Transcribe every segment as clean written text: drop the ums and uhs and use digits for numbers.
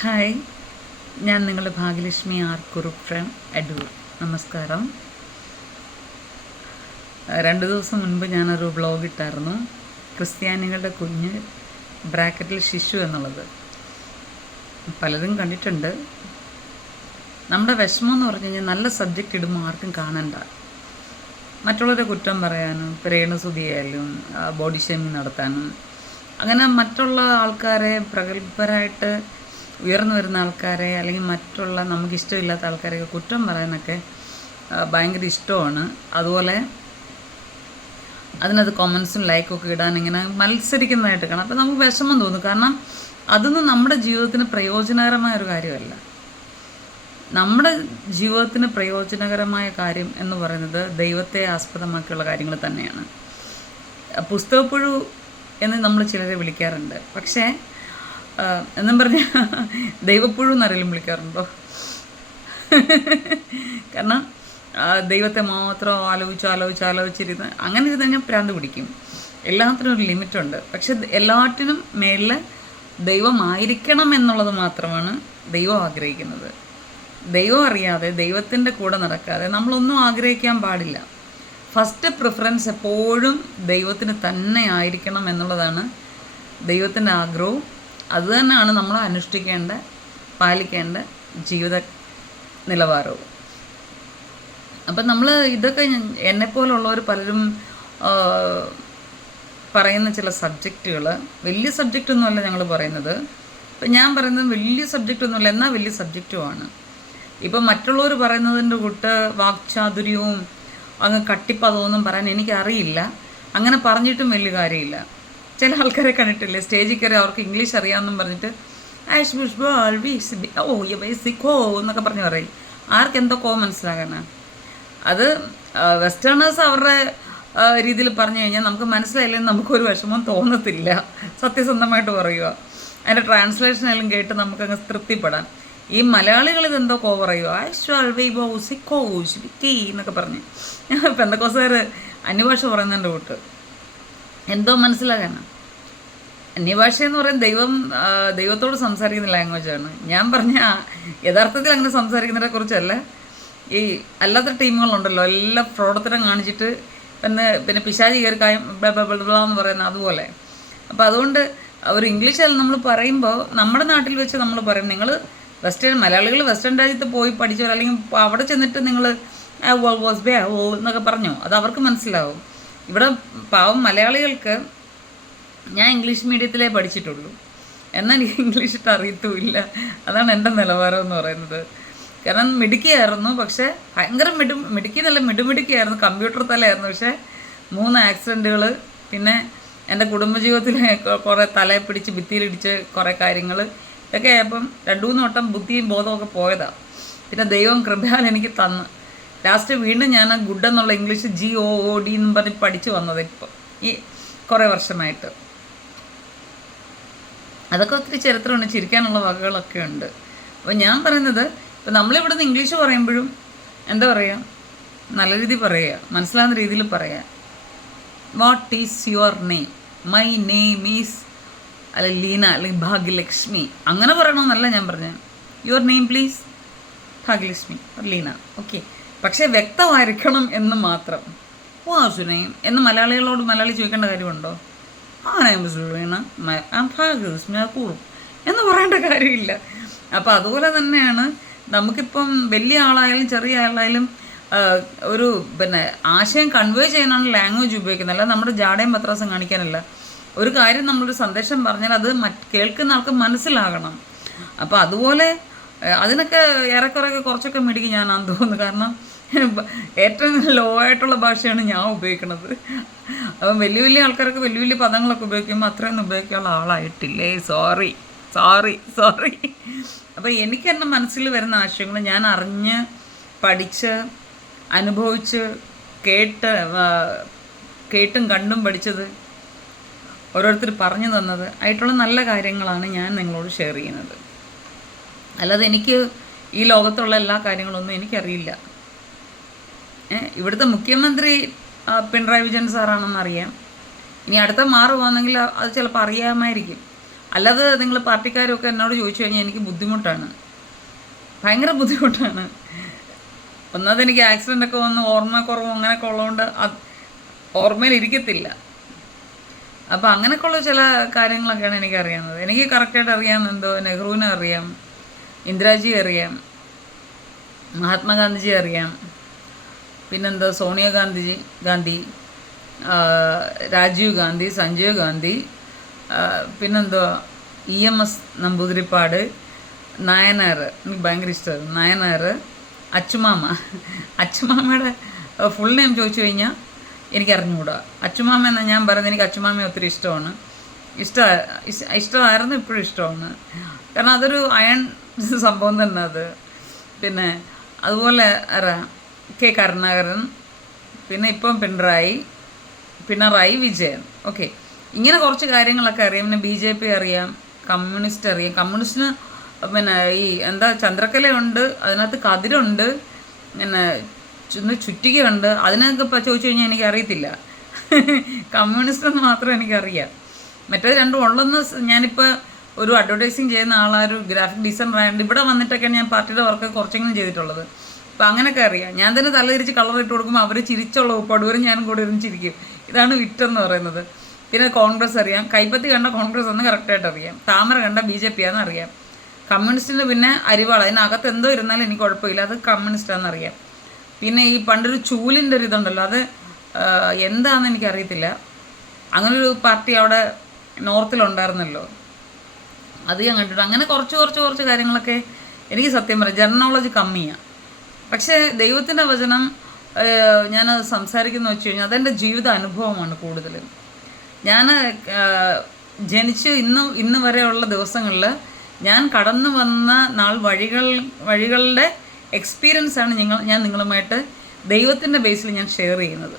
Hi, ഞാൻ നിങ്ങളുടെ Bhagyalakshmi R Kurup from Adoor. നമസ്കാരം. 2 ദിവസം മുൻപ് ഞാനൊരു വ്ളോഗ് ഇട്ടായിരുന്നു. ക്രിസ്ത്യാനികളുടെ കുഞ്ഞ് ബ്രാക്കറ്റിൽ ശിശു എന്നുള്ളത് പലരും കണ്ടിട്ടുണ്ട്. നമ്മുടെ വിഷമം എന്ന് പറഞ്ഞു കഴിഞ്ഞാൽ നല്ല സബ്ജക്റ്റ് ഇടുമ്പോൾ ആർക്കും കാണണ്ട, മറ്റുള്ളവരെ കുറ്റം പറയാനും പ്രേരണസുതിയായാലും ബോഡി ഷേമിങ് നടത്താനും അങ്ങനെ മറ്റുള്ള ആൾക്കാരെ പ്രഗത്ഭരായിട്ട് ഉയർന്നു വരുന്ന ആൾക്കാരെ അല്ലെങ്കിൽ മറ്റുള്ള നമുക്കിഷ്ടമില്ലാത്ത ആൾക്കാരെയൊക്കെ കുറ്റം പറയാനൊക്കെ ഭയങ്കര ഇഷ്ടമാണ്. അതുപോലെ അതിനകത്ത് കൊമൻസും ലൈക്കൊക്കെ ഇടാൻ ഇങ്ങനെ മത്സരിക്കുന്നതായിട്ട് കാണാം. അപ്പോൾ നമുക്ക് വിഷമം തോന്നും. കാരണം അതൊന്നും നമ്മുടെ ജീവിതത്തിന് പ്രയോജനകരമായ ഒരു കാര്യമല്ല. നമ്മുടെ ജീവിതത്തിന് പ്രയോജനകരമായ കാര്യം എന്ന് പറയുന്നത് ദൈവത്തെ ആസ്പദമാക്കിയുള്ള കാര്യങ്ങൾ തന്നെയാണ്. പുസ്തകപ്പുഴു എന്ന് നമ്മൾ ചിലരെ വിളിക്കാറുണ്ട്. പക്ഷേ എന്നും പറഞ്ഞ ദൈവപ്പുഴു എന്നാരെങ്കിലും വിളിക്കാറുണ്ടോ? കാരണം ദൈവത്തെ മാത്രം ആലോചിച്ചിരുന്ന് അങ്ങനെ ഇരുന്ന് കഴിഞ്ഞാൽ പ്രാന്ത് പിടിക്കും. എല്ലാത്തിനും ഒരു ലിമിറ്റുണ്ട്. പക്ഷെ എല്ലാറ്റിനും മേളിൽ ദൈവമായിരിക്കണം എന്നുള്ളത് മാത്രമാണ് ദൈവം ആഗ്രഹിക്കുന്നത്. ദൈവം അറിയാതെ ദൈവത്തിൻ്റെ കൂടെ നടക്കാതെ നമ്മളൊന്നും ആഗ്രഹിക്കാൻ പാടില്ല. ഫസ്റ്റ് പ്രിഫറൻസ് എപ്പോഴും ദൈവത്തിന് തന്നെ ആയിരിക്കണം എന്നുള്ളതാണ് ദൈവത്തിൻ്റെ ആഗ്രഹവും. അതുതന്നെയാണ് നമ്മൾ അനുഷ്ഠിക്കേണ്ട പാലിക്കേണ്ട ജീവിത നിലവാരവും. അപ്പം നമ്മൾ ഇതൊക്കെ എന്നെപ്പോലുള്ളവർ പലരും പറയുന്ന ചില സബ്ജക്റ്റുകൾ വലിയ സബ്ജക്റ്റൊന്നുമല്ല ഞങ്ങൾ പറയുന്നത്. ഇപ്പം ഞാൻ പറയുന്നത് വലിയ സബ്ജക്റ്റൊന്നുമല്ല, എന്നാൽ വലിയ സബ്ജക്റ്റുമാണ്. ഇപ്പം മറ്റുള്ളവർ പറയുന്നതിൻ്റെ കൂട്ട് വാക്ചാതുര്യവും അങ്ങ് കട്ടിപ്പതമൊന്നും പറയാൻ എനിക്കറിയില്ല. അങ്ങനെ പറഞ്ഞിട്ടും വലിയ കാര്യമില്ല. ചില ആൾക്കാരെ കണ്ടിട്ടില്ലേ, സ്റ്റേജിൽ കയറി അവർക്ക് ഇംഗ്ലീഷ് അറിയാമെന്നും പറഞ്ഞിട്ട് എന്നൊക്കെ പറഞ്ഞ് പറയും. ആർക്കെന്തൊക്കെ മനസ്സിലാകാനാണ്? അത് വെസ്റ്റേണേഴ്സ് അവരുടെ രീതിയിൽ പറഞ്ഞു കഴിഞ്ഞാൽ നമുക്ക് മനസ്സിലായില്ലെങ്കിൽ നമുക്കൊരു വിഷമം തോന്നത്തില്ല. സത്യസന്ധമായിട്ട് പറയുക, അതിൻ്റെ ട്രാൻസ്ലേഷനെല്ലാം കേട്ട് നമുക്കങ്ങ് തൃപ്തിപ്പെടാൻ. ഈ മലയാളികൾ ഇതെന്തൊക്കെ പറയുക എന്നൊക്കെ പറഞ്ഞ് പെന്തക്കോസുകാർ അന്യഭാഷ പറയുന്നതിൻ്റെ കൂട്ട് എന്തോ മനസ്സിലാകാനാണ്. അന്യഭാഷ എന്ന് പറയുന്നത് ദൈവത്തോട് സംസാരിക്കുന്ന ലാംഗ്വേജാണ്. ഞാൻ പറഞ്ഞ യഥാർത്ഥത്തിൽ അങ്ങനെ സംസാരിക്കുന്നതിനെ കുറിച്ചല്ല. ഈ അല്ലാത്ത ടീമുകളുണ്ടല്ലോ, എല്ലാ ഫ്രോഡത്തിനും കാണിച്ചിട്ട് പിന്നെ പിശാചി കയറി കാര്യം എന്ന് പറയുന്നത് അതുപോലെ. അപ്പോൾ അതുകൊണ്ട് ഒരു ഇംഗ്ലീഷെല്ലാം നമ്മൾ പറയുമ്പോൾ നമ്മുടെ നാട്ടിൽ വെച്ച് നമ്മൾ പറയും, നിങ്ങൾ മലയാളികൾ വെസ്റ്റേൺ രാജ്യത്ത് പോയി പഠിച്ചവർ അല്ലെങ്കിൽ അവിടെ ചെന്നിട്ട് നിങ്ങൾ എന്നൊക്കെ പറഞ്ഞോ, അത് അവർക്ക് മനസ്സിലാവും. ഇവിടെ പാവം മലയാളികൾക്ക് ഞാൻ ഇംഗ്ലീഷ് മീഡിയത്തിലേ പഠിച്ചിട്ടുള്ളൂ, എന്നാൽ എനിക്ക് ഇംഗ്ലീഷിട്ട് അറിയത്തുമില്ല. അതാണ് എൻ്റെ നിലവാരം എന്ന് പറയുന്നത്. കാരണം മിടുക്കിയായിരുന്നു, പക്ഷേ ഭയങ്കര മിടുമിടുക്കിയായിരുന്നു, കമ്പ്യൂട്ടർ തലയായിരുന്നു. പക്ഷേ 3 ആക്സിഡൻറ്റുകൾ, പിന്നെ എൻ്റെ കുടുംബജീവിതത്തിൽ കുറേ തലയെ പിടിച്ച് ഭിത്തിയിലിടിച്ച് കുറേ കാര്യങ്ങൾ, ഇതൊക്കെ ആയപ്പം 2-3 വട്ടം ബുദ്ധിയും ബോധമൊക്കെ പോയതാണ്. പിന്നെ ദൈവം കൃപയാൽ എനിക്ക് തന്ന് ലാസ്റ്റ് വീണ്ടും ഞാൻ ഗുഡ് എന്നുള്ള ഇംഗ്ലീഷ് GOOD എന്നും പറഞ്ഞ് പഠിച്ചു വന്നത് ഇപ്പം ഈ കുറേ വർഷമായിട്ട്. അതൊക്കെ ഒത്തിരി ചരിത്രമുണ്ട്, ചിരിക്കാനുള്ള വകകളൊക്കെ ഉണ്ട്. അപ്പോൾ ഞാൻ പറയുന്നത്, ഇപ്പം നമ്മളിവിടെ നിന്ന് ഇംഗ്ലീഷ് പറയുമ്പോഴും എന്താ പറയുക, നല്ല രീതിയിൽ പറയുക, മനസ്സിലാകുന്ന രീതിയിൽ പറയുക. What is your name? My name is അല്ലെങ്കിൽ ലീന അല്ലെങ്കിൽ ഭാഗ്യലക്ഷ്മി അങ്ങനെ പറയണമെന്നല്ല ഞാൻ പറഞ്ഞത്. Your name please Bhagyalakshmi Leena, okay. പക്ഷേ വ്യക്തമായിരിക്കണം എന്ന് മാത്രം. വാസുനെയും എന്ന് മലയാളി ചോദിക്കേണ്ട കാര്യമുണ്ടോ? ആ നെയിം ലീന ഭാഗ്യലക്ഷ്മി കൂടും എന്ന് പറയേണ്ട കാര്യമില്ല. അപ്പോൾ അതുപോലെ തന്നെയാണ് നമുക്കിപ്പം വലിയ ആളായാലും ചെറിയ ആളായാലും ഒരു ആശയം കൺവേ ചെയ്യാനാണ് ലാംഗ്വേജ് ഉപയോഗിക്കുന്നത്, അല്ല നമ്മുടെ ജാടയും പത്രാസം കാണിക്കാനല്ല. ഒരു കാര്യം നമ്മളൊരു സന്ദേശം പറഞ്ഞാൽ അത് കേൾക്കുന്ന ആൾക്ക് മനസ്സിലാകണം. അപ്പോൾ അതുപോലെ അതിനൊക്കെ ഏറെക്കുറെയൊക്കെ കുറച്ചൊക്കെ മിടുക്കി ഞാനാന്ന് തോന്നുന്നു. കാരണം ഏറ്റവും ലോ ആയിട്ടുള്ള ഭാഷയാണ് ഞാൻ ഉപയോഗിക്കുന്നത്. അപ്പം വലിയ ആൾക്കാരൊക്കെ വലിയ പദങ്ങളൊക്കെ ഉപയോഗിക്കുമ്പോൾ അത്രയൊന്നും ഉപയോഗിക്കാനുള്ള ആളായിട്ടില്ലേ. സോറി. അപ്പോൾ എനിക്ക് എൻ്റെ മനസ്സിൽ വരുന്ന ആശയങ്ങൾ ഞാൻ അറിഞ്ഞ് പഠിച്ച് അനുഭവിച്ച് കേട്ടും കണ്ടും പഠിച്ചത് ഓരോരുത്തർ പറഞ്ഞു തന്നത് ആയിട്ടുള്ള നല്ല കാര്യങ്ങളാണ് ഞാൻ നിങ്ങളോട് ഷെയർ ചെയ്യുന്നത്. അല്ലാതെ എനിക്ക് ഈ ലോകത്തുള്ള എല്ലാ കാര്യങ്ങളൊന്നും എനിക്കറിയില്ല. ഇവിടുത്തെ മുഖ്യമന്ത്രി പിണറായി വിജയൻ സാറാണെന്നറിയാം. ഇനി അടുത്ത മാറുവാണെങ്കിൽ അത് ചിലപ്പോൾ അറിയാമായിരിക്കും. അല്ലാതെ നിങ്ങൾ പാർട്ടിക്കാരൊക്കെ എന്നോട് ചോദിച്ചു കഴിഞ്ഞാൽ എനിക്ക് ബുദ്ധിമുട്ടാണ്, ഭയങ്കര ബുദ്ധിമുട്ടാണ്. ഒന്നാമത് എനിക്ക് ആക്സിഡൻ്റൊക്കെ വന്ന് ഓർമ്മക്കുറവും അങ്ങനെയൊക്കെ ഉള്ളതുകൊണ്ട് ഓർമ്മയിൽ ഇരിക്കത്തില്ല. അപ്പോൾ അങ്ങനെയൊക്കെയുള്ള ചില കാര്യങ്ങളൊക്കെയാണ് എനിക്കറിയാവുന്നത്. എനിക്ക് കറക്റ്റായിട്ട് അറിയാവുന്ന എന്തോ നെഹ്റുവിനെ അറിയാം, ഇന്ദിരാജി അറിയാം, മഹാത്മാഗാന്ധിജി അറിയാം, പിന്നെന്തോ ഗാന്ധി, രാജീവ് ഗാന്ധി, സഞ്ജയ് ഗാന്ധി, പിന്നെന്തോ EMS നമ്പൂതിരിപ്പാട്, നായനാർ, എനിക്ക് ഭയങ്കര ഇഷ്ടമായിരുന്നു നായനാർ, അച്ചുമാമയുടെ ഫുൾ നെയിം ചോദിച്ചു കഴിഞ്ഞാൽ എനിക്ക് അറിഞ്ഞുകൂടാ. അച്ചുമാമ എന്ന് ഞാൻ പറയുന്നത്, എനിക്ക് അച്ചുമാമയെ ഒത്തിരി ഇഷ്ടമാണ്, ഇഷ്ടമായിരുന്നു, ഇപ്പോഴും ഇഷ്ടമാണ്. കാരണം അതൊരു അയൺ സംഭവം തന്നെ അത്. പിന്നെ അതുപോലെ കെ കരുണാകരൻ, പിന്നെ ഇപ്പം പിണറായി വിജയൻ. ഓക്കെ, ഇങ്ങനെ കുറച്ച് കാര്യങ്ങളൊക്കെ അറിയാം. പിന്നെ BJP അറിയാം, കമ്മ്യൂണിസ്റ്റ് അറിയാം. കമ്മ്യൂണിസ്റ്റിന് പിന്നെ ഈ ചന്ദ്രക്കലയുണ്ട്, അതിനകത്ത് കതിരുണ്ട്, പിന്നെ ചുറ്റികയുണ്ട്. അതിനൊക്കെ ഇപ്പോൾ ചോദിച്ചു കഴിഞ്ഞാൽ എനിക്കറിയത്തില്ല. കമ്മ്യൂണിസ്റ്റ് മാത്രം എനിക്കറിയാം. മറ്റേത് രണ്ടും ഉള്ളെന്ന് ഞാനിപ്പോൾ ഒരു അഡ്വർടൈസിങ് ചെയ്യുന്ന ആളൊരു ഗ്രാഫിക് ഡിസൈനർ ആയതുകൊണ്ട് ഇവിടെ വന്നിട്ടൊക്കെയാണ് ഞാൻ പാർട്ടിയുടെ വർക്ക് കുറച്ചെങ്കിലും ചെയ്തിട്ടുള്ളത്. അപ്പോൾ അങ്ങനെയൊക്കെ അറിയാം. ഞാൻ തന്നെ തലതിരിച്ച് കളർ ഇട്ട് കൊടുക്കുമ്പോൾ അവർ ചിരിച്ചുള്ള പടുവരും ഞാനും കൂടെ ഇരുന്ന് ചിരിക്കും. ഇതാണ് വിറ്റെന്ന് പറയുന്നത്. പിന്നെ കോൺഗ്രസ് അറിയാം, കൈപ്പത്തി കണ്ട കോൺഗ്രസ് എന്ന് കറക്റ്റായിട്ട് അറിയാം, താമര കണ്ട BJP ആണെന്ന് അറിയാം. കമ്മ്യൂണിസ്റ്റിൻ്റെ പിന്നെ അരിവാൾ, അതിനകത്ത് എന്തോ ഇരുന്നാലും എനിക്ക് കുഴപ്പമില്ല, അത് കമ്മ്യൂണിസ്റ്റാണെന്ന് അറിയാം. പിന്നെ ഈ പണ്ടൊരു ചൂലിൻ്റെ ഒരു ഇതുണ്ടല്ലോ, അത് എന്താണെന്ന് എനിക്കറിയത്തില്ല. അങ്ങനൊരു പാർട്ടി അവിടെ നോർത്തിലുണ്ടായിരുന്നല്ലോ, അത് ഞാൻ കണ്ടിട്ട്. അങ്ങനെ കുറച്ച് കാര്യങ്ങളൊക്കെ എനിക്ക് സത്യം പറയാം ജനറൽ നോളജ് കമ്മിയാണ്. പക്ഷേ ദൈവത്തിൻ്റെ വചനം ഞാൻ സംസാരിക്കുന്ന വെച്ച് കഴിഞ്ഞാൽ അതെൻ്റെ ജീവിത അനുഭവമാണ് കൂടുതലും. ഞാൻ ജനിച്ച് ഇന്ന് വരെയുള്ള ദിവസങ്ങളിൽ ഞാൻ കടന്നു വന്ന വഴികളുടെ എക്സ്പീരിയൻസാണ് ഞാൻ നിങ്ങളുമായിട്ട് ദൈവത്തിൻ്റെ ബേസിൽ ഞാൻ ഷെയർ ചെയ്യുന്നത്.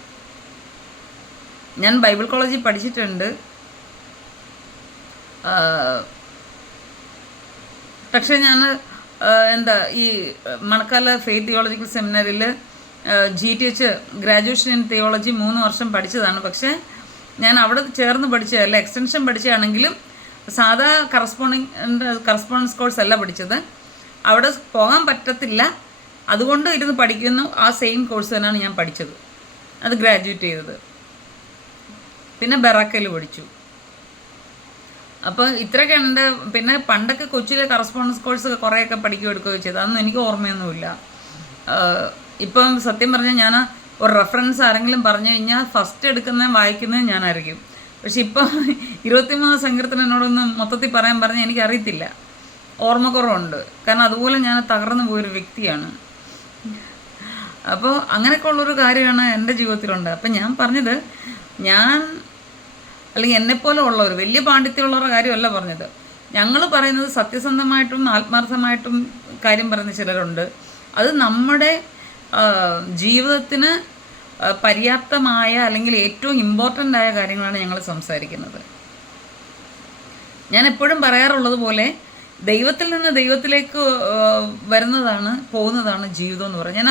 ഞാൻ ബൈബിൾ കോളേജിൽ പഠിച്ചിട്ടുണ്ട്, പക്ഷേ ഞാൻ ഈ മണക്കാല ഫെയ്ത്ത് തിയോളജിക്കൽ സെമിനാറിൽ GTH ഗ്രാജുവേഷൻ ഇൻ തിയോളജി 3 വർഷം പഠിച്ചതാണ്. പക്ഷേ ഞാൻ അവിടെ ചേർന്ന് പഠിച്ചതല്ല, എക്സ്റ്റൻഷൻ പഠിച്ചതാണെങ്കിലും സാധാ കറസ്പോണ്ടൻസ് കോഴ്സ് അല്ല പഠിച്ചത്. അവിടെ പോകാൻ പറ്റത്തില്ല, അതുകൊണ്ട് ഇരുന്ന് പഠിക്കുന്നു. ആ സെയിം കോഴ്സ് തന്നെയാണ് ഞാൻ പഠിച്ചത്, അത് ഗ്രാജുവേറ്റ് ചെയ്തത്. പിന്നെ ബെറാക്കയിൽ പഠിച്ചു. അപ്പോൾ ഇത്രയൊക്കെയാണ് എൻ്റെ. പിന്നെ പണ്ടൊക്കെ കൊച്ചിയിലെ കറസ്പോണ്ടൻസ് കോഴ്സ് കുറേയൊക്കെ പഠിക്കുകയോ എടുക്കുകയോ ചെയ്തത്, അതൊന്നും എനിക്ക് ഓർമ്മയൊന്നുമില്ല. ഇപ്പം സത്യം പറഞ്ഞാൽ ഞാൻ ഒരു റെഫറൻസ് ആരെങ്കിലും പറഞ്ഞു കഴിഞ്ഞാൽ ഫസ്റ്റ് എടുക്കുന്നതും വായിക്കുന്നതും ഞാനായിരിക്കും. പക്ഷെ ഇപ്പോൾ 23 സങ്കീർത്തനം എന്നോടൊന്ന് മൊത്തത്തിൽ പറയാൻ പറഞ്ഞാൽ എനിക്കറിയത്തില്ല, ഓർമ്മക്കുറവുണ്ട്. കാരണം അതുപോലെ ഞാൻ തകർന്നു പോയൊരു വ്യക്തിയാണ്. അപ്പോൾ അങ്ങനെയൊക്കെ ഉള്ളൊരു കാര്യമാണ് എൻ്റെ ജീവിതത്തിലുണ്ട്. അപ്പം ഞാൻ പറഞ്ഞത്, അല്ലെങ്കിൽ എന്നെപ്പോലെ ഉള്ളവർ, വലിയ പാണ്ഡിത്യമുള്ളവരുടെ കാര്യമല്ല പറഞ്ഞത്. ഞങ്ങൾ പറയുന്നത് സത്യസന്ധമായിട്ടും ആത്മാർത്ഥമായിട്ടും കാര്യം പറയുന്ന ചിലരുണ്ട്. അത് നമ്മുടെ ജീവിതത്തിന് പര്യാപ്തമായ അല്ലെങ്കിൽ ഏറ്റവും ഇമ്പോർട്ടൻ്റ് ആയ കാര്യങ്ങളാണ് ഞങ്ങൾ സംസാരിക്കുന്നത്. ഞാൻ എപ്പോഴും പറയാറുള്ളത് പോലെ ദൈവത്തിൽ നിന്ന് ദൈവത്തിലേക്ക് പോകുന്നതാണ് ജീവിതം എന്ന് പറയുന്നത്. ഞാൻ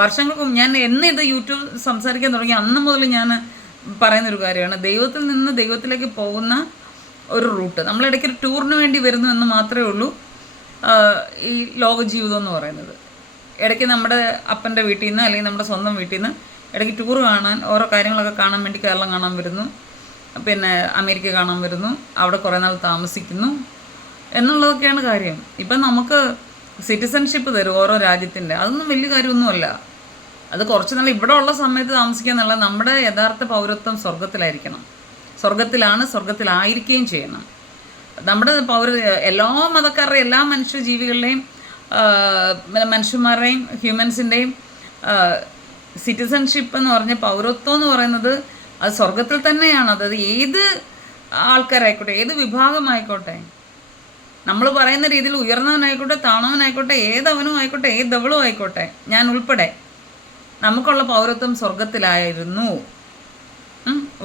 വർഷങ്ങൾക്ക് മുമ്പ്, ഇത് യൂട്യൂബ് സംസാരിക്കാൻ തുടങ്ങി അന്ന് മുതൽ ഞാൻ പറയുന്നൊരു കാര്യമാണ്, ദൈവത്തിൽ നിന്ന് ദൈവത്തിലേക്ക് പോകുന്ന ഒരു റൂട്ട്. നമ്മളിടയ്ക്ക് ഒരു ടൂറിന് വേണ്ടി വരുന്നു എന്ന് മാത്രമേ ഉള്ളൂ ഈ ലോക ജീവിതം എന്ന് പറയുന്നത്. ഇടയ്ക്ക് നമ്മുടെ അപ്പൻ്റെ വീട്ടിൽ നിന്ന് അല്ലെങ്കിൽ നമ്മുടെ സ്വന്തം വീട്ടിൽ നിന്ന് ഇടയ്ക്ക് ടൂർ കാണാൻ, ഓരോ കാര്യങ്ങളൊക്കെ കാണാൻ വേണ്ടി കേരളം കാണാൻ വരുന്നു, പിന്നെ അമേരിക്ക കാണാൻ വരുന്നു, അവിടെ കുറേ നാൾ താമസിക്കുന്നു എന്നുള്ളതൊക്കെയാണ് കാര്യം. ഇപ്പം നമുക്ക് സിറ്റിസൺഷിപ്പ് തരും ഓരോ രാജ്യത്തിൻ്റെ, അതൊന്നും വലിയ കാര്യമൊന്നുമല്ല. അത് കുറച്ച് നാൾ ഇവിടെ ഉള്ള സമയത്ത് താമസിക്കുക എന്നുള്ള, നമ്മുടെ യഥാർത്ഥ പൗരത്വം സ്വർഗത്തിലായിരിക്കണം. സ്വർഗത്തിലായിരിക്കുകയും ചെയ്യണം. നമ്മുടെ എല്ലാ മതക്കാരുടെയും എല്ലാ മനുഷ്യജീവികളുടെയും മനുഷ്യന്മാരുടെയും ഹ്യൂമൻസിൻ്റെയും സിറ്റിസൺഷിപ്പ് എന്ന് പറഞ്ഞ പൗരത്വം എന്ന് പറയുന്നത് അത് സ്വർഗത്തിൽ തന്നെയാണ്. അത് ഏത് ആൾക്കാരായിക്കോട്ടെ, ഏത് വിഭാഗമായിക്കോട്ടെ, നമ്മൾ പറയുന്ന രീതിയിൽ ഉയർന്നവനായിക്കോട്ടെ, താണവനായിക്കോട്ടെ, ഏതവനും ആയിക്കോട്ടെ, ഏതവളും ആയിക്കോട്ടെ, ഞാൻ ഉൾപ്പെടെ, നമുക്കുള്ള പൗരത്വം സ്വർഗത്തിലായിരുന്നു.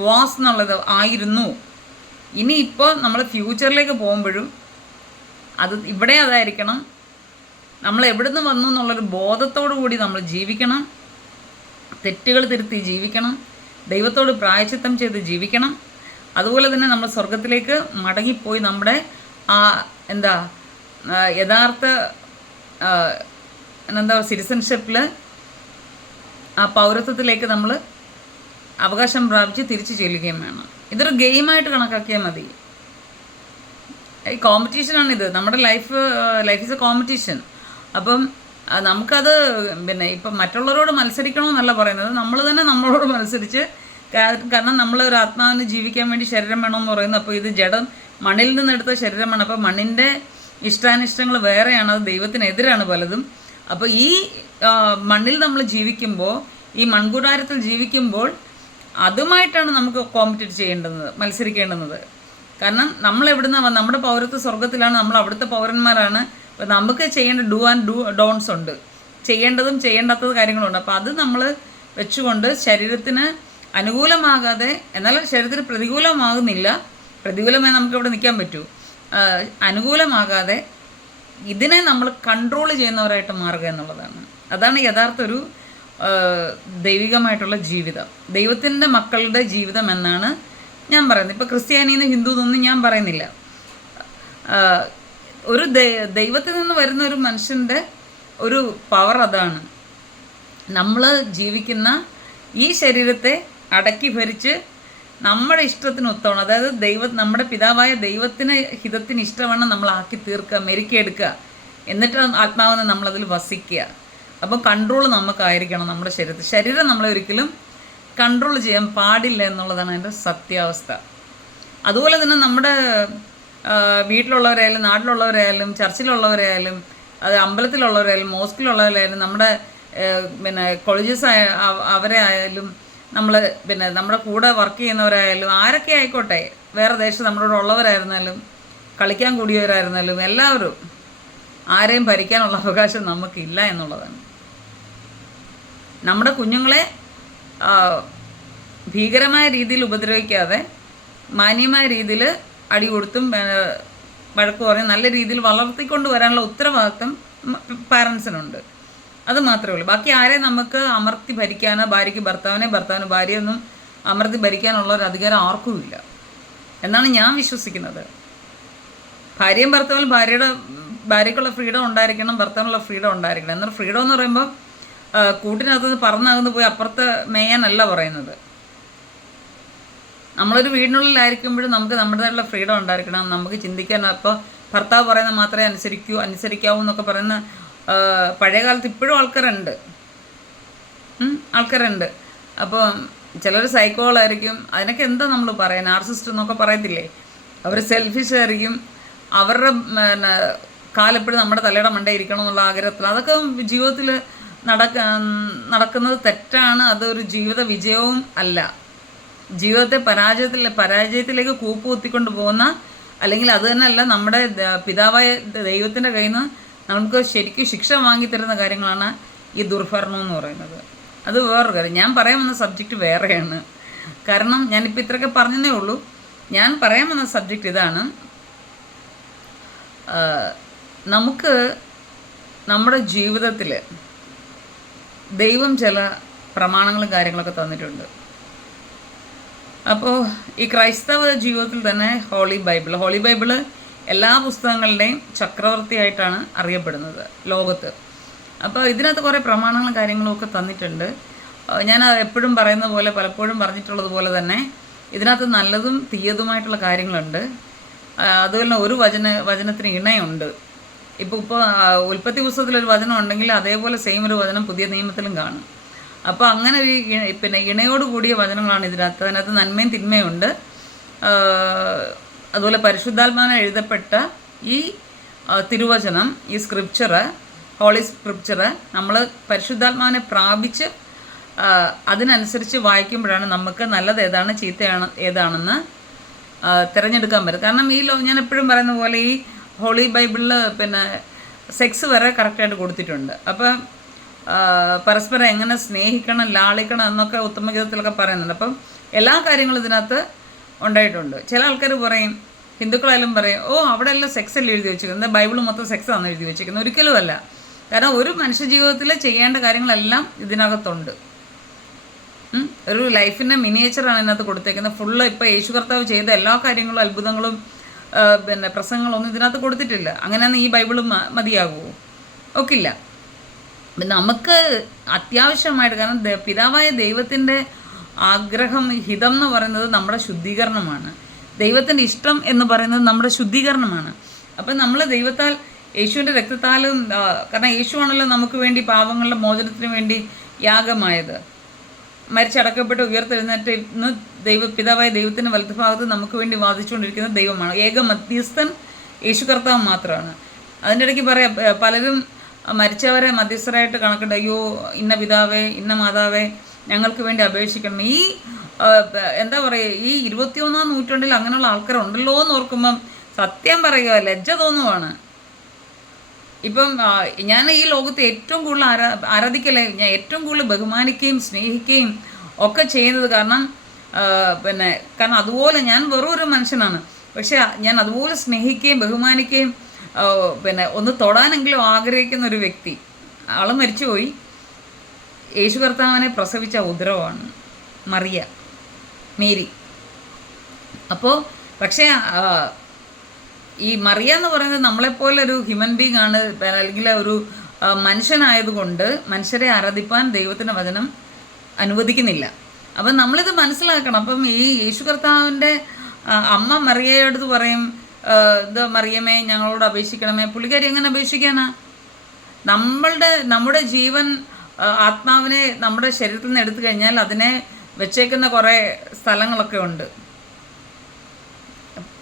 വാസ് എന്നുള്ളത് ആയിരുന്നു. ഇനിയിപ്പോൾ നമ്മൾ ഫ്യൂച്ചറിലേക്ക് പോകുമ്പോഴും അത് ഇവിടെ അതായിരിക്കണം. നമ്മൾ എവിടുന്ന് വന്നു എന്നുള്ളൊരു ബോധത്തോടു കൂടി നമ്മൾ ജീവിക്കണം. തെറ്റുകൾ തിരുത്തി ജീവിക്കണം. ദൈവത്തോട് പ്രായശ്ചിത്തം ചെയ്ത് ജീവിക്കണം. അതുപോലെ തന്നെ നമ്മൾ സ്വർഗത്തിലേക്ക് മടങ്ങിപ്പോയി നമ്മുടെ ആ എന്താ യഥാർത്ഥ സിറ്റിസൺഷിപ്പിൽ ആ പൗരത്വത്തിലേക്ക് നമ്മൾ അവകാശം പ്രാപിച്ച് തിരിച്ചു ചെല്ലുകയും വേണം. ഇതൊരു ഗെയിമായിട്ട് കണക്കാക്കിയാൽ മതി. ഈ കോമ്പറ്റീഷനാണിത്. നമ്മുടെ ലൈഫ് ഈസ് എ കോമ്പറ്റീഷൻ. അപ്പം നമുക്കത് ഇപ്പം മറ്റുള്ളവരോട് മത്സരിക്കണമെന്നല്ല പറയുന്നത്, നമ്മൾ തന്നെ നമ്മളോട് മത്സരിച്ച്, കാരണം നമ്മൾ ഒരു ആത്മാവിന് ജീവിക്കാൻ വേണ്ടി ശരീരം വേണമെന്ന് പറയുന്നത്. അപ്പോൾ ഇത് ജഡം മണ്ണിൽ നിന്നെടുത്ത ശരീരമാണ്. അപ്പോൾ മണ്ണിൻ്റെ ഇഷ്ടാനിഷ്ടങ്ങൾ വേറെയാണ്, അത് ദൈവത്തിനെതിരാണ് പലതും. അപ്പോൾ ഈ മണ്ണിൽ നമ്മൾ ജീവിക്കുമ്പോൾ, ഈ മൺകൂടാരത്തിൽ ജീവിക്കുമ്പോൾ അതുമായിട്ടാണ് നമുക്ക് കോമ്പറ്റീറ്റ് ചെയ്യേണ്ടുന്നത്, മത്സരിക്കേണ്ടുന്നത്. കാരണം നമ്മൾ എവിടുന്ന് നമ്മുടെ പൗരത്വ സ്വർഗത്തിലാണ്, നമ്മൾ അവിടുത്തെ പൗരന്മാരാണ്. അപ്പോൾ നമുക്ക് ചെയ്യേണ്ട ഡോൺസ് ഉണ്ട്, ചെയ്യേണ്ടതും ചെയ്യേണ്ടാത്തത് കാര്യങ്ങളുണ്ട്. അപ്പോൾ അത് നമ്മൾ വെച്ചുകൊണ്ട് ശരീരത്തിന് അനുകൂലമാകാതെ, എന്നാലും ശരീരത്തിന് പ്രതികൂലമാകുന്നില്ല, പ്രതികൂലമായി നമുക്കിവിടെ നിൽക്കാൻ പറ്റൂ, അനുകൂലമാകാതെ ഇതിനെ നമ്മൾ കൺട്രോൾ ചെയ്യുന്നവരായിട്ട് മാറുക എന്നുള്ളതാണ്. അതാണ് യഥാർത്ഥ ഒരു ദൈവികമായിട്ടുള്ള ജീവിതം, ദൈവത്തിൻ്റെ മക്കളുടെ ജീവിതം എന്നാണ് ഞാൻ പറയുന്നത്. ഇപ്പോൾ ക്രിസ്ത്യാനിന്ന് ഹിന്ദു എന്നൊന്നും ഞാൻ പറയുന്നില്ല. ഒരു ദൈവത്തിൽ നിന്ന് വരുന്ന ഒരു മനുഷ്യൻ്റെ ഒരു പവർ അതാണ്. നമ്മൾ ജീവിക്കുന്ന ഈ ശരീരത്തെ അടക്കി ഭരിച്ച് നമ്മുടെ ഇഷ്ടത്തിന് ഒത്തവണ്ണം, അതായത് നമ്മുടെ പിതാവായ ദൈവത്തിന് ഹിതത്തിന് ഇഷ്ടവണ്ണം നമ്മളാക്കി തീർക്കുക, മെരുക്കിയെടുക്കുക. എന്നിട്ട് ആത്മാവിനെ നമ്മളതിൽ വസിക്കുക. അപ്പോൾ കൺട്രോൾ നമുക്കായിരിക്കണം നമ്മുടെ ശരീരം നമ്മളെ ഒരിക്കലും കൺട്രോൾ ചെയ്യാൻ പാടില്ല എന്നുള്ളതാണ് അതിൻ്റെ സത്യാവസ്ഥ. അതുപോലെ തന്നെ നമ്മുടെ വീട്ടിലുള്ളവരായാലും നാട്ടിലുള്ളവരായാലും ചർച്ചിലുള്ളവരായാലും അത് അമ്പലത്തിലുള്ളവരായാലും മോസ്കിലുള്ളവരായാലും നമ്മുടെ കോളേജസ് അവരെ ആയാലും നമ്മൾ നമ്മുടെ കൂടെ വർക്ക് ചെയ്യുന്നവരായാലും ആരൊക്കെ ആയിക്കോട്ടെ, വേറെ ദേശത്ത് നമ്മളോട് ഉള്ളവരായിരുന്നാലും കളിക്കാൻ കൂടിയവരായിരുന്നാലും എല്ലാവരും ആരെയും ഭരിക്കാനുള്ള അവകാശം നമുക്കില്ല എന്നുള്ളതാണ്. നമ്മുടെ കുഞ്ഞുങ്ങളെ ഭീകരമായ രീതിയിൽ ഉപദ്രവിക്കാതെ മാന്യമായ രീതിയിൽ അടി കൊടുത്തും വഴക്ക് പറയും നല്ല രീതിയിൽ വളർത്തിക്കൊണ്ട് വരാനുള്ള ഉത്തരവാദിത്വം പാരൻസിനുണ്ട്. അത് മാത്രമേ ഉള്ളൂ. ബാക്കി ആരെയും നമുക്ക് അമർത്തി ഭരിക്കാനോ, ഭാര്യയ്ക്ക് ഭർത്താവിന് ഭാര്യയൊന്നും അമർത്തി ഭരിക്കാനുള്ള ഒരു അധികാരം ആർക്കുമില്ല എന്നാണ് ഞാൻ വിശ്വസിക്കുന്നത്. ഭാര്യയും ഭർത്താവിനും ഭാര്യയ്ക്കുള്ള ഫ്രീഡം ഉണ്ടായിരിക്കണം, ഭർത്താവിനുള്ള ഫ്രീഡം ഉണ്ടായിരിക്കണം. എന്നാൽ ഫ്രീഡം എന്ന് പറയുമ്പോൾ കൂട്ടിനകത്ത് പറന്നകന്ന് പോയി അപ്പുറത്ത് മേയാനല്ല പറയുന്നത്. നമ്മളൊരു വീടിനുള്ളിലായിരിക്കുമ്പോഴും നമുക്ക് നമ്മുടേതായിട്ടുള്ള ഫ്രീഡം ഉണ്ടായിരിക്കണം, നമുക്ക് ചിന്തിക്കാൻ. അപ്പോൾ ഭർത്താവ് പറയുന്നത് മാത്രമേ അനുസരിക്കാവൂ എന്നൊക്കെ പറയുന്ന പഴയ കാലത്ത് ഇപ്പോഴും ആൾക്കാരുണ്ട്. അപ്പോൾ ചിലർ സൈക്കോളായിരിക്കും, അതിനൊക്കെ എന്താ നമ്മൾ പറയാൻ, നാർസിസ്റ്റ് എന്നൊക്കെ പറയത്തില്ലേ, അവർ സെൽഫിഷ് ആയിരിക്കും, അവരുടെ കാലെപ്പോഴും നമ്മുടെ തലയുടെ മണ്ടേ ഇരിക്കണം എന്നുള്ള ആഗ്രഹത്തിൽ. അതൊക്കെ ജീവിതത്തിൽ നടക്കുന്നത് തെറ്റാണ്. അതൊരു ജീവിത വിജയവും അല്ല. ജീവിതത്തെ പരാജയത്തിലേക്ക് കൂപ്പ് കുത്തിക്കൊണ്ട് പോകുന്ന, അല്ലെങ്കിൽ അത് തന്നെയല്ല, നമ്മുടെ പിതാവായ ദൈവത്തിൻ്റെ കയ്യിൽ നിന്ന് നമുക്ക് ശരിക്കും ശിക്ഷ വാങ്ങിത്തരുന്ന കാര്യങ്ങളാണ് ഈ ദുർഭരണം എന്ന് പറയുന്നത്. അത് വേറൊരു കാര്യം. ഞാൻ പറയാൻ വന്ന സബ്ജക്റ്റ് വേറെയാണ്. കാരണം ഞാനിപ്പോൾ ഇത്രയൊക്കെ പറഞ്ഞതേ ഉള്ളൂ. ഞാൻ പറയാൻ വന്ന സബ്ജക്റ്റ് ഇതാണ്. നമുക്ക് നമ്മുടെ ജീവിതത്തിൽ ദൈവം ചില പ്രമാണങ്ങളും കാര്യങ്ങളൊക്കെ തന്നിട്ടുണ്ട്. അപ്പോൾ ഈ ക്രൈസ്തവ ജീവിതത്തിൽ തന്നെ ഹോളി ബൈബിള് എല്ലാ പുസ്തകങ്ങളുടെയും ചക്രവർത്തിയായിട്ടാണ് അറിയപ്പെടുന്നത് ലോകത്ത്. അപ്പോൾ ഇതിനകത്ത് കുറേ പ്രമാണങ്ങളും കാര്യങ്ങളും ഒക്കെ തന്നിട്ടുണ്ട്. ഞാൻ എപ്പോഴും പറയുന്ന പോലെ, പലപ്പോഴും പറഞ്ഞിട്ടുള്ളത് പോലെ തന്നെ ഇതിനകത്ത് നല്ലതും തീയതുമായിട്ടുള്ള കാര്യങ്ങളുണ്ട്. അതുപോലെ ഒരു വചനത്തിന് ഇണയുണ്ട്. ഇപ്പോൾ ഉൽപ്പത്തി പുസ്തകത്തിലൊരു വചനം ഉണ്ടെങ്കിൽ അതേപോലെ സെയിം ഒരു വചനം പുതിയ നിയമത്തിലും കാണും. അപ്പോൾ അങ്ങനെ ഒരു ഇണയോട് കൂടിയ വചനങ്ങളാണ് ഇതിനകത്ത്. അതിനകത്ത് നന്മയും തിന്മയും ഉണ്ട്. അതുപോലെ പരിശുദ്ധാത്മാവിനെ എഴുതപ്പെട്ട ഈ തിരുവചനം, ഈ ഹോളി സ്ക്രിപ്ചർ നമ്മൾ പരിശുദ്ധാത്മാവിനെ പ്രാപിച്ച് അതിനനുസരിച്ച് വായിക്കുമ്പോഴാണ് നമുക്ക് നല്ലത് ഏതാണ് ഏതാണെന്ന് തിരഞ്ഞെടുക്കാൻ പറ്റും. കാരണം ഞാൻ എപ്പോഴും പറയുന്ന പോലെ ഈ ഹോളി ബൈബിളിൽ സെക്സ് വരെ കറക്റ്റായിട്ട് കൊടുത്തിട്ടുണ്ട്. അപ്പം പരസ്പരം എങ്ങനെ സ്നേഹിക്കണം, ലാളിക്കണം എന്നൊക്കെ ഉത്തമഗീതത്തിലൊക്കെ പറയുന്നുണ്ട്. അപ്പം എല്ലാ കാര്യങ്ങളും ഇതിനകത്ത് ഉണ്ടായിട്ടുണ്ട്. ചില ആൾക്കാർ പറയും, ഹിന്ദുക്കളായാലും പറയും, അവിടെ എല്ലാം സെക്സ് അല്ലേ എഴുതി വെച്ചിരിക്കുന്നത്, എന്താ ബൈബിൾ മൊത്തം സെക്സ് ആണ് എഴുതി വെച്ചിരിക്കുന്നത്. ഒരിക്കലുമല്ല. കാരണം ഒരു മനുഷ്യജീവിതത്തിൽ ചെയ്യേണ്ട കാര്യങ്ങളെല്ലാം ഇതിനകത്തുണ്ട്. ഒരു ലൈഫിൻ്റെ മിനിയേച്ചറാണ് ഇതിനകത്ത് കൊടുത്തേക്കുന്നത്. ഫുള്ള് ഇപ്പോൾ യേശു കർത്താവ് ചെയ്ത എല്ലാ കാര്യങ്ങളും അത്ഭുതങ്ങളും പിന്നെ പ്രസംഗങ്ങളൊന്നും ഇതിനകത്ത് കൊടുത്തിട്ടില്ല. അങ്ങനെയാണെങ്കിൽ ഈ ബൈബിള് മതിയാകുമോ? ഒക്കില്ല. നമുക്ക് അത്യാവശ്യമായിട്ട്, കാരണം പിതാവായ ദൈവത്തിൻ്റെ ആഗ്രഹം, ഹിതം എന്ന് പറയുന്നത് നമ്മുടെ ശുദ്ധീകരണമാണ്. ദൈവത്തിൻ്റെ ഇഷ്ടം എന്ന് പറയുന്നത് നമ്മുടെ ശുദ്ധീകരണമാണ്. അപ്പം നമ്മൾ ദൈവത്താൽ, യേശുവിൻ്റെ രക്തത്താലും, കാരണം യേശുവാണല്ലോ നമുക്ക് വേണ്ടി പാപങ്ങളുടെ മോചനത്തിന് വേണ്ടി യാഗമായത്. മരിച്ചടക്കപ്പെട്ട് ഉയർത്തെഴുന്നേറ്റ് ഇന്ന് പിതാവായ ദൈവത്തിൻ്റെ വലതുഭാഗത്ത് നമുക്ക് വേണ്ടി വാദിച്ചുകൊണ്ടിരിക്കുന്ന ദൈവമാണ്. ഏക മധ്യസ്ഥൻ യേശു കർത്താവ് മാത്രമാണ്. അതിൻ്റെ ഇടയ്ക്ക് പറയാം, പലരും മരിച്ചവരെ മധ്യസ്ഥരായിട്ട് കണക്കുണ്ട്. അയ്യോ, ഇന്ന പിതാവേ, ഇന്ന മാതാവേ, ഞങ്ങൾക്ക് വേണ്ടി അപേക്ഷിക്കണം. ഈ എന്താ പറയുക, ഈ 21-ാം നൂറ്റാണ്ടിൽ അങ്ങനെയുള്ള ആൾക്കാരുണ്ടല്ലോ എന്ന് ഓർക്കുമ്പം സത്യം പറയുക ലജ്ജ തോന്നുവാണ്. ഇപ്പം ഞാൻ ഈ ലോകത്ത് ഏറ്റവും കൂടുതൽ ആരാധിക്കലേ, ഞാൻ ഏറ്റവും കൂടുതൽ ബഹുമാനിക്കുകയും സ്നേഹിക്കുകയും ഒക്കെ ചെയ്യുന്നത് കാരണം അതുപോലെ ഞാൻ വെറും ഒരു മനുഷ്യനാണ്. പക്ഷെ ഞാൻ അതുപോലെ സ്നേഹിക്കുകയും ബഹുമാനിക്കുകയും ഒന്ന് തൊടാനെങ്കിലും ആഗ്രഹിക്കുന്ന ഒരു വ്യക്തി, ആൾ മരിച്ചുപോയി. യേശു കർത്താവിനെ പ്രസവിച്ച ഉദരവാണ് മേരി. അപ്പോൾ പക്ഷേ ഈ മറിയ എന്ന് പറയുന്നത് നമ്മളെപ്പോലെ ഒരു ഹ്യൂമൻ ബീങ് ആണ്, അല്ലെങ്കിൽ ഒരു മനുഷ്യനായതുകൊണ്ട് മനുഷ്യരെ ആരാധിപ്പാൻ ദൈവത്തിൻ്റെ വചനം അനുവദിക്കുന്നില്ല. അപ്പം നമ്മളിത് മനസ്സിലാക്കണം. അപ്പം ഈ യേശു കർത്താവിൻ്റെ അമ്മ മറിയയോട് പറയും, ഇത് മറിയമേ ഞങ്ങളോട് അപേക്ഷിക്കണമേ. പുള്ളിക്കാരി എങ്ങനെ അപേക്ഷിക്കാനാ? നമ്മുടെ ജീവൻ, ആത്മാവിനെ നമ്മുടെ ശരീരത്തിൽ നിന്ന് എടുത്തു കഴിഞ്ഞാൽ അതിനെ വെച്ചേക്കുന്ന കുറേ സ്ഥലങ്ങളൊക്കെ ഉണ്ട്.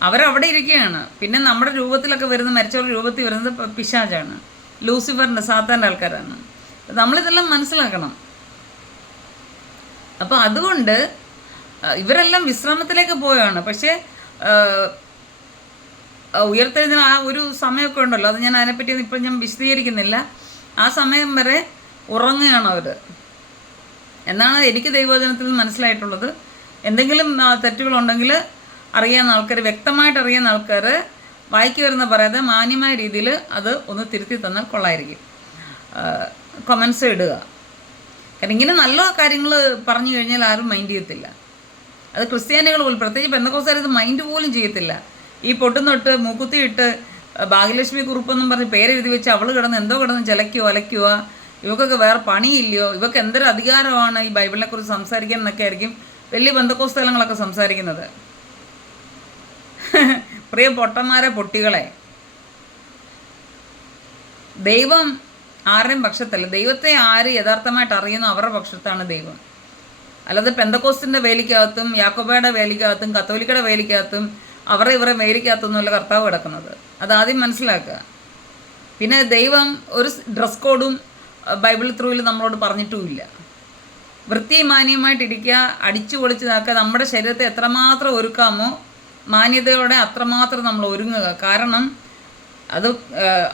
അവരവിടെ ഇരിക്കുകയാണ്. പിന്നെ നമ്മുടെ രൂപത്തിലൊക്കെ വരുന്ന, മരിച്ചവരുടെ രൂപത്തിൽ വരുന്നത് പിശാചാണ്, ലൂസിഫറിൻ്റെ, സാത്താൻ്റെ ആൾക്കാരാണ്. നമ്മളിതെല്ലാം മനസ്സിലാക്കണം. അപ്പോൾ അതുകൊണ്ട് ഇവരെല്ലാം വിശ്രമത്തിലേക്ക് പോവുകയാണ്. പക്ഷേ ഉയർത്തെഴുന്നേൽ ആ ഒരു സമയമൊക്കെ ഉണ്ടല്ലോ, അത് ഞാൻ അതിനെപ്പറ്റി ഇപ്പം ഞാൻ വിശദീകരിക്കുന്നില്ല. ആ സമയം വരെ ഉറങ്ങുകയാണ് അവർ എന്നാണ് എനിക്ക് ദൈവവചനത്തിൽ മനസ്സിലായിട്ടുള്ളത്. എന്തെങ്കിലും തെറ്റുകളുണ്ടെങ്കിൽ അറിയാവുന്ന ആൾക്കാർ, വ്യക്തമായിട്ട് അറിയാവുന്ന ആൾക്കാർ വായിക്ക് വരുന്ന പറയാതെ മാന്യമായ രീതിയിൽ അത് ഒന്ന് തിരുത്തി തന്നാൽ കൊള്ളായിരിക്കും. കമൻസ് ഇടുക. കാരണം ഇങ്ങനെ നല്ല കാര്യങ്ങൾ പറഞ്ഞു കഴിഞ്ഞാൽ ആരും മൈൻഡ് ചെയ്യത്തില്ല. അത് ക്രിസ്ത്യാനികൾ പോലും, പ്രത്യേകിച്ച് പെന്തക്കോസ്തുകാർ ഇത് മൈൻഡ് പോലും ചെയ്യത്തില്ല. ഈ പൊട്ടുന്നൊട്ട് മൂക്കുത്തി ഇട്ട് ഭാഗ്യലക്ഷ്മി കുറുപ്പെന്നും പറഞ്ഞ് പേരെഴുതി വെച്ച് അവൾ കിടന്ന് ചിലയ്ക്കുവോ അലയ്ക്കുവോ, ഇവക്കൊക്കെ വേറെ പണിയില്ലയോ, ഇവർക്ക് എന്തൊരു അധികാരമാണ് ഈ ബൈബിളിനെക്കുറിച്ച് സംസാരിക്കാൻ എന്നൊക്കെ ആയിരിക്കും വലിയ പെന്തക്കോസ്തലങ്ങളൊക്കെ സംസാരിക്കുന്നത്. പ്രിയ പൊട്ടന്മാരെ, പൊട്ടികളെ, ദൈവം ആരുടെയും പക്ഷത്തല്ല. ദൈവത്തെ ആര് യഥാർത്ഥമായിട്ട് അറിയുന്നു അവരുടെ പക്ഷത്താണ് ദൈവം. അല്ലാതെ പെന്തക്കോസ്തിൻ്റെ വേലിക്കകത്തും യാക്കോബയുടെ വേലിക്കകത്തും കത്തോലിക്കയുടെ വേലിക്കകത്തും ഇവരെ വേലിക്കകത്തൊന്നുമല്ല കർത്താവ് കിടക്കുന്നത്. അതാദ്യം മനസ്സിലാക്കുക. പിന്നെ ദൈവം ഒരു ഡ്രസ് കോഡും ബൈബിൾ ത്രൂവിൽ നമ്മളോട് പറഞ്ഞിട്ടുമില്ല. വൃത്തിമാന്യമായിട്ടിരിക്കുക, അടിച്ചു പൊളിച്ച് നോക്കുക. നമ്മുടെ ശരീരത്തെ എത്രമാത്രം ഒരുക്കാമോ മാന്യതയോടെ അത്രമാത്രം നമ്മൾ ഒരുങ്ങുക. കാരണം അത്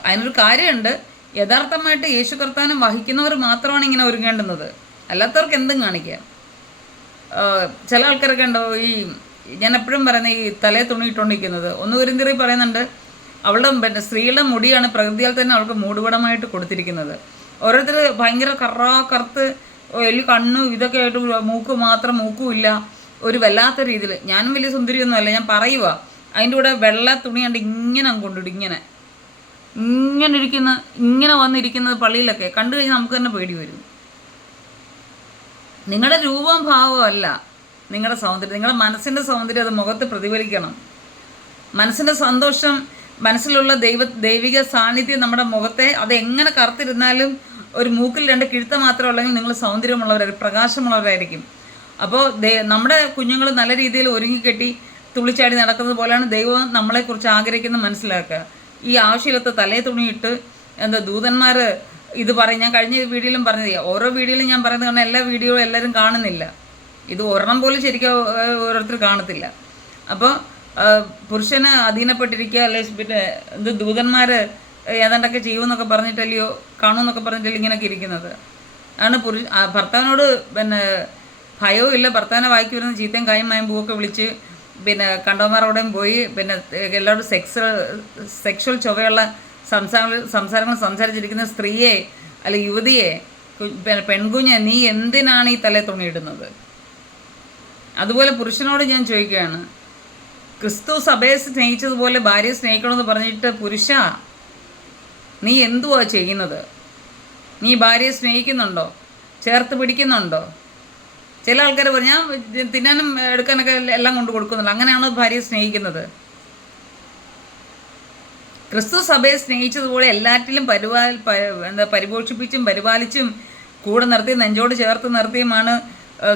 അതിനൊരു കാര്യമുണ്ട്. യഥാർത്ഥമായിട്ട് യേശു കർത്താവിനെ വഹിക്കുന്നവർ മാത്രമാണ് ഇങ്ങനെ ഒരുങ്ങേണ്ടുന്നത്. അല്ലാത്തവർക്ക് എന്തും കാണിക്കുക. ചില ആൾക്കാരൊക്കെ ഉണ്ടോ, ഞാൻ എപ്പോഴും പറയുന്ന ഈ തലയെ തുണിയിട്ടുകൊണ്ടിരിക്കുന്നത്. 1 കൊരിന്ത്യരിൽ പറയുന്നുണ്ട്, അവളുടെ സ്ത്രീയുടെ മുടിയാണ് പ്രകൃതിയാൽ തന്നെ അവൾക്ക് മൂടുപടമായിട്ട് കൊടുത്തിരിക്കുന്നത്. ഓരോരുത്തർ ഭയങ്കര കറുത്ത് വലിയ കണ്ണു ഇതൊക്കെ ആയിട്ട്, മൂക്ക് മാത്രം മൂക്കുമില്ല, ഒരു വല്ലാത്ത രീതിയിൽ. ഞാനും വലിയ സുന്ദരിയൊന്നുമല്ല, ഞാൻ പറയുക. അതിൻ്റെ കൂടെ വെള്ള തുണി കണ്ട് ഇങ്ങനെ കൊണ്ടിടും, ഇങ്ങനെ വന്നിരിക്കുന്നത് പള്ളിയിലൊക്കെ കണ്ടു കഴിഞ്ഞാൽ നമുക്ക് തന്നെ പേടി വരും. നിങ്ങളുടെ രൂപം ഭാവവും അല്ല നിങ്ങളുടെ സൗന്ദര്യം, നിങ്ങളുടെ മനസ്സിൻ്റെ സൗന്ദര്യം അത് മുഖത്ത് പ്രതിഫലിക്കണം. മനസ്സിൻ്റെ സന്തോഷം, മനസ്സിലുള്ള ദൈവിക സാന്നിധ്യം നമ്മുടെ മുഖത്തെ, അത് എങ്ങനെ കറുത്തിരുന്നാലും ഒരു മൂക്കിൽ 2 കിഴുത്ത മാത്രം ഉള്ളെങ്കിൽ നിങ്ങൾ സൗന്ദര്യമുള്ളവരായിരിക്കും, പ്രകാശമുള്ളവരായിരിക്കും. അപ്പോൾ നമ്മുടെ കുഞ്ഞുങ്ങൾ നല്ല രീതിയിൽ ഒരുങ്ങിക്കെട്ടി തുള്ളിച്ചാടി നടക്കുന്നത് പോലെയാണ് ദൈവം നമ്മളെക്കുറിച്ച് ആഗ്രഹിക്കുന്നത് മനസ്സിലാക്കുക. ഈ ആവശ്യമില്ലാത്ത തലേ തുണിയിട്ട് ദൂതന്മാർ ഇത് പറയും. ഞാൻ കഴിഞ്ഞ വീഡിയോയിലും പറഞ്ഞത്, ഓരോ വീഡിയോയിലും ഞാൻ പറയുന്നത് കാരണം എല്ലാ വീഡിയോയും എല്ലാവരും കാണുന്നില്ല. ഇത് ഒരെണ്ണം പോലും ശരിക്കും ഓരോരുത്തർ കാണത്തില്ല. അപ്പോൾ പുരുഷന് അധീനപ്പെട്ടിരിക്കുക, അല്ലെ പിന്നെ ദൂതന്മാർ ഏതാണ്ടൊക്കെ ചെയ്യുമെന്നൊക്കെ പറഞ്ഞിട്ടല്ലയോ, കാണുമെന്നൊക്കെ പറഞ്ഞിട്ടല്ലോ ഇങ്ങനെയൊക്കെ ഇരിക്കുന്നത്. ആണ് ഭർത്താവിനോട് ഭയവും ഇല്ല. ഭർത്താവിനെ വായിക്ക് വരുന്ന ചീത്തയും കായും മായും പൂവൊക്കെ വിളിച്ച് കണ്ടവന്മാരോടെയും പോയി എല്ലാവരും സെക്ഷൽ ചൊവ്വയുള്ള സംസാരങ്ങൾ സംസാരിച്ചിരിക്കുന്ന സ്ത്രീയെ അല്ലെ യുവതിയെ പെൺകുഞ്ഞ് നീ എന്തിനാണ് ഈ തലേ തുണി ഇടുന്നത്? അതുപോലെ പുരുഷനോട് ഞാൻ ചോദിക്കുകയാണ്, ക്രിസ്തു സഭയെ സ്നേഹിച്ചതുപോലെ ഭാര്യയെ സ്നേഹിക്കണമെന്ന് പറഞ്ഞിട്ട് പുരുഷ നീ എന്തുവാ ചെയ്യുന്നത്? നീ ഭാര്യയെ സ്നേഹിക്കുന്നുണ്ടോ? ചേർത്ത് പിടിക്കുന്നുണ്ടോ? ചില ആൾക്കാർ പറഞ്ഞു ഞാൻ തിന്നാനും എടുക്കാനൊക്കെ എല്ലാം കൊണ്ട് കൊടുക്കുന്നുള്ളൂ. അങ്ങനെയാണോ ഭാര്യയെ സ്നേഹിക്കുന്നത്? ക്രിസ്തു സഭയെ സ്നേഹിച്ചതുപോലെ എല്ലാറ്റിലും പരിപോഷിപ്പിച്ചും പരിപാലിച്ചും കൂടെ നിർത്തി നെഞ്ചോട് ചേർത്ത് നിർത്തിയുമാണ്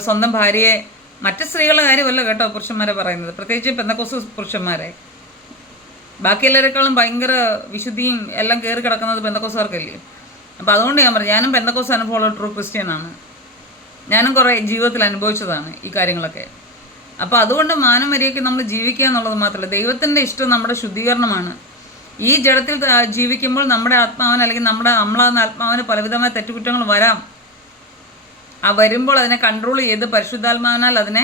സ്വന്തം ഭാര്യയെ. മറ്റ് സ്ത്രീകളുടെ കാര്യമല്ല കേട്ടോ പുരുഷന്മാരെ പറയുന്നത്, പ്രത്യേകിച്ച് പെന്തക്കോസ്ത് പുരുഷന്മാരെ. ബാക്കി എല്ലാവരെക്കാളും ഭയങ്കര വിശുദ്ധിയും എല്ലാം കയറി കിടക്കുന്നത് പെന്തക്കോസ്തുകാർക്കല്ലേ. അപ്പോൾ അതുകൊണ്ട് ഞാൻ പറഞ്ഞു, ഞാനും പെന്തക്കോസ്ത് അനുഭവമുള്ള ട്രൂ ക്രിസ്ത്യനാണ്. ഞാനും കുറേ ജീവിതത്തിൽ അനുഭവിച്ചതാണ് ഈ കാര്യങ്ങളൊക്കെ. അപ്പോൾ അതുകൊണ്ട് മാനം മര്യാദയ്ക്ക് നമ്മൾ ജീവിക്കുക എന്നുള്ളത് മാത്രമല്ല, ദൈവത്തിൻ്റെ ഇഷ്ടം നമ്മുടെ ശുദ്ധീകരണമാണ്. ഈ ജഡത്തിൽ ജീവിക്കുമ്പോൾ നമ്മുടെ ആത്മാവിന് അല്ലെങ്കിൽ നമ്മളെന്ന ആത്മാവിന് പലവിധമായ തെറ്റുകുറ്റങ്ങൾ വരാം. ആ വരുമ്പോൾ അതിനെ കൺട്രോൾ ചെയ്ത് പരിശുദ്ധാത്മാവിനാൽ അതിനെ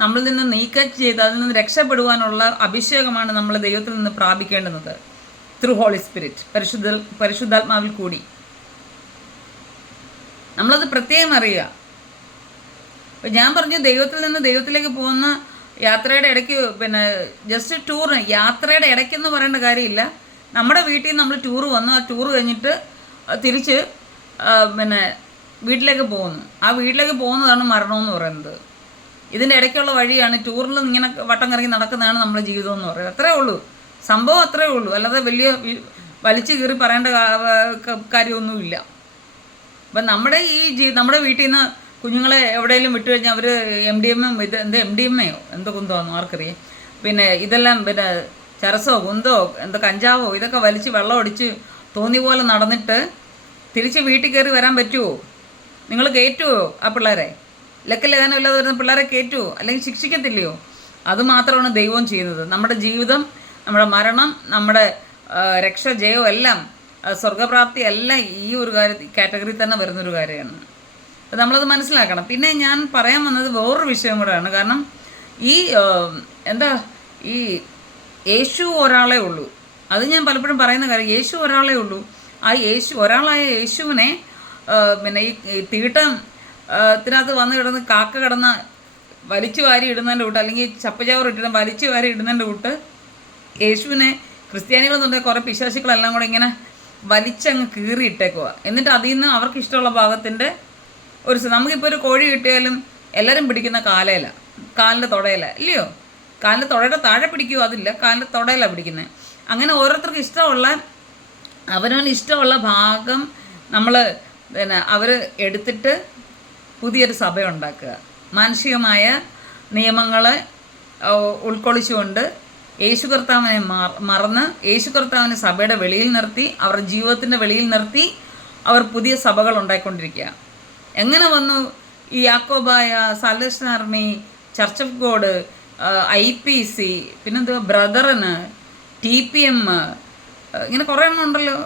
നമ്മളിൽ നിന്ന് നീക്കം ചെയ്ത് അതിൽ നിന്ന് രക്ഷപ്പെടുവാനുള്ള അഭിഷേകമാണ് നമ്മൾ ദൈവത്തിൽ നിന്ന് പ്രാപിക്കേണ്ടുന്നത്. ത്രൂ ഹോളി സ്പിരിറ്റ്, പരിശുദ്ധാത്മാവിൽ കൂടി നമ്മളത് പ്രത്യേകം അറിയുക. അപ്പം ഞാൻ പറഞ്ഞു, ദൈവത്തിൽ നിന്ന് ദൈവത്തിലേക്ക് പോകുന്ന യാത്രയുടെ ഇടയ്ക്ക് ജസ്റ്റ് ടൂറിന് യാത്രയുടെ ഇടയ്ക്കെന്ന് പറയേണ്ട കാര്യമില്ല. നമ്മുടെ വീട്ടിൽ നിന്ന് നമ്മൾ ടൂറ് വന്നു, ആ ടൂറ് കഴിഞ്ഞിട്ട് തിരിച്ച് വീട്ടിലേക്ക് പോകുന്നു. ആ വീട്ടിലേക്ക് പോകുന്നതാണ് മരണമെന്ന് പറയുന്നത്. ഇതിൻ്റെ ഇടയ്ക്കുള്ള വഴിയാണ് ടൂറിൽ ഇങ്ങനെ വട്ടം കറങ്ങി നടക്കുന്നതാണ് നമ്മുടെ ജീവിതം എന്ന് പറയുന്നത്. അത്രേ ഉള്ളൂ, സംഭവം അത്രേ ഉള്ളൂ. അല്ലാതെ വലിയ വലിച്ചു കീറി പറയേണ്ട കാര്യമൊന്നുമില്ല. അപ്പം നമ്മുടെ വീട്ടിൽ നിന്ന് കുഞ്ഞുങ്ങളെ എവിടെയെങ്കിലും വിട്ടു കഴിഞ്ഞാൽ അവർ MDMA MDMAയോ എന്തോ കുന്തോന്നോ ആർക്കറിയാം, ഇതെല്ലാം ചരസോ കുന്തോ എന്തോ കഞ്ചാവോ ഇതൊക്കെ വലിച്ച് വെള്ളം അടിച്ച് തോന്നി പോലെ നടന്നിട്ട് തിരിച്ച് വീട്ടിൽ കയറി വരാൻ പറ്റുമോ? നിങ്ങൾ കയറ്റുമോ ആ പിള്ളേരെ? ലക്കലഗാനം ഇല്ലാതെ വരുന്ന പിള്ളേരെ കയറ്റുമോ? അല്ലെങ്കിൽ ശിക്ഷിക്കത്തില്ലയോ? അതുമാത്രമാണ് ദൈവം ചെയ്യുന്നത്. നമ്മുടെ ജീവിതം, നമ്മുടെ മരണം, നമ്മുടെ രക്ഷ, ജയം എല്ലാം, സ്വർഗപ്രാപ്തി എല്ലാം ഈ ഒരു കാറ്റഗറിയിൽ തന്നെ വരുന്നൊരു കാര്യമാണ്. അപ്പോൾ നമ്മളത് മനസ്സിലാക്കണം. പിന്നെ ഞാൻ പറയാൻ വന്നത് വേറൊരു വിഷയം കൂടെയാണ്. കാരണം ഈ യേശു ഒരാളേ ഉള്ളൂ. അത് ഞാൻ പലപ്പോഴും പറയുന്ന കാര്യം, യേശു ഒരാളേ ഉള്ളൂ. ആ ഒരാളായ യേശുവിനെ ഈ തീട്ടത്തിനകത്ത് വന്ന് കിടന്ന് കാക്ക കിടന്ന വലിച്ചു വാരി ഇടുന്നതിൻ്റെ കൂട്ട്, അല്ലെങ്കിൽ ചപ്പചാവർ ഇട്ടിട്ട് വലിച്ചു വാരി ഇടുന്നതിൻ്റെ കൂട്ട് യേശുവിനെ ക്രിസ്ത്യാനികളെന്ന് പറഞ്ഞാൽ കുറേ പിശാചുക്കളെല്ലാം കൂടെ ഇങ്ങനെ വലിച്ചങ്ങ് കീറിയിട്ടേക്കുക. എന്നിട്ട് അതിൽ നിന്ന് അവർക്ക് ഇഷ്ടമുള്ള ഭാഗത്തിൻ്റെ നമുക്കിപ്പോൾ ഒരു കോഴി കിട്ടിയാലും എല്ലാവരും പിടിക്കുന്ന കാലിൻ്റെ തുടയില ഇല്ലയോ? കാലിൻ്റെ തുടയുടെ താഴെ പിടിക്കുമോ? അതില്ല, കാലിൻ്റെ തുടയിലാണ് പിടിക്കുന്നത്. അങ്ങനെ ഓരോരുത്തർക്ക് അവനവന് ഇഷ്ടമുള്ള ഭാഗം അവർ എടുത്തിട്ട് പുതിയൊരു സഭ ഉണ്ടാക്കുക. മാനുഷികമായ നിയമങ്ങളെ ഉൾക്കൊള്ളിച്ചുകൊണ്ട് യേശു കർത്താവിനെ മറന്ന് യേശു കർത്താവിനെ സഭയുടെ വെളിയിൽ നിർത്തി, അവരുടെ ജീവിതത്തിൻ്റെ വെളിയിൽ നിർത്തി അവർ പുതിയ സഭകൾ ഉണ്ടായിക്കൊണ്ടിരിക്കുക. എങ്ങനെ വന്നു ഈ Yakobaya, salvation army, church of God, IPC, പിന്നെന്തുവാ ബ്രദറിന്, TPM, ഇങ്ങനെ കുറേ എണ്ണം ഉണ്ടല്ലോ,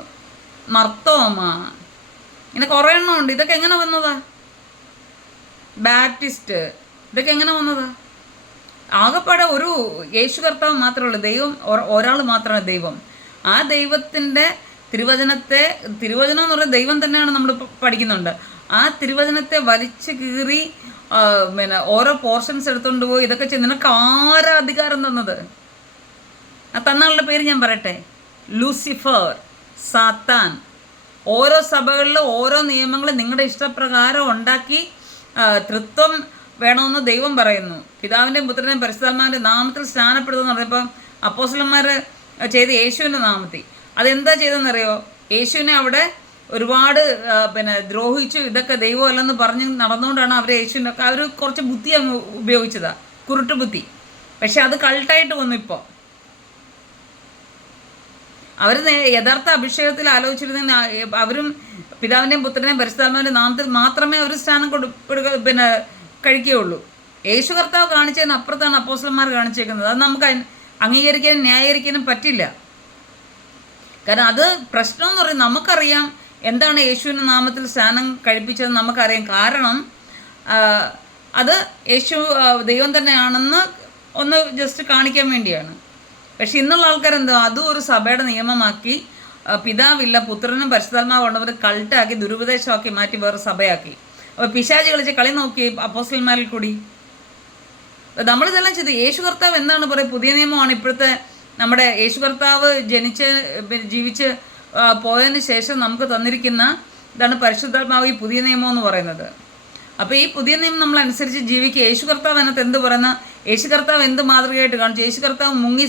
മർത്തോമ, ഇങ്ങനെ കുറേ എണ്ണം ഉണ്ട്. ഇതൊക്കെ എങ്ങനെ വന്നതാ? ബാപ്റ്റിസ്റ്റ്, ഇതൊക്കെ എങ്ങനെ വന്നതാ? ആകെപ്പാടെ ഒരു യേശു കർത്താവ് മാത്രമേ ഉള്ളൂ. ദൈവം ഒരാൾ മാത്രമാണ് ദൈവം. ആ ദൈവത്തിൻ്റെ തിരുവചനം എന്ന് പറയുന്നത് ദൈവം തന്നെയാണ് നമ്മൾ പഠിക്കുന്നുണ്ട്. ആ തിരുവചനത്തെ വലിച്ചു കീറി ഓരോ പോർഷൻസ് എടുത്തുകൊണ്ട് പോയി ഇതൊക്കെ ചെയ്ത് നിനക്ക് ആരാ അധികാരം തന്നത്? ആ തന്നാളുടെ പേര് ഞാൻ പറയട്ടെ, ലൂസിഫർ, സാത്താൻ. ഓരോ സഭകളിലും ഓരോ നിയമങ്ങൾ നിങ്ങളുടെ ഇഷ്ടപ്രകാരം ഉണ്ടാക്കി തൃത്വം വേണമെന്ന് ദൈവം പറയുന്നു. പിതാവിൻ്റെയും പുത്രൻ്റെയും പരിശുദ്ധാത്മാവിൻ്റെ നാമത്തിൽ സ്നാനപ്പെടുത്തുമെന്ന് പറഞ്ഞപ്പോൾ അപ്പോസ്തലന്മാർ ചെയ്ത് യേശുവിൻ്റെ നാമത്തിൽ. അതെന്താ ചെയ്തതെന്നറിയോ? യേശുവിനെ അവിടെ ഒരുപാട് ദ്രോഹിച്ചു, ഇതൊക്കെ ദൈവമല്ലെന്ന് പറഞ്ഞ് നടന്നുകൊണ്ടാണ് അവർ കുറച്ച് ബുദ്ധി അങ്ങ് ഉപയോഗിച്ചതാണ്, കുരുട്ട് ബുദ്ധി. പക്ഷെ അത് കൾട്ടായിട്ട് വന്നു. ഇപ്പോൾ അവർ യഥാർത്ഥ അഭിഷേകത്തിൽ ആലോചിച്ചിരുന്ന അവരും പിതാവിൻ്റെയും പുത്രൻ്റെയും പരിശുദ്ധാത്മാവിൻ്റെ നാമത്തിൽ മാത്രമേ അവർ സ്നാനം കഴിക്കുകയുള്ളൂ. യേശു കർത്താവ് കാണിച്ചതിന് അപ്പുറത്താണ് അപ്പോസ്തലന്മാർ കാണിച്ചേക്കുന്നത്. അത് നമുക്ക് അംഗീകരിക്കാനും ന്യായീകരിക്കാനും പറ്റില്ല. കാരണം അത് പ്രശ്നം എന്ന് പറയുന്നത് നമുക്കറിയാം എന്താണ് യേശുവിൻ്റെ നാമത്തിൽ സ്നാനം കഴിപ്പിച്ചത് നമുക്കറിയാം. കാരണം അത് യേശു ദൈവം തന്നെയാണെന്ന് ഒന്ന് ജസ്റ്റ് കാണിക്കാൻ വേണ്ടിയാണ്. പക്ഷെ ഇന്നുള്ള ആൾക്കാരെന്തോ അതും ഒരു സഭയുടെ നിയമമാക്കി പിതാവില്ല, പുത്രനും പരിശുദ്ധാത്മാവുള്ളവർ കൾട്ടാക്കി ദുരുപദേശമാക്കി മാറ്റി വേറെ സഭയാക്കി. അപ്പോൾ പിശാചി കളിച്ച് കളി നോക്കി അപ്പോസ്റ്റലന്മാരിൽ കൂടി. നമ്മളിതെല്ലാം ചെയ്ത് യേശു കർത്താവ് എന്താണ് പറയുക? പുതിയ നിയമമാണ് ഇപ്പോഴത്തെ നമ്മുടെ യേശു കർത്താവ് ജീവിച്ച് പോയതിന് ശേഷം നമുക്ക് തന്നിരിക്കുന്ന ഇതാണ് പരിശുദ്ധാത്മാവ്, ഈ പുതിയ നിയമം എന്ന് പറയുന്നത്. അപ്പോൾ ഈ പുതിയ നിയമം നമ്മൾ അനുസരിച്ച് ജീവിക്കുക. യേശു കർത്താവ് അതിനകത്ത് എന്ത് പറയുന്ന, യേശു കർത്താവ് എന്ത് മാതൃകയായിട്ട് കാണിച്ചു? യേശു കർത്താവ് മുങ്ങി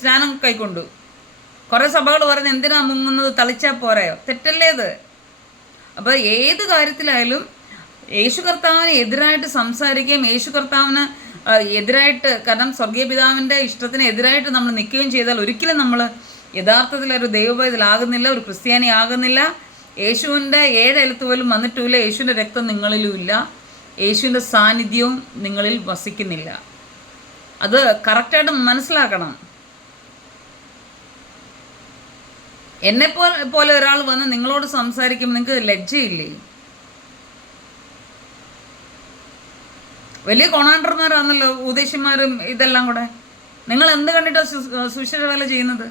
സ്നാനം കൈക്കൊണ്ടു. കുറേ സഭകൾ പറയുന്നത് എന്തിനാ മുങ്ങുന്നത്, തളിച്ചാൽ പോരായോ? തെറ്റല്ലേ അത്? അപ്പോൾ ഏത് കാര്യത്തിലായാലും യേശു കർത്താവിന് എതിരായിട്ട് സംസാരിക്കുകയും യേശു കർത്താവിന് എതിരായിട്ട്, കാരണം സ്വർഗീയ പിതാവിൻ്റെ ഇഷ്ടത്തിന് എതിരായിട്ട് നമ്മൾ നിൽക്കുകയും ചെയ്താൽ ഒരിക്കലും നമ്മൾ യഥാർത്ഥത്തിൽ ഒരു ദൈവപൈതലാകുന്നില്ല, ഒരു ക്രിസ്ത്യാനി ആകുന്നില്ല. യേശുവിൻ്റെ 7 എഴുത്ത് പോലും വന്നിട്ടുമില്ല, യേശുവിൻ്റെ രക്തം നിങ്ങളിലും ഇല്ല, യേശുവിൻ്റെ സാന്നിധ്യവും നിങ്ങളിൽ വസിക്കുന്നില്ല. അത് കറക്റ്റായിട്ട് മനസ്സിലാക്കണം. എന്നെപ്പോലെ ഒരാൾ വന്ന് നിങ്ങളോട് സംസാരിക്കും, നിങ്ങൾക്ക് ലജ്ജയില്ലേ? വലിയ കൊണാണ്ടർമാരാണല്ലോ ഉപദേശിമാരും ഇതെല്ലാം കൂടെ. നിങ്ങൾ എന്ത് കണ്ടിട്ടാണ് സുവിശേഷ വേല ചെയ്യുന്നത്?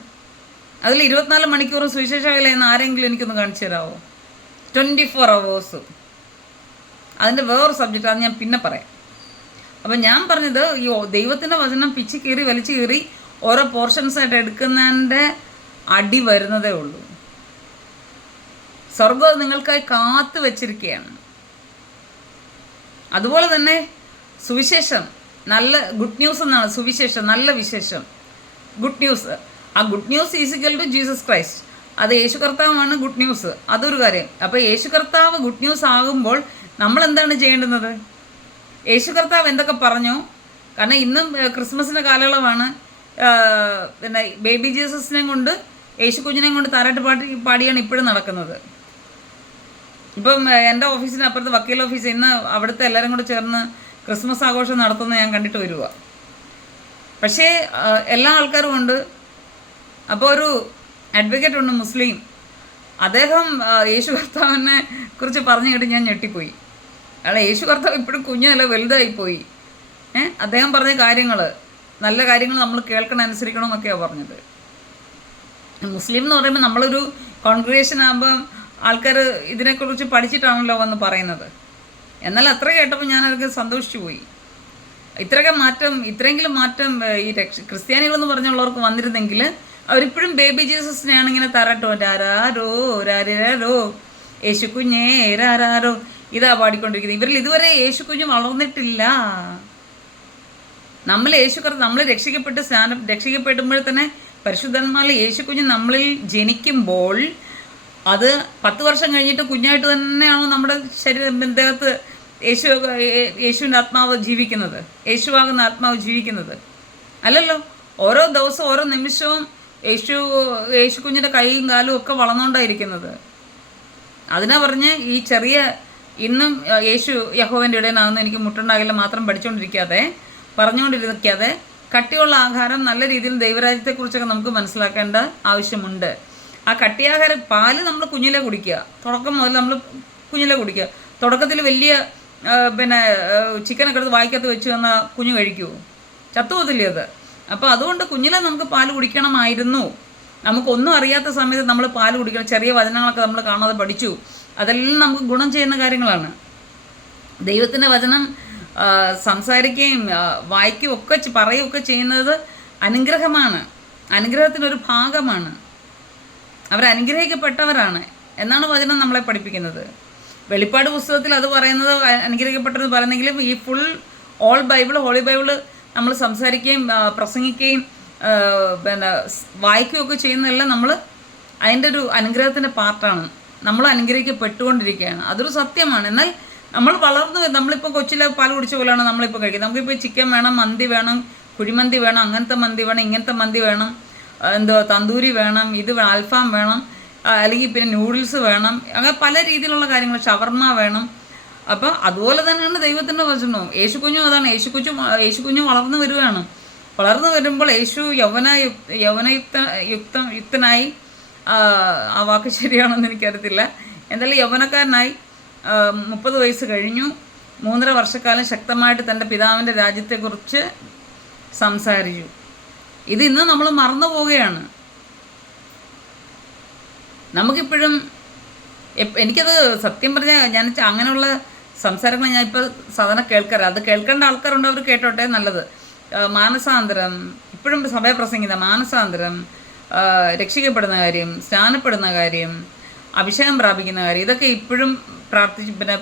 അതിൽ 24 മണിക്കൂറും സുവിശേഷ വേല എന്ന് ആരെങ്കിലും എനിക്കൊന്ന് കാണിച്ചു തരാമോ? 24 hours. അതിൻ്റെ വേറൊരു സബ്ജക്റ്റ്, അത് ഞാൻ പിന്നെ പറയാം. അപ്പം ഞാൻ പറഞ്ഞത് ഈ ദൈവത്തിൻ്റെ വചനം പിച്ച് കീറി വലിച്ചു കീറി ഓരോ പോർഷൻസായിട്ട് എടുക്കുന്നതിൻ്റെ അടി വരുന്നതേ ഉള്ളൂ. സ്വർഗം നിങ്ങൾക്കായി കാത്തു വച്ചിരിക്കുകയാണ്. അതുപോലെ തന്നെ സുവിശേഷം, നല്ല ഗുഡ് ന്യൂസ് എന്നാണ് സുവിശേഷം, നല്ല വിശേഷം, ഗുഡ് ന്യൂസ്. ആ good news is equal to Jesus Christ. അത് യേശു കർത്താവാണ് ഗുഡ് ന്യൂസ്, അതൊരു കാര്യം. അപ്പോൾ യേശു കർത്താവ് ഗുഡ് ന്യൂസ് ആകുമ്പോൾ നമ്മൾ എന്താണ് ചെയ്യേണ്ടുന്നത്? യേശു കർത്താവ് എന്തൊക്കെ പറഞ്ഞു? കാരണം ഇന്നും ക്രിസ്മസിൻ്റെ കാലയളവാണ്. പിന്നെ ബേബി ജീസസിനെയും കൊണ്ട്, യേശു കുഞ്ഞിനെയും കൊണ്ട് താരാട്ട് പാടിയാണ് ഇപ്പോഴും നടക്കുന്നത്. ഇപ്പം എൻ്റെ ഓഫീസിന് അപ്പുറത്ത് വക്കീൽ ഓഫീസ്, ഇന്ന് അവിടുത്തെ എല്ലാവരും കൂടെ ചേർന്ന് ക്രിസ്മസ് ആഘോഷം നടത്തുന്നത് ഞാൻ കണ്ടിട്ട് വരിക. പക്ഷേ എല്ലാ ആൾക്കാരും ഉണ്ട്. അപ്പോൾ ഒരു അഡ്വക്കേറ്റ് ഉണ്ട്, മുസ്ലിം. അദ്ദേഹം യേശു കർത്താവിനെ കുറിച്ച് പറഞ്ഞു കേട്ട് ഞാൻ ഞെട്ടിപ്പോയി. അയാൾ യേശു കർത്താവ് ഇപ്പോഴും കുഞ്ഞല്ല, വലുതായിപ്പോയി. അദ്ദേഹം പറഞ്ഞ കാര്യങ്ങൾ, നല്ല കാര്യങ്ങൾ നമ്മൾ കേൾക്കണം, അനുസരിക്കണം എന്നൊക്കെയാണ് പറഞ്ഞത്. മുസ്ലിം എന്ന് പറയുമ്പോൾ നമ്മളൊരു കോൺഗ്രിഗേഷൻ ആകുമ്പം ആൾക്കാർ ഇതിനെക്കുറിച്ച് പഠിച്ചിട്ടാണല്ലോ വന്ന് പറയുന്നത്. എന്നാൽ അത്ര കേട്ടപ്പോൾ ഞാനതൊക്കെ സന്തോഷിച്ചു പോയി. ഇത്രയെങ്കിലും മാറ്റം ഈ ക്രിസ്ത്യാനികളെന്ന് പറഞ്ഞുള്ളവർക്ക് വന്നിരുന്നെങ്കിൽ അവരിപ്പോഴും ബേബി ജീസസിനെയാണ് ഇങ്ങനെ തരട്ടോ രാരോ രാരോ യേശു കുഞ്ഞേ രാരോ ഇതാ പാടിക്കൊണ്ടിരിക്കുന്നത്. ഇവരിൽ ഇതുവരെ യേശു കുഞ്ഞ് വളർന്നിട്ടില്ല. നമ്മൾ രക്ഷിക്കപ്പെടുമ്പോൾ തന്നെ പരിശുദ്ധന്മാരിൽ യേശു കുഞ്ഞ് നമ്മളിൽ ജനിക്കുമ്പോൾ അത് 10 വർഷം കഴിഞ്ഞിട്ട് കുഞ്ഞായിട്ട് തന്നെയാണ് നമ്മുടെ ദേഹത്ത് യേശുവിൻ്റെ ആത്മാവ് ജീവിക്കുന്നത്, യേശുവാകുന്ന ആത്മാവ് ജീവിക്കുന്നത് അല്ലല്ലോ. ഓരോ ദിവസവും ഓരോ നിമിഷവും യേശു കുഞ്ഞിൻ്റെ കൈയും കാലും ഒക്കെ വളർന്നുകൊണ്ടായിരിക്കുന്നത്. അതിനാ പറഞ്ഞ് ഈ ചെറിയ ഇന്നും യേശു യഹോവൻ്റെ ഇടയനാകുന്ന എനിക്ക് മുട്ടുണ്ടാകില്ല മാത്രം പറഞ്ഞുകൊണ്ടിരിക്കാതെ കട്ടിയുള്ള ആഹാരം, നല്ല രീതിയിൽ ദൈവരാജ്യത്തെക്കുറിച്ചൊക്കെ നമുക്ക് മനസ്സിലാക്കേണ്ട ആവശ്യമുണ്ട്. ആ കട്ടിയാഹാരം പാല് നമ്മൾ കുഞ്ഞിലെ കുടിക്കുക, തുടക്കം മുതൽ നമ്മൾ കുഞ്ഞിലെ കുടിക്കുക. തുടക്കത്തിൽ വലിയ ചിക്കനൊക്കെ എടുത്ത് വായിക്കകത്ത് വെച്ച് വന്നാൽ കുഞ്ഞ് കഴിക്കുമോ? ചത്തുപോകത്തില്ലേ അത്? അപ്പോൾ അതുകൊണ്ട് കുഞ്ഞിലെ നമുക്ക് പാല് കുടിക്കണമായിരുന്നു. നമുക്കൊന്നും അറിയാത്ത സമയത്ത് നമ്മൾ പാല് കുടിക്കണം. ചെറിയ വചനങ്ങളൊക്കെ നമ്മൾ കാണാതെ പഠിച്ചു. അതെല്ലാം നമുക്ക് ഗുണം ചെയ്യുന്ന കാര്യങ്ങളാണ്. ദൈവത്തിൻ്റെ വചനം സംസാരിക്കുകയും വായിക്കുകയും ഒക്കെ പറയുകയൊക്കെ ചെയ്യുന്നത് അനുഗ്രഹമാണ്, അനുഗ്രഹത്തിനൊരു ഭാഗമാണ്. അവരനുഗ്രഹിക്കപ്പെട്ടവരാണ് എന്നാണ് വചനം നമ്മളെ പഠിപ്പിക്കുന്നത്. വെളിപ്പാട് പുസ്തകത്തിൽ അത് പറയുന്നത് അനുഗ്രഹിക്കപ്പെട്ടതെന്ന് പറയുന്നെങ്കിലും ഈ ഓൾ ബൈബിൾ, ഹോളി ബൈബിൾ നമ്മൾ സംസാരിക്കുകയും പ്രസംഗിക്കുകയും വായിക്കുകയൊക്കെ ചെയ്യുന്നതെല്ലാം നമ്മൾ അതിൻ്റെ ഒരു അനുഗ്രഹത്തിൻ്റെ പാർട്ടാണ്. നമ്മൾ അനുഗ്രഹിക്കപ്പെട്ടുകൊണ്ടിരിക്കുകയാണ്, അതൊരു സത്യമാണ്. എന്നാൽ നമ്മൾ നമ്മളിപ്പോൾ കൊച്ചിലെ പാൽ കുടിച്ച പോലെയാണ് നമ്മളിപ്പോൾ കഴിക്കുന്നത്. നമുക്കിപ്പോൾ ചിക്കൻ വേണം, മന്തി വേണം, കുഴിമന്തി വേണം, അങ്ങനത്തെ മന്തി വേണം, ഇങ്ങനത്തെ മന്തി വേണം, തന്തൂരി വേണം, അൽഫാം വേണം, അല്ലെങ്കിൽ പിന്നെ നൂഡിൽസ് വേണം, അങ്ങനെ പല രീതിയിലുള്ള കാര്യങ്ങൾ, ഷവർമ വേണം. അപ്പം അതുപോലെ തന്നെയാണ് ദൈവത്തിൻ്റെ വചനവും. യേശുക്കുഞ്ഞും അതാണ്. യേശുക്കുഞ്ഞും വളർന്നു വരുവാണ്. വളർന്നു വരുമ്പോൾ യേശു യുക്തനായി, ആ വാക്ക് ശരിയാണെന്ന് എനിക്കറിയത്തില്ല, എന്തായാലും യൗവനക്കാരനായി 30 വയസ്സ് കഴിഞ്ഞു. 3.5 വർഷക്കാലം ശക്തമായിട്ട് തൻ്റെ പിതാവിൻ്റെ രാജ്യത്തെക്കുറിച്ച് സംസാരിച്ചു. ഇത് ഇന്ന് നമ്മൾ മറന്നു പോവുകയാണ്. നമുക്കിപ്പോഴും എനിക്കത് സത്യം പറഞ്ഞാൽ ഞാൻ അങ്ങനെയുള്ള സംസാരങ്ങൾ ഞാൻ ഇപ്പോൾ സാധാരണ കേൾക്കാറ്. അത് കേൾക്കേണ്ട ആൾക്കാരുണ്ട്, അവർ കേട്ടോട്ടെ, നല്ലത്. മാനസാന്തരം, ഇപ്പോഴും സഭയെ പ്രസംഗിക്കുന്ന മാനസാന്തരം, രക്ഷിക്കപ്പെടുന്ന കാര്യം, സ്നാനപ്പെടുന്ന കാര്യം, അഭിഷേകം പ്രാപിക്കുന്ന കാര്യം, ഇതൊക്കെ ഇപ്പോഴും പ്രാർത്ഥിച്ച് പിന്നെ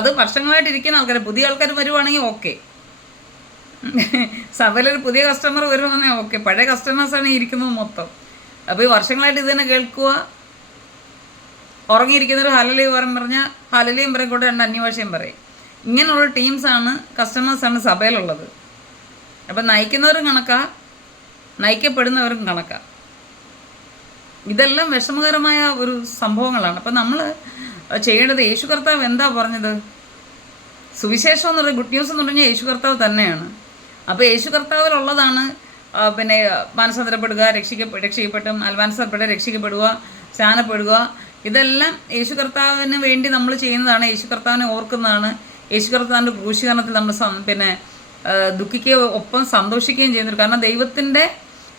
അത് വർഷങ്ങളായിട്ട് ഇരിക്കുന്ന ആൾക്കാർ, പുതിയ ആൾക്കാർ വരുവാണെങ്കിൽ ഓക്കെ, സഭയിലൊരു പുതിയ കസ്റ്റമർ വരുവാണെങ്കിൽ ഓക്കെ. പഴയ കസ്റ്റമേഴ്സാണ് ഇരിക്കുന്നത് മൊത്തം. അപ്പോൾ ഈ വർഷങ്ങളായിട്ട് ഇത് തന്നെ കേൾക്കുക, ഉറങ്ങിയിരിക്കുന്നൊരു ഹലലിയ പറഞ്ഞാൽ ഹലലിയും പറയും, കൂടെ 2 അന്യഭാഷയും പറയും. ഇങ്ങനെയുള്ള ടീംസാണ്, കസ്റ്റമേഴ്സാണ് സഭയിലുള്ളത്. അപ്പം നയിക്കുന്നവരും കണക്കാ, നയിക്കപ്പെടുന്നവരും കണക്കാ. ഇതെല്ലാം വിഷമകരമായ ഒരു സംഭവങ്ങളാണ്. അപ്പം നമ്മൾ ചെയ്യേണ്ടത്, യേശു കർത്താവ് എന്താ പറഞ്ഞത്? സുവിശേഷം എന്ന് പറയുന്നത്, ഗുഡ് ന്യൂസ് എന്ന് പറഞ്ഞാൽ യേശു കർത്താവ് തന്നെയാണ്. അപ്പോൾ യേശു കർത്താവിലുള്ളതാണ് പിന്നെ മാനസാന്തരപ്പെടുക, രക്ഷിക്കപ്പെട്ടും അൽമാനസാന്തരപ്പെടുക, രക്ഷിക്കപ്പെടുക, സ്നാനപ്പെടുക. ഇതെല്ലാം യേശു കർത്താവിന് വേണ്ടി നമ്മൾ ചെയ്യുന്നതാണ്, യേശു കർത്താവിനെ ഓർക്കുന്നതാണ്. യേശു കർത്താവിൻ്റെ ക്രൂശീകരണത്തിൽ നമ്മൾ പിന്നെ ദുഃഖിക്കുകയോ ഒപ്പം സന്തോഷിക്കുകയും ചെയ്യുന്നുണ്ട്. കാരണം ദൈവത്തിൻ്റെ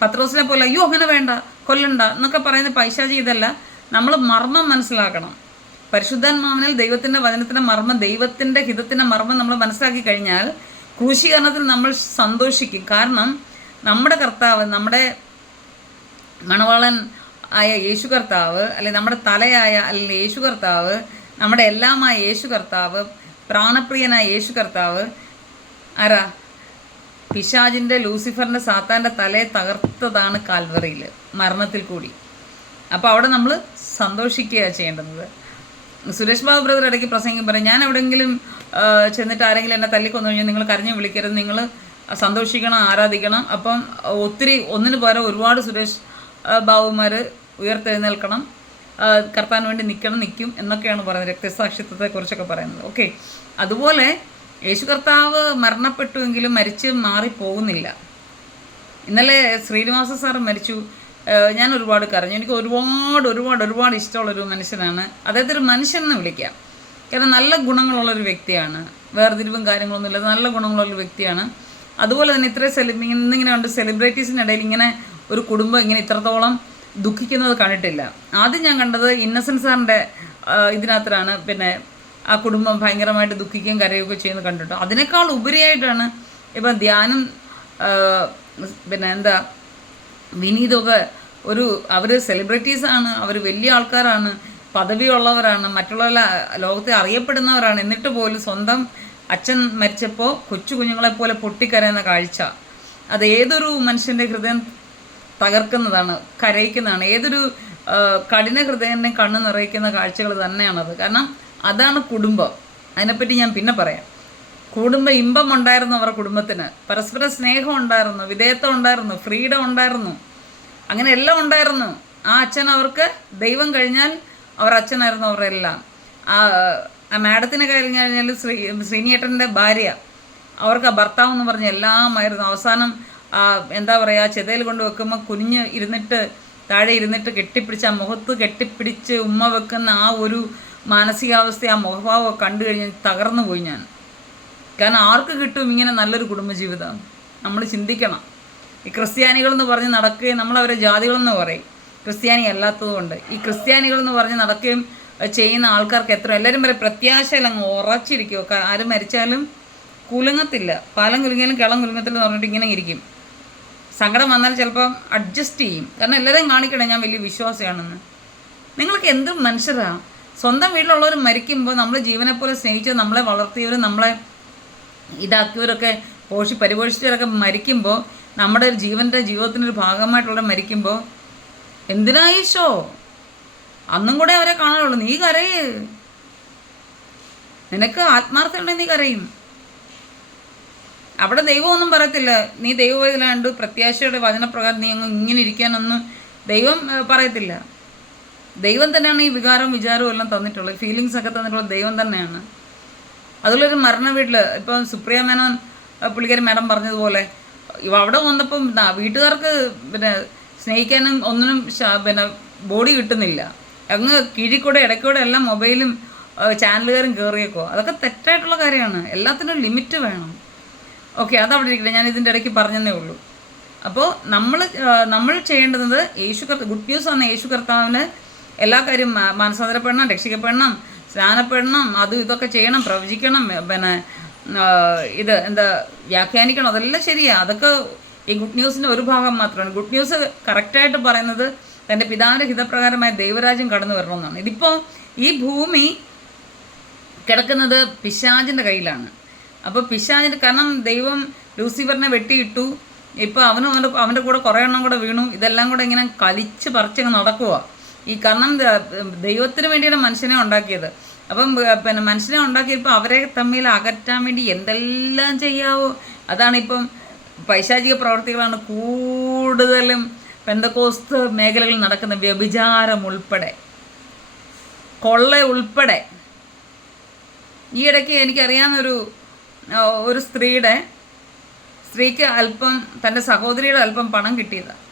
പത്രോസിനെ പോലെ അയ്യോ അങ്ങനെ വേണ്ട, കൊല്ലണ്ട എന്നൊക്കെ പറയുന്നത് പൈശാചി. ഇതല്ല, നമ്മൾ മർമ്മം മനസ്സിലാക്കണം. പരിശുദ്ധാത്മാവിനാൽ ദൈവത്തിൻ്റെ വചനത്തിൻ്റെ മർമ്മം, ദൈവത്തിൻ്റെ ഹിതത്തിൻ്റെ മർമ്മം നമ്മൾ മനസ്സിലാക്കി കഴിഞ്ഞാൽ ക്രൂശീകരണത്തിൽ നമ്മൾ സന്തോഷിക്കും. കാരണം നമ്മുടെ കർത്താവ്, നമ്മുടെ മണവാളൻ ആയ യേശു കർത്താവ്, അല്ലെങ്കിൽ നമ്മുടെ തലയായ അല്ലെങ്കിൽ യേശു കർത്താവ്, നമ്മുടെ എല്ലാമായ യേശു കർത്താവ്, പ്രാണപ്രിയനായ യേശു കർത്താവ് ആരാ? പിശാചിൻ്റെ, ലൂസിഫറിൻ്റെ, സാത്താൻ്റെ തലയെ തകർത്തതാണ് കാൽവറിയിൽ, മരണത്തിൽ കൂടി. അപ്പോൾ അവിടെ നമ്മൾ സന്തോഷിക്കുകയാണ് ചെയ്യേണ്ടത്. സുരേഷ് ബാബു ബ്രദർ ഇടയ്ക്ക് പ്രസംഗം പറയും, ഞാൻ എവിടെയെങ്കിലും ചെന്നിട്ട് ആരെങ്കിലും എന്നെ തല്ലിക്കൊന്നു കഴിഞ്ഞാൽ നിങ്ങൾ കരഞ്ഞു വിളിക്കരുത്, നിങ്ങൾ സന്തോഷിക്കണം, ആരാധിക്കണം. അപ്പം ഒത്തിരി, ഒന്നിന് പകരം ഒരുപാട് സുരേഷ് ബാബുമാർ ഉയർത്തെഴുന്നേൽക്കണം, കർത്താവിന് വേണ്ടി നിൽക്കും എന്നൊക്കെയാണ് പറയുന്നത്, രക്തസാക്ഷിത്വത്തെക്കുറിച്ചൊക്കെ പറയുന്നത്. ഓക്കെ, അതുപോലെ യേശു കർത്താവ് മരണപ്പെട്ടുവെങ്കിലും മരിച്ച് മാറിപ്പോകുന്നില്ല. ഇന്നലെ ശ്രീനിവാസ സാറ് മരിച്ചു. ഞാൻ ഒരുപാട് കരഞ്ഞു. എനിക്ക് ഒരുപാട് ഇഷ്ടമുള്ളൊരു മനുഷ്യനാണ്. അദ്ദേഹത്തെ ഒരു മനുഷ്യൻ എന്ന് വിളിക്കാം. കാരണം നല്ല ഗുണങ്ങളുള്ളൊരു വ്യക്തിയാണ്, വേർതിരിവും കാര്യങ്ങളൊന്നും നല്ല ഗുണങ്ങളുള്ളൊരു വ്യക്തിയാണ്. അതുപോലെ തന്നെ ഇന്നിങ്ങനെ ഉണ്ട്, സെലിബ്രിറ്റീസിനിടയിൽ ഇങ്ങനെ ഒരു കുടുംബം ഇങ്ങനെ ഇത്രത്തോളം ദുഃഖിക്കുന്നത് കണ്ടിട്ടില്ല. ആദ്യം ഞാൻ കണ്ടത് ഇന്നസെൻറ്റ് സാറിൻ്റെ ഇതിനകത്താണ്. പിന്നെ ആ കുടുംബം ഭയങ്കരമായിട്ട് ദുഃഖിക്കുകയും കരയുകയൊക്കെ ചെയ്യുന്നത് കണ്ടിട്ട്, അതിനേക്കാൾ ഉപരിയായിട്ടാണ് ഇപ്പം ധ്യാനം, പിന്നെ എന്താ വിനീതൊക്കെ അവർ സെലിബ്രിറ്റീസാണ്, അവർ വലിയ ആൾക്കാരാണ്, പദവിയുള്ളവരാണ്, മറ്റുള്ള ലോകത്തെ അറിയപ്പെടുന്നവരാണ്. എന്നിട്ട് പോലും സ്വന്തം അച്ഛൻ മരിച്ചപ്പോൾ കൊച്ചു കുഞ്ഞുങ്ങളെപ്പോലെ പൊട്ടിക്കരയുന്ന കാഴ്ച, അത് ഏതൊരു മനുഷ്യൻ്റെ ഹൃദയം തകർക്കുന്നതാണ്, കരയിക്കുന്നതാണ്. ഏതൊരു കഠിന ഹൃദയൻ്റെ കണ്ണ് നിറയിക്കുന്ന കാഴ്ചകൾ തന്നെയാണത്. കാരണം അതാണ് കുടുംബം. അതിനെപ്പറ്റി ഞാൻ പിന്നെ പറയാം. കുടുംബ ഇമ്പം ഉണ്ടായിരുന്നു അവരുടെ കുടുംബത്തിന്, പരസ്പര സ്നേഹം ഉണ്ടായിരുന്നു, വിധേയത്വം ഉണ്ടായിരുന്നു, ഫ്രീഡം ഉണ്ടായിരുന്നു, അങ്ങനെ എല്ലാം ഉണ്ടായിരുന്നു. ആ അച്ഛൻ അവർക്ക് ദൈവം കഴിഞ്ഞാൽ അവർ അച്ഛനായിരുന്നു അവരെല്ലാം. ആ മാഡത്തിനെ കഴിഞ്ഞാൽ ശ്രീനിയേട്ടൻ്റെ ഭാര്യ, അവർക്ക് ആ ഭർത്താവ് എന്ന് പറഞ്ഞ എല്ലാമായിരുന്നു. അവസാനം എന്താ പറയുക, ചെതയിൽ കൊണ്ട് വെക്കുമ്പോൾ കുനിഞ്ഞ് ഇരുന്നിട്ട് താഴെ ഇരുന്നിട്ട് കെട്ടിപ്പിടിച്ച് ആ മുഖത്ത് കെട്ടിപ്പിടിച്ച് ഉമ്മ വെക്കുന്ന ആ ഒരു മാനസികാവസ്ഥ, ആ മുഖഭാവം കണ്ടു കഴിഞ്ഞ് തകർന്നു പോയി ഞാൻ. കാരണം ആർക്ക് കിട്ടും ഇങ്ങനെ നല്ലൊരു കുടുംബജീവിതം? നമ്മൾ ചിന്തിക്കണം. ഈ ക്രിസ്ത്യാനികളെന്ന് പറഞ്ഞ് നടക്കുകയും, നമ്മളവരെ ജാതികളെന്ന് പറയും, ക്രിസ്ത്യാനി അല്ലാത്തതുകൊണ്ട്. ഈ ക്രിസ്ത്യാനികളെന്ന് പറഞ്ഞ് നടക്കുകയും ചെയ്യുന്ന ആൾക്കാർക്ക് എല്ലാവരും പറയും പ്രത്യാശയിൽ അങ്ങ് ഉറച്ചിരിക്കുമോ. ആരും മരിച്ചാലും കുലുങ്ങത്തില്ല, പാലം കുലുങ്ങിയാലും കിളം കുലുങ്ങത്തില്ല എന്ന് പറഞ്ഞിട്ട് ഇങ്ങനെ ഇരിക്കും. സങ്കടം വന്നാൽ ചിലപ്പം അഡ്ജസ്റ്റ് ചെയ്യും. കാരണം എല്ലാവരെയും കാണിക്കണേ ഞാൻ വലിയ വിശ്വാസിയാണെന്ന്. നിങ്ങൾക്ക് എന്ത് മനുഷ്യരാ? സ്വന്തം വീട്ടിലുള്ളവർ മരിക്കുമ്പോൾ നമ്മൾ ജീവനെപ്പോലെ സ്നേഹിച്ച് നമ്മളെ വളർത്തിയവരും നമ്മളെ ഇതാക്കിയവരൊക്കെ പരിപോഷിച്ചവരൊക്കെ മരിക്കുമ്പോൾ, നമ്മുടെ ഒരു ജീവിതത്തിനൊരു ഭാഗമായിട്ടുള്ള മരിക്കുമ്പോൾ എന്തിനായിശോ? അന്നും കൂടെ അവരെ കാണാനുള്ളൂ. നീ കരയ്, നിനക്ക് ആത്മാർത്ഥമുണ്ടെങ്കിൽ നീ കരയും. അവിടെ ദൈവമൊന്നും പറയത്തില്ല. നീ ദൈവവേദനാണ്ട് പ്രത്യാശയുടെ വചനപ്രകാരം നീ അങ്ങ് ഇങ്ങനെ ഇരിക്കാനൊന്നും ദൈവം പറയത്തില്ല. ദൈവം തന്നെയാണ് ഈ വികാരവും വിചാരവും എല്ലാം തന്നിട്ടുള്ളത്, ഫീലിങ്സൊക്കെ തന്നിട്ടുള്ളത് ദൈവം തന്നെയാണ്. അതുള്ളൊരു മരണ വീട്ടിൽ ഇപ്പം സുപ്രിയ മേനോൻ പുള്ളിക്കാരി മാഡം പറഞ്ഞതുപോലെ അവിടെ വന്നപ്പം വീട്ടുകാർക്ക് പിന്നെ സ്നേഹിക്കാനും ഒന്നിനും പിന്നെ ബോഡി കിട്ടുന്നില്ല. അങ്ങ് കീഴിക്കൂടെ ഇടയ്ക്കൂടെ എല്ലാം മൊബൈലും ചാനലുകാരും കയറിയേക്കോ. അതൊക്കെ തെറ്റായിട്ടുള്ള കാര്യമാണ്. എല്ലാത്തിനും ലിമിറ്റ് വേണം. ഓക്കെ, അതവിടെ ഇരിക്കട്ടെ, ഞാൻ ഇതിൻ്റെ ഇടയ്ക്ക് പറഞ്ഞതേ ഉള്ളൂ. അപ്പോൾ നമ്മൾ ചെയ്യേണ്ടത് ഗുഡ് ന്യൂസ് ആണ് യേശു കർത്താവിന് എല്ലാ കാര്യം മാനസാന്തരപ്പെടണം, രക്ഷിക്കപ്പെടണം, സ്നാനപ്പെടണം, അതും ഇതൊക്കെ ചെയ്യണം, പ്രവചിക്കണം, പിന്നെ ഇത് എന്താ വ്യാഖ്യാനിക്കണം, അതെല്ലാം ശരിയാണ്. അതൊക്കെ ഈ ഗുഡ് ന്യൂസിൻ്റെ ഒരു ഭാഗം മാത്രമാണ്. ഗുഡ് ന്യൂസ് കറക്റ്റായിട്ട് പറയുന്നത് തൻ്റെ പിതാവിൻ്റെ ഹിതപ്രകാരമായ ദൈവരാജ്യം കടന്നു വരണമെന്നാണ്. ഇതിപ്പോൾ ഈ ഭൂമി കിടക്കുന്നത് പിശാചിൻ്റെ കയ്യിലാണ്. അപ്പോൾ പിശാചിൻ്റെ, കാരണം ദൈവം ലൂസിഫറിനെ വെട്ടിയിട്ടു, ഇപ്പോൾ അവൻ്റെ കൂടെ കുറേ എണ്ണം കൂടെ വീണു. ഇതെല്ലാം കൂടെ ഇങ്ങനെ കലിച്ച് പറിച്ചങ്ങ് നടക്കുക. ഈ കാരണം ദൈവത്തിന് വേണ്ടിയാണ് മനുഷ്യനെ ഉണ്ടാക്കിയത്. അപ്പം പിന്നെ മനുഷ്യനെ ഉണ്ടാക്കിയപ്പോൾ അവരെ തമ്മിൽ അകറ്റാൻ വേണ്ടി എന്തെല്ലാം ചെയ്യാവോ അതാണിപ്പം പൈശാചിക പ്രവർത്തികളാണ് കൂടുതലും പെന്തക്കോസ്ത് മേഖലകളിൽ നടക്കുന്ന. വ്യഭിചാരം ഉൾപ്പെടെ, കൊള്ള ഉൾപ്പെടെ. ഈ ഇടയ്ക്ക് എനിക്കറിയാവുന്നൊരു സ്ത്രീക്ക് അല്പം തൻ്റെ സഹോദരിയുടെ അല്പം പണം കിട്ടിയതാണ്.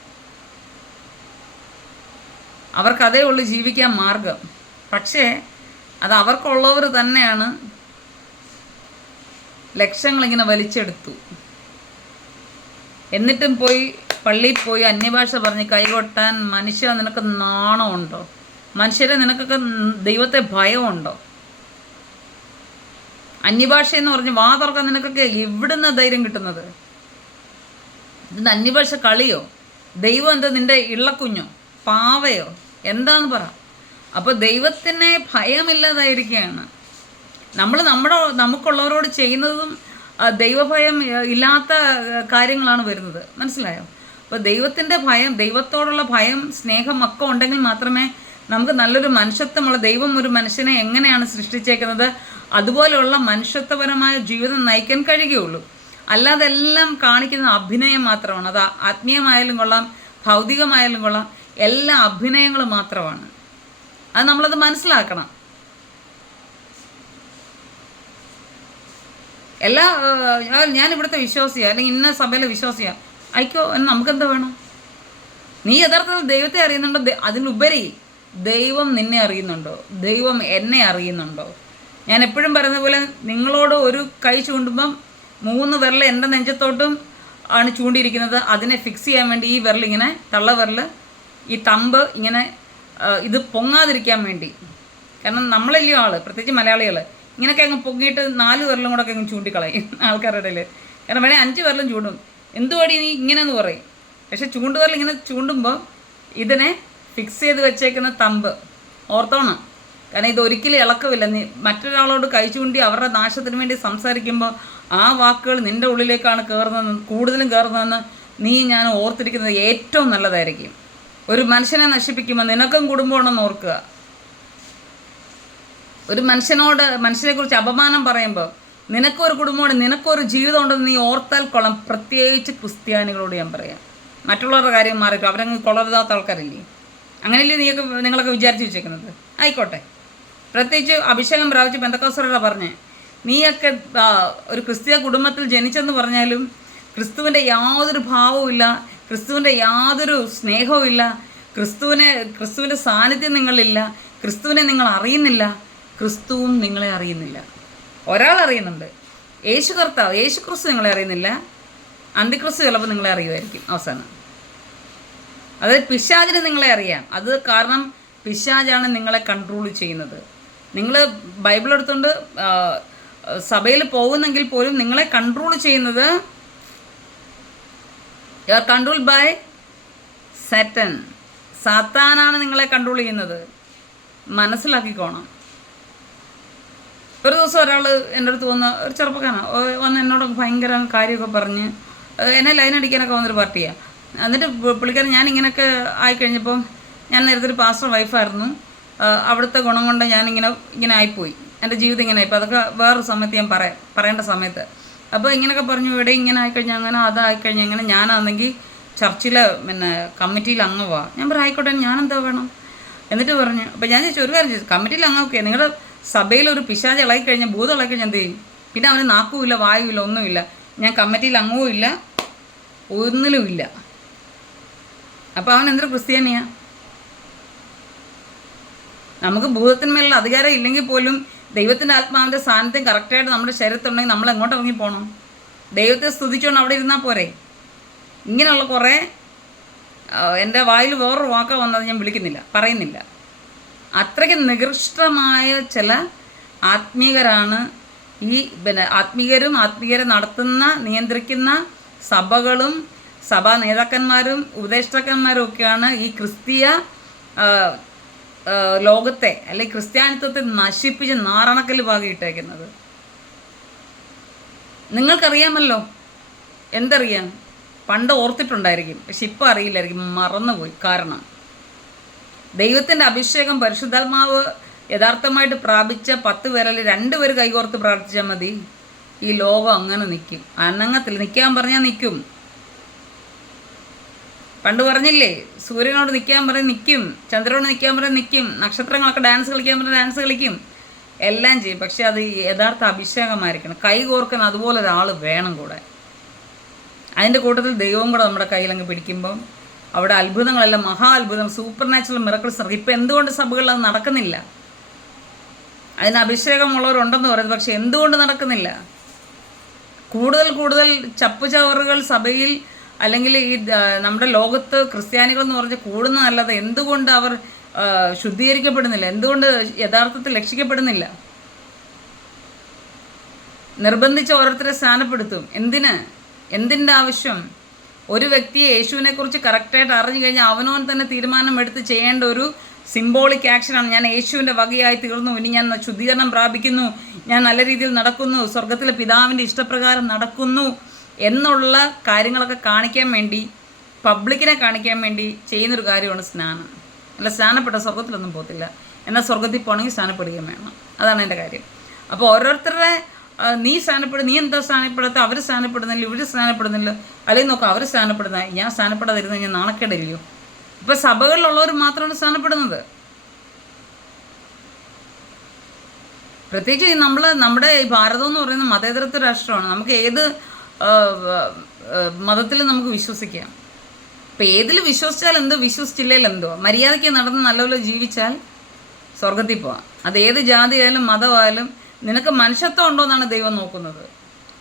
അവർക്കതേ ഉള്ളൂ ജീവിക്കാൻ മാർഗം. പക്ഷേ അത് അവർക്കുള്ളവർ തന്നെയാണ് ലക്ഷങ്ങളിങ്ങനെ വലിച്ചെടുത്തു. എന്നിട്ടും പോയി പള്ളിയിൽ പോയി അന്യഭാഷ പറഞ്ഞ് കൈകൊട്ടാൻ മനുഷ്യ നിനക്ക് നാണമുണ്ടോ? മനുഷ്യരെ നിനക്കൊക്കെ ദൈവത്തെ ഭയമുണ്ടോ? അന്യഭാഷ എന്ന് പറഞ്ഞ് വാ തുറക്കാൻ നിനക്കൊക്കെ എവിടുന്ന ധൈര്യം കിട്ടുന്നത്? ഇത് അന്യഭാഷ കളിയോ? ദൈവം എന്താ നിൻ്റെ ഇള്ളക്കുഞ്ഞോ പാവയോ എന്താന്ന് പറ. അപ്പോൾ ദൈവത്തിനെ ഭയമില്ലാതായിരിക്കുകയാണ്. നമുക്കുള്ളവരോട് ചെയ്യുന്നതും ദൈവഭയം ഇല്ലാത്ത കാര്യങ്ങളാണ് വരുന്നത്. മനസ്സിലായോ? അപ്പോൾ ദൈവത്തിൻ്റെ ഭയം, ദൈവത്തോടുള്ള ഭയം, സ്നേഹം ഒക്കെ ഉണ്ടെങ്കിൽ മാത്രമേ നമുക്ക് നല്ലൊരു മനുഷ്യത്വമുള്ള, ദൈവം ഒരു മനുഷ്യനെ എങ്ങനെയാണ് സൃഷ്ടിച്ചേക്കുന്നത് അതുപോലെയുള്ള മനുഷ്യത്വപരമായ ജീവിതം നയിക്കാൻ കഴിയുകയുള്ളൂ. അല്ലാതെ എല്ലാം കാണിക്കുന്ന അഭിനയം മാത്രമാണ്. അത് ആത്മീയമായാലും കൊള്ളാം, ഭൗതികമായാലും കൊള്ളാം, എല്ലാ അഭിനയങ്ങളും മാത്രമാണ്. അത് നമ്മളത് മനസ്സിലാക്കണം. ഞാൻ ഇവിടുത്തെ വിശ്വാസിയാണ്, അല്ലെങ്കിൽ ഇന്ന സഭയിലെ വിശ്വാസിയാണ് ആയിക്കോ, എന്ന് നമുക്കെന്താ വേണം? നീ യഥാർത്ഥത്തിൽ ദൈവത്തെ അറിയുന്നുണ്ടോ? അതിനുപരി ദൈവം നിന്നെ അറിയുന്നുണ്ടോ? ദൈവം എന്നെ അറിയുന്നുണ്ടോ? ഞാൻ എപ്പോഴും പറയുന്ന പോലെ നിങ്ങളോട് ഒരു കൈ ചൂണ്ടുമ്പം 3 വിരൽ എൻ്റെ നെഞ്ചത്തോട്ടും ആണ് ചൂണ്ടിയിരിക്കുന്നത്. അതിനെ ഫിക്സ് ചെയ്യാൻ വേണ്ടി ഈ വിരലിങ്ങനെ, തള്ളവിരൽ, ഈ തമ്പ് ഇങ്ങനെ ഇത് പൊങ്ങാതിരിക്കാൻ വേണ്ടി. കാരണം നമ്മളല്ലയോ ആൾ, പ്രത്യേകിച്ച് മലയാളികൾ, ഇങ്ങനെയൊക്കെ അങ്ങ് പൊങ്ങിയിട്ട് 4 വിരലും കൂടെ ഒക്കെ അങ്ങ് ചൂണ്ടിക്കളയും ആൾക്കാരുടെ ഇടയിൽ. കാരണം വേണേൽ 5 വിരലും ചൂണ്ടും. എന്തുവാടി നീ ഇങ്ങനെയെന്ന് പറയും. പക്ഷെ ചൂണ്ടുവിരൽ ഇങ്ങനെ ചൂണ്ടുമ്പോൾ ഇതിനെ ഫിക്സ് ചെയ്ത് വെച്ചേക്കുന്ന തമ്പ് ഓർത്തോണം. കാരണം ഇതൊരിക്കലും ഇളക്കമില്ല. നീ മറ്റൊരാളോട് കൈ ചൂണ്ടി അവരുടെ നാശത്തിന് വേണ്ടി സംസാരിക്കുമ്പോൾ ആ വാക്കുകൾ നിൻ്റെ ഉള്ളിലേക്കാണ് കൂടുതലും കയറുന്നതെന്ന് ഞാൻ ഓർത്തിരിക്കുന്നത് ഏറ്റവും നല്ലതായിരിക്കും. ഒരു മനുഷ്യനെ നശിപ്പിക്കുമ്പോൾ നിനക്കും കുടുംബമുണ്ടെന്ന് ഓർക്കുക. ഒരു മനുഷ്യനെക്കുറിച്ച് അപമാനം പറയുമ്പോൾ നിനക്കൊരു കുടുംബമുണ്ട്, നിനക്കൊരു ജീവിതം ഉണ്ടെന്ന് നീ ഓർത്താൽ കൊള്ളാം. പ്രത്യേകിച്ച് ക്രിസ്ത്യാനികളോട് ഞാൻ പറയാം. മറ്റുള്ളവരുടെ കാര്യം മാറിയിട്ട് അവരങ്ങ് കൊള്ളരുതാത്ത ആൾക്കാരില്ലേ? അങ്ങനെയല്ലേ നിങ്ങളൊക്കെ വിചാരിച്ച് വെച്ചേക്കുന്നത്? ആയിക്കോട്ടെ. പ്രത്യേകിച്ച് അഭിഷേകം പ്രാപിച്ച് പെന്തക്കോസ്തലരാ പറഞ്ഞേ, നീയൊക്കെ ഒരു ക്രിസ്തീയ കുടുംബത്തിൽ ജനിച്ചെന്ന് പറഞ്ഞാലും ക്രിസ്തുവിൻ്റെ യാതൊരു ഭാവവും ഇല്ല, ക്രിസ്തുവിൻ്റെ യാതൊരു സ്നേഹവും ഇല്ല, ക്രിസ്തുവിൻ്റെ സാന്നിധ്യം നിങ്ങളില്ല, ക്രിസ്തുവിനെ നിങ്ങൾ അറിയുന്നില്ല, ക്രിസ്തുവും നിങ്ങളെ അറിയുന്നില്ല. ഒരാൾ അറിയുന്നുണ്ട്, യേശു ക്രിസ്തു നിങ്ങളെ അറിയുന്നില്ല. അന്തിക്രിസ്തു ചിലപ്പോൾ നിങ്ങളെ അറിയുമായിരിക്കും അവസാനം. അതായത് പിശാചിന് നിങ്ങളെ അറിയാം. അത് കാരണം പിശാചാണ് നിങ്ങളെ കൺട്രോൾ ചെയ്യുന്നത്. നിങ്ങൾ ബൈബിൾ എടുത്തുകൊണ്ട് സഭയിൽ പോകുന്നെങ്കിൽ പോലും നിങ്ങളെ കൺട്രോൾ ചെയ്യുന്നത് you are controlled by Satan. സാത്താനാണ് നിങ്ങളെ കൺട്രോൾ ചെയ്യുന്നത്. മനസ്സിലാക്കിക്കോണം. ഒരു ദിവസം ഒരാൾ എൻ്റെ അടുത്ത് ഒരു ചെറുപ്പക്കാരനാണ് എന്നോട് ഭയങ്കര കാര്യമൊക്കെ പറഞ്ഞ് എന്നെ ലൈനടിക്കാനൊക്കെ വന്നൊരു പാർട്ടിയാണ്. എന്നിട്ട് പുള്ളിക്കാരൻ ഞാൻ ഇങ്ങനെയൊക്കെ ആയിക്കഴിഞ്ഞപ്പം, ഞാൻ നേരത്തെ ഒരു പാസ്റ്റർ വൈഫായിരുന്നു, അവിടുത്തെ ഗുണം കൊണ്ട് ഇങ്ങനെ ആയിപ്പോയി, എൻ്റെ ജീവിതം ഇങ്ങനെ ആയിപ്പോൾ. അതൊക്കെ വേറൊരു സമയത്ത് ഞാൻ പറയേണ്ട സമയത്ത്. അപ്പോൾ ഇങ്ങനെയൊക്കെ പറഞ്ഞു, ഇവിടെ ഇങ്ങനെ ആയിക്കഴിഞ്ഞാൽ അങ്ങനെ, അതായിക്കഴിഞ്ഞാൽ അങ്ങനെ. ഞാനാണെങ്കിൽ ചർച്ചിലെ കമ്മിറ്റിയിൽ അംഗമാ. ഞാൻ പറഞ്ഞു ആയിക്കോട്ടെ, ഞാനെന്താ വേണം? എന്നിട്ട് പറഞ്ഞു, അപ്പോൾ ഞാൻ ചോദിച്ചു, ഒരു കാര്യം ചോദിച്ചു, കമ്മിറ്റിയിൽ അംഗമൊക്കെ നിങ്ങളുടെ സഭയിലൊരു പിശാച് ഇളകിക്കഴിഞ്ഞാൽ, ഭൂതം ഇളകിക്കഴിഞ്ഞാൽ എന്ത് ചെയ്യും? പിന്നെ അവന് നാക്കുമില്ല, വായുമില്ല, ഒന്നുമില്ല. ഞാൻ കമ്മിറ്റിയിൽ അംഗവും ഇല്ല, ഒന്നിലുമില്ല. അപ്പോൾ അവൻ എന്തൊരു ക്രിസ്ത്യാനിയാ? നമുക്ക് ഭൂതത്തിന്മേലുള്ള അധികാരം ഇല്ലെങ്കിൽ പോലും ദൈവത്തിൻ്റെ ആത്മാവിൻ്റെ സാന്നിധ്യം കറക്റ്റായിട്ട് നമ്മുടെ ശരീരത്തുണ്ടെങ്കിൽ നമ്മൾ എങ്ങോട്ട് ഇറങ്ങി പോകണം? ദൈവത്തെ സ്തുതിച്ചുകൊണ്ട് അവിടെ ഇരുന്നാൽ പോരെ? ഇങ്ങനെയുള്ള കുറേ, എൻ്റെ വായിൽ വേറൊരു വാക്ക വന്നത് ഞാൻ പറയുന്നില്ല. അത്രയ്ക്ക് നികൃഷ്ടമായ ചില ആത്മീകരാണ് ഈ ആത്മീയരെ നടത്തുന്ന നിയന്ത്രിക്കുന്ന സഭകളും സഭാ നേതാക്കന്മാരും ഉപദേഷ്ടാക്കന്മാരും ഒക്കെയാണ് ഈ ക്രിസ്തീയ ലോകത്തെ അല്ലെങ്കിൽ ക്രിസ്ത്യാനിത്വത്തെ നശിപ്പിച്ച് നാരണക്കല് പാകിയിട്ടേക്കുന്നത്. നിങ്ങൾക്കറിയാമല്ലോ. എന്തറിയാൻ? പണ്ട് ഓർത്തിട്ടുണ്ടായിരിക്കും, പക്ഷെ ഇപ്പോൾ അറിയില്ലായിരിക്കും, മറന്നുപോയി. കാരണം ദൈവത്തിൻ്റെ അഭിഷേകം പരിശുദ്ധാത്മാവ് യഥാർത്ഥമായിട്ട് പ്രാപിച്ച 10 പേരിൽ 2 പേര് കൈകോർത്ത് പ്രാർത്ഥിച്ചാൽ മതി, ഈ ലോകം അങ്ങനെ നിൽക്കും. അനങ്ങത്തിൽ നിൽക്കാൻ പറഞ്ഞാൽ നിൽക്കും. പണ്ട് പറഞ്ഞില്ലേ, സൂര്യനോട് നിൽക്കാൻ പറഞ്ഞാൽ നിൽക്കും, ചന്ദ്രനോട് നിൽക്കാൻ പറഞ്ഞാൽ നിൽക്കും, നക്ഷത്രങ്ങളൊക്കെ ഡാൻസ് കളിക്കാൻ പറഞ്ഞാൽ ഡാൻസ് കളിക്കും, എല്ലാം ചെയ്യും. പക്ഷെ അത് യഥാർത്ഥ അഭിഷേകമായിരിക്കണം. കൈ കോർക്കാൻ അതുപോലെ ഒരാൾ വേണം കൂടെ. അതിൻ്റെ കൂട്ടത്തിൽ ദൈവവും കൂടെ നമ്മുടെ കയ്യിലങ്ങ് പിടിക്കുമ്പം അവിടെ അത്ഭുതങ്ങളെല്ലാം മഹാ അത്ഭുതം, സൂപ്പർ നാച്ചുറൽ മിറക്കിൾസ് നടക്കും. ഇപ്പം എന്തുകൊണ്ട് സഭകളിൽ അത് നടക്കുന്നില്ല? അതിന് അഭിഷേകമുള്ളവരുണ്ടെന്ന് പറയുന്നത്, പക്ഷെ എന്തുകൊണ്ട് നടക്കുന്നില്ല? കൂടുതൽ ചപ്പുചവറുകൾ സഭയിൽ അല്ലെങ്കിൽ ഈ നമ്മുടെ ലോകത്ത് ക്രിസ്ത്യാനികൾ എന്ന് പറഞ്ഞ് കൂടുന്നതല്ലാതെ എന്തുകൊണ്ട് അവർ ശുദ്ധീകരിക്കപ്പെടുന്നില്ല? എന്തുകൊണ്ട് യഥാർത്ഥത്തിൽ രക്ഷിക്കപ്പെടുന്നില്ല? നിർബന്ധിച്ച് ഓരോരുത്തരെ സ്ഥാനപ്പെടുത്തും. എന്തിൻ്റെ ആവശ്യം? ഒരു വ്യക്തിയെ യേശുവിനെക്കുറിച്ച് കറക്റ്റായിട്ട് അറിഞ്ഞു കഴിഞ്ഞാൽ അവനവൻ തന്നെ തീരുമാനമെടുത്ത് ചെയ്യേണ്ട ഒരു സിംബോളിക് ആക്ഷനാണ്. ഞാൻ യേശുവിൻ്റെ വകയായി തീർന്നു, ഇനി ഞാൻ ശുദ്ധീകരണം പ്രാപിക്കുന്നു, ഞാൻ നല്ല രീതിയിൽ നടക്കുന്നു, സ്വർഗത്തിലെ പിതാവിൻ്റെ ഇഷ്ടപ്രകാരം നടക്കുന്നു എന്നുള്ള കാര്യങ്ങളൊക്കെ കാണിക്കാൻ വേണ്ടി, പബ്ലിക്കിനെ കാണിക്കാൻ വേണ്ടി ചെയ്യുന്നൊരു കാര്യമാണ് സ്നാനം. അല്ല, സ്നാനപ്പെട്ട സ്വർഗത്തിലൊന്നും പോകത്തില്ല. എന്നാൽ സ്വർഗത്തിൽ പോകണമെങ്കിൽ സ്നാനപ്പെടുകയും വേണം. അതാണ് എൻ്റെ കാര്യം. അപ്പോൾ ഓരോരുത്തരുടെ നീ എന്താ സ്ഥാനപ്പെടുത്ത? അവർ സ്ഥാനപ്പെടുന്നില്ല, ഇവർ സ്ഥാനപ്പെടുന്നില്ല, അല്ലെങ്കിൽ നോക്കാം അവർ സ്ഥാനപ്പെടുന്ന, ഞാൻ സ്ഥാനപ്പെടാതിരുന്ന ഞാൻ നാണക്കേടില്ലയോ? ഇപ്പം സഭകളിലുള്ളവർ മാത്രമാണ് സ്ഥാനപ്പെടുന്നത്. പ്രത്യേകിച്ച് നമ്മുടെ ഈ ഭാരതം എന്ന് പറയുന്നത് മതേതരത്വ രാഷ്ട്രമാണ്. നമുക്ക് ഏത് മതത്തിലും നമുക്ക് വിശ്വസിക്കാം. ഇപ്പം ഏതിൽ വിശ്വസിച്ചാൽ എന്തോ, വിശ്വസിച്ചില്ലെങ്കിൽ എന്തോ, മര്യാദയ്ക്ക് നടന്ന് നല്ലപോലെ ജീവിച്ചാൽ സ്വർഗത്തിൽ പോവാം. അത് ഏത് ജാതിയായാലും മതമായാലും നിനക്ക് മനുഷ്യത്വം ഉണ്ടോ എന്നാണ് ദൈവം നോക്കുന്നത്.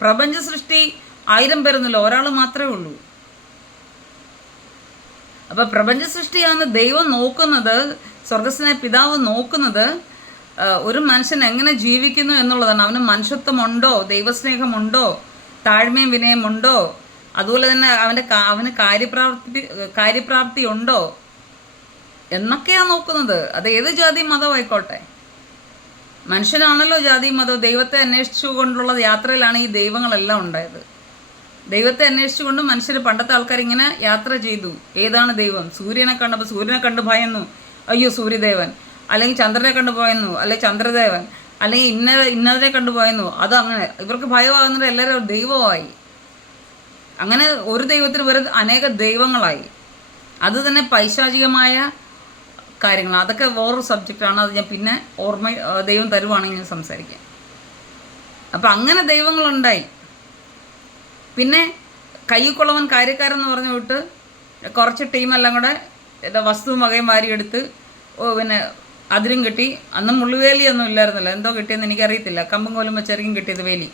പ്രപഞ്ച സൃഷ്ടി 1000 പേരൊന്നുമില്ല, ഒരാൾ മാത്രമേ ഉള്ളൂ. അപ്പോൾ പ്രപഞ്ച സൃഷ്ടിയാണ് ദൈവം നോക്കുന്നത്, സ്വർഗസ്വനായ പിതാവ് നോക്കുന്നത് ഒരു മനുഷ്യൻ എങ്ങനെ ജീവിക്കുന്നു എന്നുള്ളതാണ്. അവന് മനുഷ്യത്വമുണ്ടോ, ദൈവസ്നേഹമുണ്ടോ, താഴ്മയും വിനയമുണ്ടോ, അതുപോലെ തന്നെ അവന് കാര്യപ്രാപ്തി ഉണ്ടോ എന്നൊക്കെയാണ് നോക്കുന്നത്. അത് ഏത് ജാതി മതമായിക്കോട്ടെ. മനുഷ്യനാണല്ലോ ജാതി മതം. ദൈവത്തെ അന്വേഷിച്ചുകൊണ്ടുള്ള യാത്രയിലാണ് ഈ ദൈവങ്ങളെല്ലാം ഉണ്ടായത്. ദൈവത്തെ അന്വേഷിച്ചുകൊണ്ട് മനുഷ്യർ, പണ്ടത്തെ ആൾക്കാർ ഇങ്ങനെ യാത്ര ചെയ്തു. ഏതാണ് ദൈവം? സൂര്യനെ കണ്ടപ്പോൾ സൂര്യനെ കണ്ട് ഭയന്നു, അയ്യോ സൂര്യദേവൻ. അല്ലെങ്കിൽ ചന്ദ്രനെ കണ്ടു പോയെന്നു, അല്ലെങ്കിൽ ചന്ദ്രദേവൻ. അല്ലെങ്കിൽ ഇന്നതിനെ കണ്ടു പോയെന്നു. അതങ്ങനെ ഇവർക്ക് ഭയമാകുന്നത് എല്ലാവരും ദൈവമായി. അങ്ങനെ ഒരു ദൈവത്തിന് വേറെ അനേക ദൈവങ്ങളായി. അത് തന്നെ പൈശാചികമായ കാര്യങ്ങൾ. അതൊക്കെ വേറൊരു സബ്ജക്റ്റാണ്. അത് ഞാൻ പിന്നെ ദൈവം തരുവാണെങ്കിൽ ഞാൻ സംസാരിക്കാം. അപ്പം അങ്ങനെ ദൈവങ്ങളുണ്ടായി. പിന്നെ കയ്യുക്കുള്ളവൻ കാര്യക്കാരെന്ന് പറഞ്ഞു വിട്ട് കുറച്ച് ടീമെല്ലാം കൂടെ വസ്തുവും വകയും വാരിയെടുത്ത് പിന്നെ അതിരും കെട്ടി. അന്ന് മുള്ളുവേലിയൊന്നും ഇല്ലായിരുന്നല്ലോ, എന്തോ കിട്ടിയെന്ന് എനിക്കറിയത്തില്ല. കമ്പും കോലും വെച്ചായിരിക്കും കിട്ടിയത് വേലി.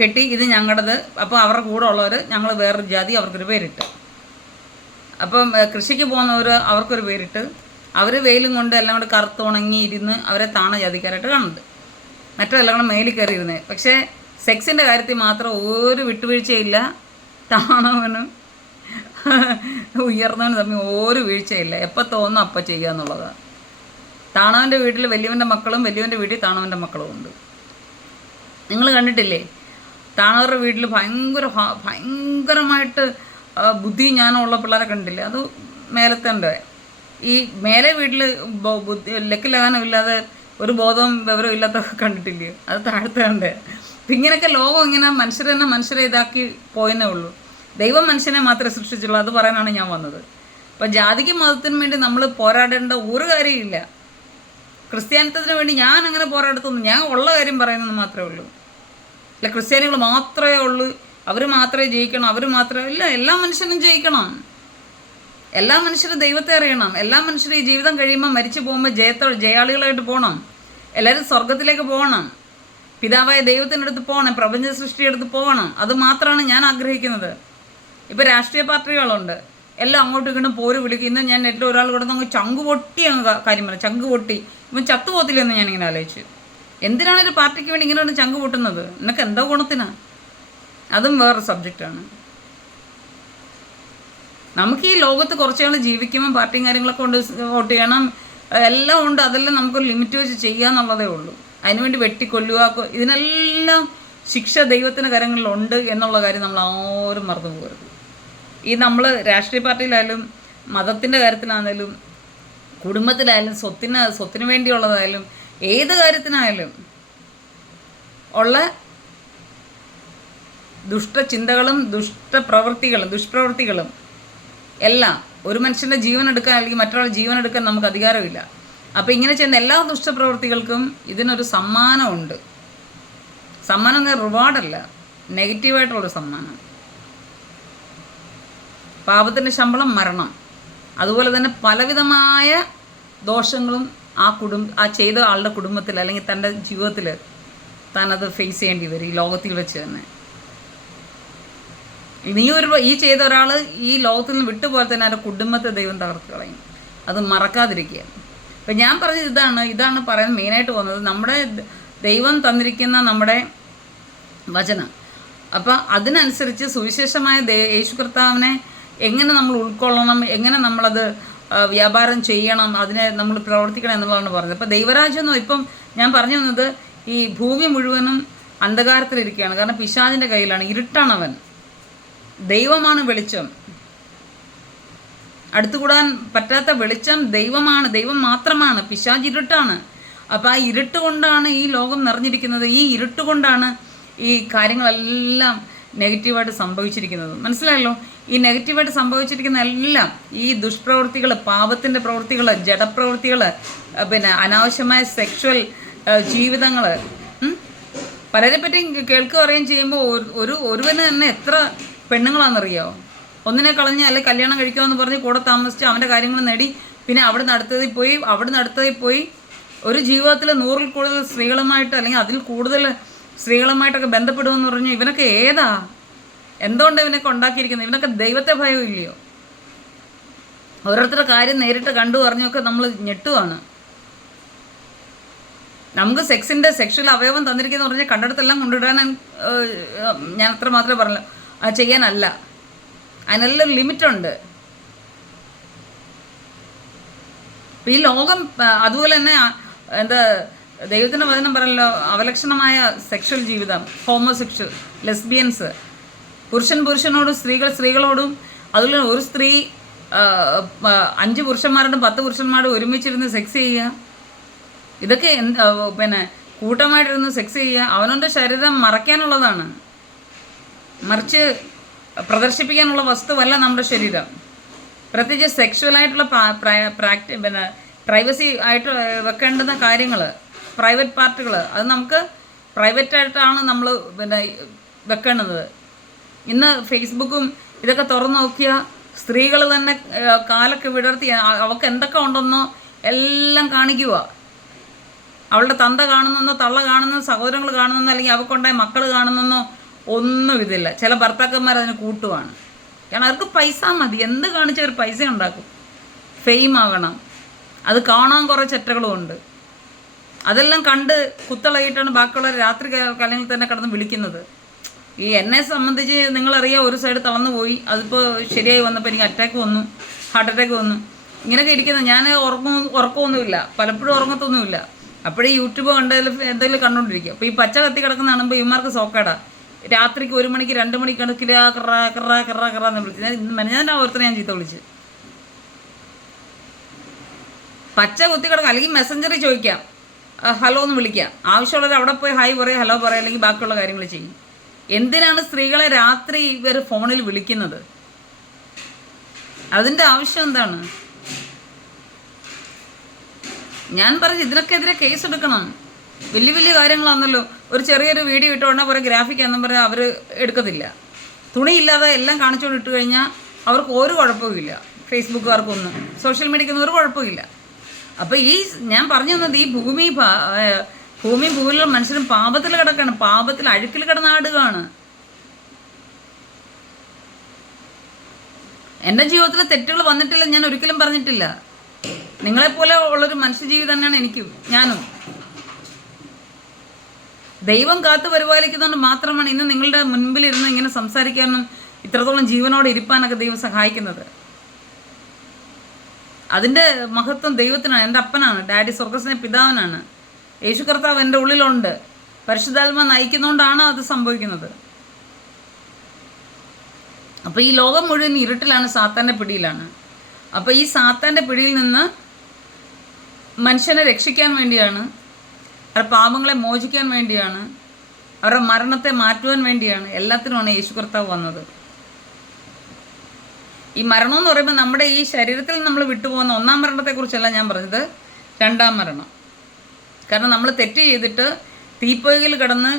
കെട്ടി ഇത് ഞങ്ങളുടേത്. അപ്പോൾ അവരുടെ കൂടെ ഉള്ളവർ ഞങ്ങൾ വേറൊരു ജാതി, അവർക്കൊരു പേരിട്ട്. അപ്പം കൃഷിക്ക് പോകുന്നവർ അവർക്കൊരു പേരിട്ട്. അവർ വെയിലും കൊണ്ട് എല്ലാം കൂടെ കറുത്തുണങ്ങി ഇരുന്ന് അവരെ താണ ജാതിക്കാരായിട്ട് കാണുന്നുണ്ട്. മറ്റെല്ലാം കൂടെ മേലിൽ കയറിയിരുന്നത്. പക്ഷേ സെക്സിൻ്റെ കാര്യത്തിൽ മാത്രം ഒരു വിട്ടുവീഴ്ചയില്ല. താണവനും ഉയർന്നവനും തമ്മിൽ ഒരു വീഴ്ചയില്ല. എപ്പോൾ തോന്നുന്നു അപ്പം ചെയ്യുക എന്നുള്ളതാണ്. താണവൻ്റെ വീട്ടിൽ വലിയവൻ്റെ മക്കളും വലിയവൻ്റെ വീട്ടിൽ താണവൻ്റെ മക്കളും ഉണ്ട്. നിങ്ങൾ കണ്ടിട്ടില്ലേ? താണവരുടെ വീട്ടിൽ ഭയങ്കരമായിട്ട് ബുദ്ധി ജ്ഞാനമുള്ള പിള്ളേരെ കണ്ടില്ലേ? അത് മേലത്തെ ഈ മേലെ വീട്ടിൽ ലക്കിലകാനമില്ലാതെ ഒരു ബോധവും വിവരവും ഇല്ലാത്തൊക്കെ കണ്ടിട്ടില്ലേ? അത് താഴത്തെ കണ്ടേ. അപ്പം ഇങ്ങനെയൊക്കെ ലോകം ഇങ്ങനെ മനുഷ്യരെ ഇതാക്കി പോയെന്നേ ഉള്ളൂ. ദൈവം മനുഷ്യനെ മാത്രമേ സൃഷ്ടിച്ചുള്ളൂ. അത് പറയാനാണ് ഞാൻ വന്നത്. അപ്പം ജാതിക്കും മതത്തിനും വേണ്ടി നമ്മൾ പോരാടേണ്ട ഒരു കാര്യമില്ല. ക്രിസ്ത്യാനിത്വത്തിന് വേണ്ടി ഞാൻ അങ്ങനെ പോരാടത്തൊന്നും, ഞാൻ ഉള്ള കാര്യം പറയുന്നത് മാത്രമേ ഉള്ളൂ. അല്ല ക്രിസ്ത്യാനികൾ മാത്രമേ ഉള്ളൂ, അവർ മാത്രമേ ജയിക്കണം, അവർ മാത്രമേ ഇല്ല. എല്ലാ മനുഷ്യനും ജയിക്കണം. എല്ലാ മനുഷ്യരും ദൈവത്തെ അറിയണം. എല്ലാ മനുഷ്യരും ഈ ജീവിതം കഴിയുമ്പോൾ മരിച്ചു പോകുമ്പോൾ ജയാളികളായിട്ട് പോകണം. എല്ലാവരും സ്വർഗത്തിലേക്ക് പോകണം. പിതാവായ ദൈവത്തിൻ്റെ അടുത്ത് പോകണം. പ്രപഞ്ച സൃഷ്ടിയുടെ അടുത്ത് പോകണം. അത് മാത്രമാണ് ഞാൻ ആഗ്രഹിക്കുന്നത്. ഇപ്പോൾ രാഷ്ട്രീയ പാർട്ടികളുണ്ട്. എല്ലാം അങ്ങോട്ടും ഇങ്ങോട്ടും പോര് വിളിക്കും. ഇന്ന് ഞാൻ നെറ്റിൽ ഒരാൾ കിടന്ന് അങ്ങ് ചങ്ക് പൊട്ടി അങ്ങ് കാര്യം പറഞ്ഞു, ചങ്ക് പൊട്ടി ഇവൻ ചത്തുപോകത്തില്ലെന്ന് ഞാനിങ്ങനെ ആലോചിച്ചു. എന്തിനാണ് ഒരു പാർട്ടിക്ക് വേണ്ടി ഇങ്ങനെ ഒന്ന് ചങ്ക് പൊട്ടുന്നത്? നിനക്ക് എന്തോ ഗുണത്തിനാണ്? അതും വേറെ സബ്ജക്റ്റാണ്. നമുക്ക് ഈ ലോകത്ത് കുറച്ച് നാൾ ജീവിക്കുമ്പോൾ പാർട്ടിയും കാര്യങ്ങളൊക്കെ കൊണ്ട് വോട്ട് ചെയ്യണം, എല്ലാം ഉണ്ട്. അതെല്ലാം നമുക്കൊരു ലിമിറ്റ് വെച്ച് ചെയ്യുക എന്നുള്ളതേ ഉള്ളൂ. അതിനുവേണ്ടി വെട്ടിക്കൊല്ലുക, ഇതിനെല്ലാം ശിക്ഷ ദൈവത്തിൻ്റെ കരങ്ങളിലുണ്ട് എന്നുള്ള കാര്യം നമ്മൾ ആരും മറന്നു പോകരുത്. ഈ നമ്മൾ രാഷ്ട്രീയ പാർട്ടിയിലായാലും മതത്തിൻ്റെ കാര്യത്തിലാണെങ്കിലും കുടുംബത്തിലായാലും സ്വത്തിന് വേണ്ടിയുള്ളതായാലും ഏത് കാര്യത്തിനായാലും ഉള്ള ദുഷ്ടചിന്തകളും ദുഷ്പ്രവൃത്തികളും എല്ലാം ഒരു മനുഷ്യൻ്റെ ജീവൻ എടുക്കാൻ അല്ലെങ്കിൽ മറ്റൊരാളുടെ ജീവൻ എടുക്കാൻ നമുക്ക് അധികാരമില്ല. അപ്പോൾ ഇങ്ങനെ ചെയ്യുന്ന എല്ലാ ദുഷ്ടപ്രവൃത്തികൾക്കും ഇതിനൊരു സമ്മാനമുണ്ട്. സമ്മാനം എന്ന റിവാർഡല്ല, നെഗറ്റീവായിട്ടുള്ളൊരു സമ്മാനം. പാപത്തിൻ്റെ ശമ്പളം മരണം. അതുപോലെ തന്നെ പലവിധമായ ദോഷങ്ങളും ആ ചെയ്ത ആളുടെ കുടുംബത്തിൽ അല്ലെങ്കിൽ തൻ്റെ ജീവിതത്തിൽ താനത് ഫേസ് ചെയ്യേണ്ടി വരും ഈ ലോകത്തിൽ വെച്ച് തന്നെ. ഈ ചെയ്ത ഒരാൾ ഈ ലോകത്തിൽ നിന്ന് വിട്ടുപോലെ തന്നെ അവരുടെ കുടുംബത്തെ ദൈവം തകർത്ത് കളയും. അത് മറക്കാതിരിക്കുക. അപ്പം ഞാൻ പറഞ്ഞത് ഇതാണ് പറയാൻ മെയിനായിട്ട് പോകുന്നത്. നമ്മുടെ ദൈവം തന്നിരിക്കുന്ന നമ്മുടെ വചനം, അപ്പം അതിനനുസരിച്ച് സുവിശേഷമായ യേശു കർത്താവിനെ എങ്ങനെ നമ്മൾ ഉൾക്കൊള്ളണം, എങ്ങനെ നമ്മളത് വ്യാപാരം ചെയ്യണം, അതിനെ നമ്മൾ പ്രവർത്തിക്കണം എന്നുള്ളതാണ് പറഞ്ഞത്. അപ്പോൾ ദൈവരാജ്യം ഇപ്പം ഞാൻ പറഞ്ഞു വന്നത്, ഈ ഭൂമി മുഴുവനും അന്ധകാരത്തിലിരിക്കുകയാണ്. കാരണം പിശാചിൻ്റെ കയ്യിലാണ്, ഇരുട്ടാണവൻ. ദൈവമാണ് വെളിച്ചം. അടുത്തുകൂടാൻ പറ്റാത്ത വെളിച്ചം ദൈവമാണ്, ദൈവം മാത്രമാണ്. പിശാച് ഇരുട്ടാണ്. അപ്പോൾ ആ ഇരുട്ട് കൊണ്ടാണ് ഈ ലോകം നിറഞ്ഞിരിക്കുന്നത്. ഈ ഇരുട്ട് കൊണ്ടാണ് ഈ കാര്യങ്ങളെല്ലാം നെഗറ്റീവായിട്ട് സംഭവിച്ചിരിക്കുന്നത്. മനസ്സിലായല്ലോ? ഈ നെഗറ്റീവായിട്ട് സംഭവിച്ചിരിക്കുന്ന എല്ലാം ഈ ദുഷ്പ്രവൃത്തികൾ, പാപത്തിൻ്റെ പ്രവൃത്തികൾ, ജഡപ്രവൃത്തികൾ, പിന്നെ അനാവശ്യമായ സെക്ഷൽ ജീവിതങ്ങൾ. പലരെ പറ്റി കേൾക്കുക അറിയുകയും ചെയ്യുമ്പോൾ ഒരുവന് തന്നെ എത്ര പെണ്ണുങ്ങളാണെന്നറിയോ? ഒന്നിനെ കളഞ്ഞ് അല്ലെങ്കിൽ കല്യാണം കഴിക്കാമെന്ന് പറഞ്ഞ് കൂടെ താമസിച്ച് അവൻ്റെ കാര്യങ്ങൾ നേടി, പിന്നെ അവിടെ നടത്തതിൽ പോയി ഒരു ജീവിതത്തിൽ 100-ൽ കൂടുതൽ സ്ത്രീകളുമായിട്ട് അല്ലെങ്കിൽ അതിൽ കൂടുതൽ സ്ത്രീകളുമായിട്ടൊക്കെ ബന്ധപ്പെടുമെന്ന് പറഞ്ഞു. ഇവനൊക്കെ ഏതാ? എന്തുകൊണ്ട് ഇവനൊക്കെ ഉണ്ടാക്കിയിരിക്കുന്നത്? ഇവനൊക്കെ ദൈവത്തെ ഭയം ഇല്ലയോ? ഓരോരുത്തരുടെ കാര്യം നേരിട്ട് കണ്ടു പറഞ്ഞൊക്കെ നമ്മൾ ഞെട്ടുവാണ്. നമുക്ക് സെക്ഷൽ അവയവം തന്നിരിക്കുന്ന പറഞ്ഞാൽ കണ്ടെടുത്തെല്ലാം കൊണ്ടിടാൻ ഞാൻ അത്ര മാത്രമേ പറഞ്ഞുള്ളൂ. അത് ചെയ്യാനല്ല, അതിനെല്ലാം ലിമിറ്റുണ്ട്. ഈ ലോകം അതുപോലെ തന്നെ ദൈവത്തിൻ്റെ വചനം പറയല്ലോ, അവലക്ഷണമായ സെക്ഷൽ ജീവിതം, ഹോമോസെക്ഷൽ, ലെസ്ബിയൻസ്, പുരുഷനോടും സ്ത്രീകളോടും. അതുപോലെ ഒരു സ്ത്രീ 5 പുരുഷന്മാരോടും 10 പുരുഷന്മാരോടും ഒരുമിച്ചിരുന്ന് സെക്സ് ചെയ്യുക. ഇതൊക്കെ പിന്നെ കൂട്ടമായിട്ടിരുന്ന് സെക്സ് ചെയ്യുക. അവനവൻ്റെ ശരീരം മറയ്ക്കാനുള്ളതാണ്, മറിച്ച് പ്രദർശിപ്പിക്കാനുള്ള വസ്തുവല്ല നമ്മുടെ ശരീരം. പ്രത്യേകിച്ച് സെക്ഷുവലായിട്ടുള്ള പിന്നെ പ്രൈവസി ആയിട്ട് വെക്കേണ്ടുന്ന കാര്യങ്ങൾ, പ്രൈവറ്റ് പാർട്ടുകൾ, അത് നമുക്ക് പ്രൈവറ്റായിട്ടാണ് നമ്മൾ പിന്നെ വെക്കേണ്ടത്. ഇന്ന് ഫേസ്ബുക്കും ഇതൊക്കെ തുറന്നു നോക്കിയാൽ സ്ത്രീകൾ തന്നെ കാലൊക്കെ വിടർത്തി അവൾക്ക് എന്തൊക്കെ ഉണ്ടെന്നോ എല്ലാം കാണിക്കുക. അവളുടെ തന്ത കാണുന്നെന്നോ, തള്ള കാണുന്നോ, സഹോദരങ്ങൾ കാണുന്നെന്നോ, അല്ലെങ്കിൽ അവൾക്കുണ്ടായ മക്കൾ കാണുന്നെന്നോ ഒന്നും ഇതില്ല. ചില ഭർത്താക്കന്മാർ അതിന് കൂട്ടുവാണ്. കാരണം അവർക്ക് പൈസ മതി, എന്ത് കാണിച്ചാൽ ഒരു പൈസ ഉണ്ടാക്കും, ഫെയിം ആകണം. അത് കാണാൻ കുറേ ചെറ്റകളുമുണ്ട്. അതെല്ലാം കണ്ട് കുത്തളയിട്ടാണ് ബാക്കിയുള്ളവർ രാത്രി കാലങ്ങളിൽ തന്നെ കിടന്ന് വിളിക്കുന്നത്. ഈ എന്നെ സംബന്ധിച്ച് നിങ്ങളറിയാം, ഒരു സൈഡ് തളർന്നു പോയി. അതിപ്പോൾ ശരിയായി വന്നപ്പോൾ എനിക്ക് ഹാർട്ട് അറ്റാക്ക് വന്നു. ഇങ്ങനെയൊക്കെ ഇരിക്കുന്നത്. ഞാൻ ഉറക്കമൊന്നുമില്ല, പലപ്പോഴും ഉറങ്ങത്തൊന്നുമില്ല. അപ്പോഴേ യൂട്യൂബ് എന്തെങ്കിലും കണ്ടുകൊണ്ടിരിക്കുക. അപ്പോൾ ഈ പച്ച കത്തി കിടക്കുന്ന കാണുമ്പോൾ ഇവന്മാർക്ക് സോക്കേടാ. രാത്രിക്ക് 1 മണിക്ക് 2 മണിക്ക് കണക്കിൽ കറാന്ന് വിളിച്ച് ഞാൻ ഓരോരുത്തരെ ഞാൻ ചീത്ത വിളിച്ച്. പച്ച കുത്തി കിടക്കുക. അല്ലെങ്കിൽ മെസ്സഞ്ചറിൽ ചോദിക്കാം, ഹലോ എന്ന് വിളിക്കാം. ആവശ്യമുള്ളവർ അവിടെ പോയി ഹായ് പറയാം, ഹലോ പറയാം, അല്ലെങ്കിൽ ബാക്കിയുള്ള കാര്യങ്ങൾ ചെയ്യും. എന്തിനാണ് സ്ത്രീകളെ രാത്രി ഇവർ ഫോണിൽ വിളിക്കുന്നത്? അതിൻ്റെ ആവശ്യം എന്താണ്? ഞാൻ പറഞ്ഞു ഇതിനൊക്കെതിരെ കേസ് എടുക്കണം. വലിയ കാര്യങ്ങളാണല്ലോ. ഒരു ചെറിയൊരു വീഡിയോ ഇട്ടുകൊണ്ടാൽ പോലെ ഗ്രാഫിക്കാന്നും പറഞ്ഞാൽ അവർ എടുക്കത്തില്ല. തുണിയില്ലാതെ എല്ലാം കാണിച്ചുകൊണ്ട് ഇട്ട് കഴിഞ്ഞാൽ അവർക്ക് ഒരു കുഴപ്പമില്ല. ഫേസ്ബുക്കുകാർക്കൊന്നും സോഷ്യൽ മീഡിയക്കൊന്നും ഒരു കുഴപ്പമില്ല. അപ്പോൾ ഈ ഞാൻ പറഞ്ഞു തന്നത് ഈ ഭൂമിയിലുള്ള മനുഷ്യരും പാപത്തിൽ കിടക്കാണ്, പാപത്തിൽ അഴുക്കിൽ കിടന്നാടുകയാണ്. എൻ്റെ ജീവിതത്തിൽ തെറ്റുകൾ വന്നിട്ടില്ല, ഞാൻ ഒരിക്കലും പറഞ്ഞിട്ടില്ല. നിങ്ങളെപ്പോലെ ഉള്ളൊരു മനുഷ്യജീവി തന്നെയാണ് ഞാനും. ദൈവം കാത്തു പരിപാലിക്കുന്നതുകൊണ്ട് മാത്രമാണ് ഇന്ന് നിങ്ങളുടെ മുൻപിലിരുന്ന് ഇങ്ങനെ സംസാരിക്കാനും ഇത്രത്തോളം ജീവനോടെ ഇരിപ്പാനൊക്കെ ദൈവം സഹായിക്കുന്നത്. അതിൻ്റെ മഹത്വം ദൈവത്തിനാണ്. എൻ്റെ അപ്പനാണ്, ഡാഡി സ്വർഗസ്വ പിതാവിനാണ്. യേശു കർത്താവ് എൻ്റെ ഉള്ളിലുണ്ട്. പരിശുദ്ധാത്മ നയിക്കുന്നതുകൊണ്ടാണ് അത് സംഭവിക്കുന്നത്. അപ്പോൾ ഈ ലോകം മുഴുവൻ ഇരുട്ടിലാണ്, സാത്താൻ്റെ പിടിയിലാണ്. അപ്പോൾ ഈ സാത്താൻ്റെ പിടിയിൽ നിന്ന് മനുഷ്യനെ രക്ഷിക്കാൻ വേണ്ടിയാണ്, അവരുടെ പാപങ്ങളെ മോചിക്കാൻ വേണ്ടിയാണ്, അവരുടെ മരണത്തെ മാറ്റുവാൻ വേണ്ടിയാണ്, എല്ലാത്തിനുമാണ് യേശു കർത്താവ് വന്നത്. ഈ മരണം എന്ന് പറയുമ്പോൾ നമ്മുടെ ഈ ശരീരത്തിൽ നമ്മൾ വിട്ടുപോകുന്ന ഒന്നാം മരണത്തെക്കുറിച്ചല്ല ഞാൻ പറഞ്ഞത്, രണ്ടാം മരണം. കാരണം നമ്മൾ തെറ്റ് ചെയ്തിട്ട് തീപ്പൊയ്കയിൽ കിടന്ന്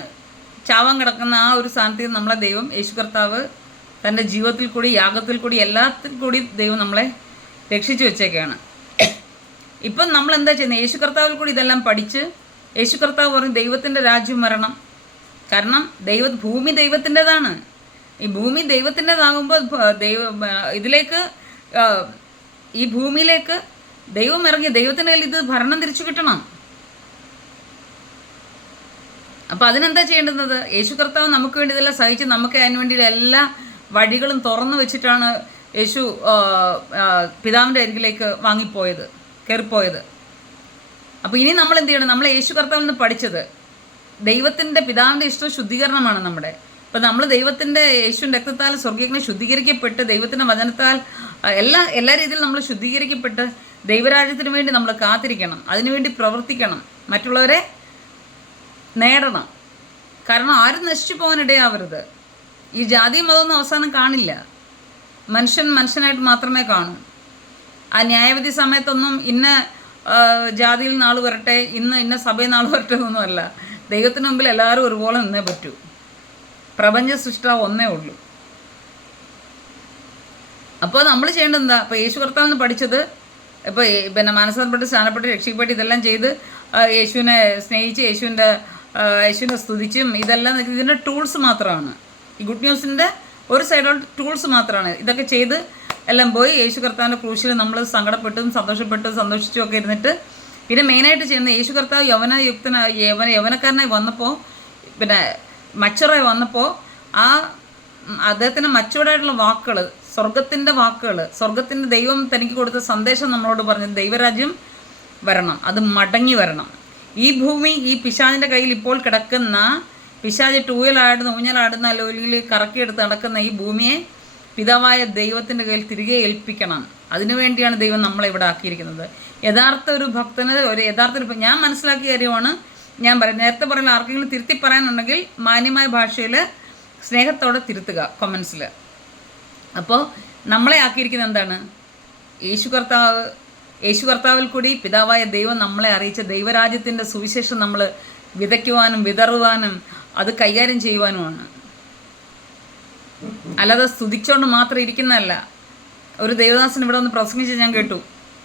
ചാവാൻ കിടക്കുന്ന ആ ഒരു സ്ഥാനത്തിൽ നമ്മളെ ദൈവം യേശു കർത്താവ് തൻ്റെ ജീവിതത്തിൽ കൂടി, യാഗത്തിൽ കൂടി, എല്ലാത്തിൽ കൂടി ദൈവം നമ്മളെ രക്ഷിച്ചു വെച്ചേക്കാണ്. ഇപ്പം നമ്മൾ എന്താ ചെയ്യുന്നത്? യേശു കർത്താവിൽ കൂടി ഇതെല്ലാം പഠിച്ച് യേശു കർത്താവ് പറയും ദൈവത്തിൻ്റെ രാജ്യം വരണം. കാരണം ഭൂമി ദൈവത്തിൻ്റെതാണ്. ഈ ഭൂമി ദൈവത്തിൻ്റെതാകുമ്പോൾ ഇതിലേക്ക്, ഈ ഭൂമിയിലേക്ക് ദൈവം ഇറങ്ങി, ദൈവത്തിൻ്റെ കയ്യിൽ ഇത് ഭരണം തിരിച്ചു കിട്ടണം. അപ്പോൾ അതിനെന്താ ചെയ്യേണ്ടുന്നത്? യേശു കർത്താവ് നമുക്ക് വേണ്ടി ഇതെല്ലാം സഹിച്ച് നമുക്ക് അതിന് വേണ്ടി എല്ലാ വഴികളും തുറന്നു വെച്ചിട്ടാണ് യേശു പിതാവിൻ്റെ അരികിലേക്ക് കയറിപ്പോയത്. അപ്പോൾ ഇനി നമ്മൾ എന്ത് ചെയ്യണം? നമ്മൾ യേശു കർത്താവിൽ നിന്ന് പഠിച്ചത് ദൈവത്തിൻ്റെ പിതാവിൻ്റെ ഇഷ്ടം ശുദ്ധീകരണമാണ് നമ്മുടെ. അപ്പോൾ നമ്മൾ ദൈവത്തിൻ്റെ യേശുവിൻ്റെ രക്തത്താൽ സ്വർഗ്ഗിനെ ശുദ്ധീകരിക്കപ്പെട്ട് ദൈവത്തിൻ്റെ വചനത്താൽ എല്ലാ രീതിയിലും നമ്മൾ ശുദ്ധീകരിക്കപ്പെട്ട് ദൈവരാജ്യത്തിന് വേണ്ടി നമ്മൾ കാത്തിരിക്കണം, അതിനുവേണ്ടി പ്രവർത്തിക്കണം, മറ്റുള്ളവരെ നേടണം. കാരണം ആരും നശിച്ചു പോകാനിടയാവരുത്. ഈ ജാതി മതമൊന്നും അവസാനം കാണില്ല. മനുഷ്യനായിട്ട് മാത്രമേ കാണൂ. ആ ന്യായവിധി സമയത്തൊന്നും ഇന്ന ജാതിയിൽ നിന്ന് ആൾ വരട്ടെ, ഇന്ന സഭയിൽ നിന്ന് ആൾ വരട്ടെ എന്നൊന്നുമല്ല. ദൈവത്തിന് മുമ്പിൽ എല്ലാവരും ഒരുപോലെ നിന്നേ പറ്റൂ. പ്രപഞ്ച സൃഷ്ടാവ് ഒന്നേ ഉള്ളൂ. അപ്പോൾ നമ്മൾ ചെയ്യേണ്ടത് എന്താ? അപ്പോൾ യേശു കർത്താവിന് പഠിച്ചത്, ഇപ്പോൾ മനസ്സാൽപ്പെട്ട് സ്നാനപ്പെട്ട് രക്ഷിക്കപ്പെട്ട് ഇതെല്ലാം ചെയ്ത് യേശുവിനെ സ്നേഹിച്ച് യേശുവിനെ സ്തുതിച്ചും ഇതെല്ലാം ഇതിൻ്റെ ടൂൾസ് മാത്രമാണ്. ഈ ഗുഡ് ന്യൂസിൻ്റെ ഒരു സൈഡോട്ട് ടൂൾസ് മാത്രമാണ്. ഇതൊക്കെ ചെയ്ത് എല്ലാം പോയി യേശു കർത്താവിൻ്റെ ക്രൂശിൽ നമ്മൾ സങ്കടപ്പെട്ടും സന്തോഷിച്ചും ഒക്കെ ഇരുന്നിട്ട് പിന്നെ മെയിനായിട്ട് ചെയ്യുന്നത്, യേശു കർത്താവ് യൗവനക്കാരനായി വന്നപ്പോൾ, മച്ചുറായി വന്നപ്പോൾ അദ്ദേഹത്തിന് മച്ചുവറായിട്ടുള്ള വാക്കുകൾ, സ്വർഗത്തിൻ്റെ ദൈവം തനിക്ക് കൊടുത്ത സന്ദേശം നമ്മളോട് പറഞ്ഞത് ദൈവരാജ്യം വരണം, അത് മടങ്ങി വരണം. ഈ ഭൂമി ഈ പിശാചിൻ്റെ കയ്യിൽ ഇപ്പോൾ കിടക്കുന്ന, പിശാച് ഊഞ്ഞലാടുന്ന അല്ലെങ്കിൽ കറക്കിയെടുത്ത് നടക്കുന്ന ഈ ഭൂമിയെ പിതാവായ ദൈവത്തിൻ്റെ കയ്യിൽ തിരികെ ഏൽപ്പിക്കണം. അതിനുവേണ്ടിയാണ് ദൈവം നമ്മളെ ഇവിടെ ആക്കിയിരിക്കുന്നത്. യഥാർത്ഥ ഒരു ഭക്തന്, ഞാൻ മനസ്സിലാക്കിയ കാര്യമാണ് ഞാൻ പറയുന്നത്. നേരത്തെ പറയുന്ന ആർക്കെങ്കിലും തിരുത്തി പറയാനുണ്ടെങ്കിൽ മാന്യമായ ഭാഷയിൽ സ്നേഹത്തോടെ തിരുത്തുക കമൻസിൽ. അപ്പോൾ നമ്മളെ ആക്കിയിരിക്കുന്നത് എന്താണ്? യേശു കർത്താവിൽ കൂടി പിതാവായ ദൈവം നമ്മളെ അറിയിച്ച ദൈവരാജ്യത്തിൻ്റെ സുവിശേഷം നമ്മൾ വിതയ്ക്കുവാനും വിതറുവാനും അത് കൈകാര്യം ചെയ്യുവാനുമാണ്. അല്ലാതെ സ്തുതിച്ചുകൊണ്ട് മാത്രം ഇരിക്കുന്നതല്ല. ഒരു ദേവദാസൻ ഇവിടെ ഒന്ന് പ്രസംഗിച്ച് ഞാൻ കേട്ടു,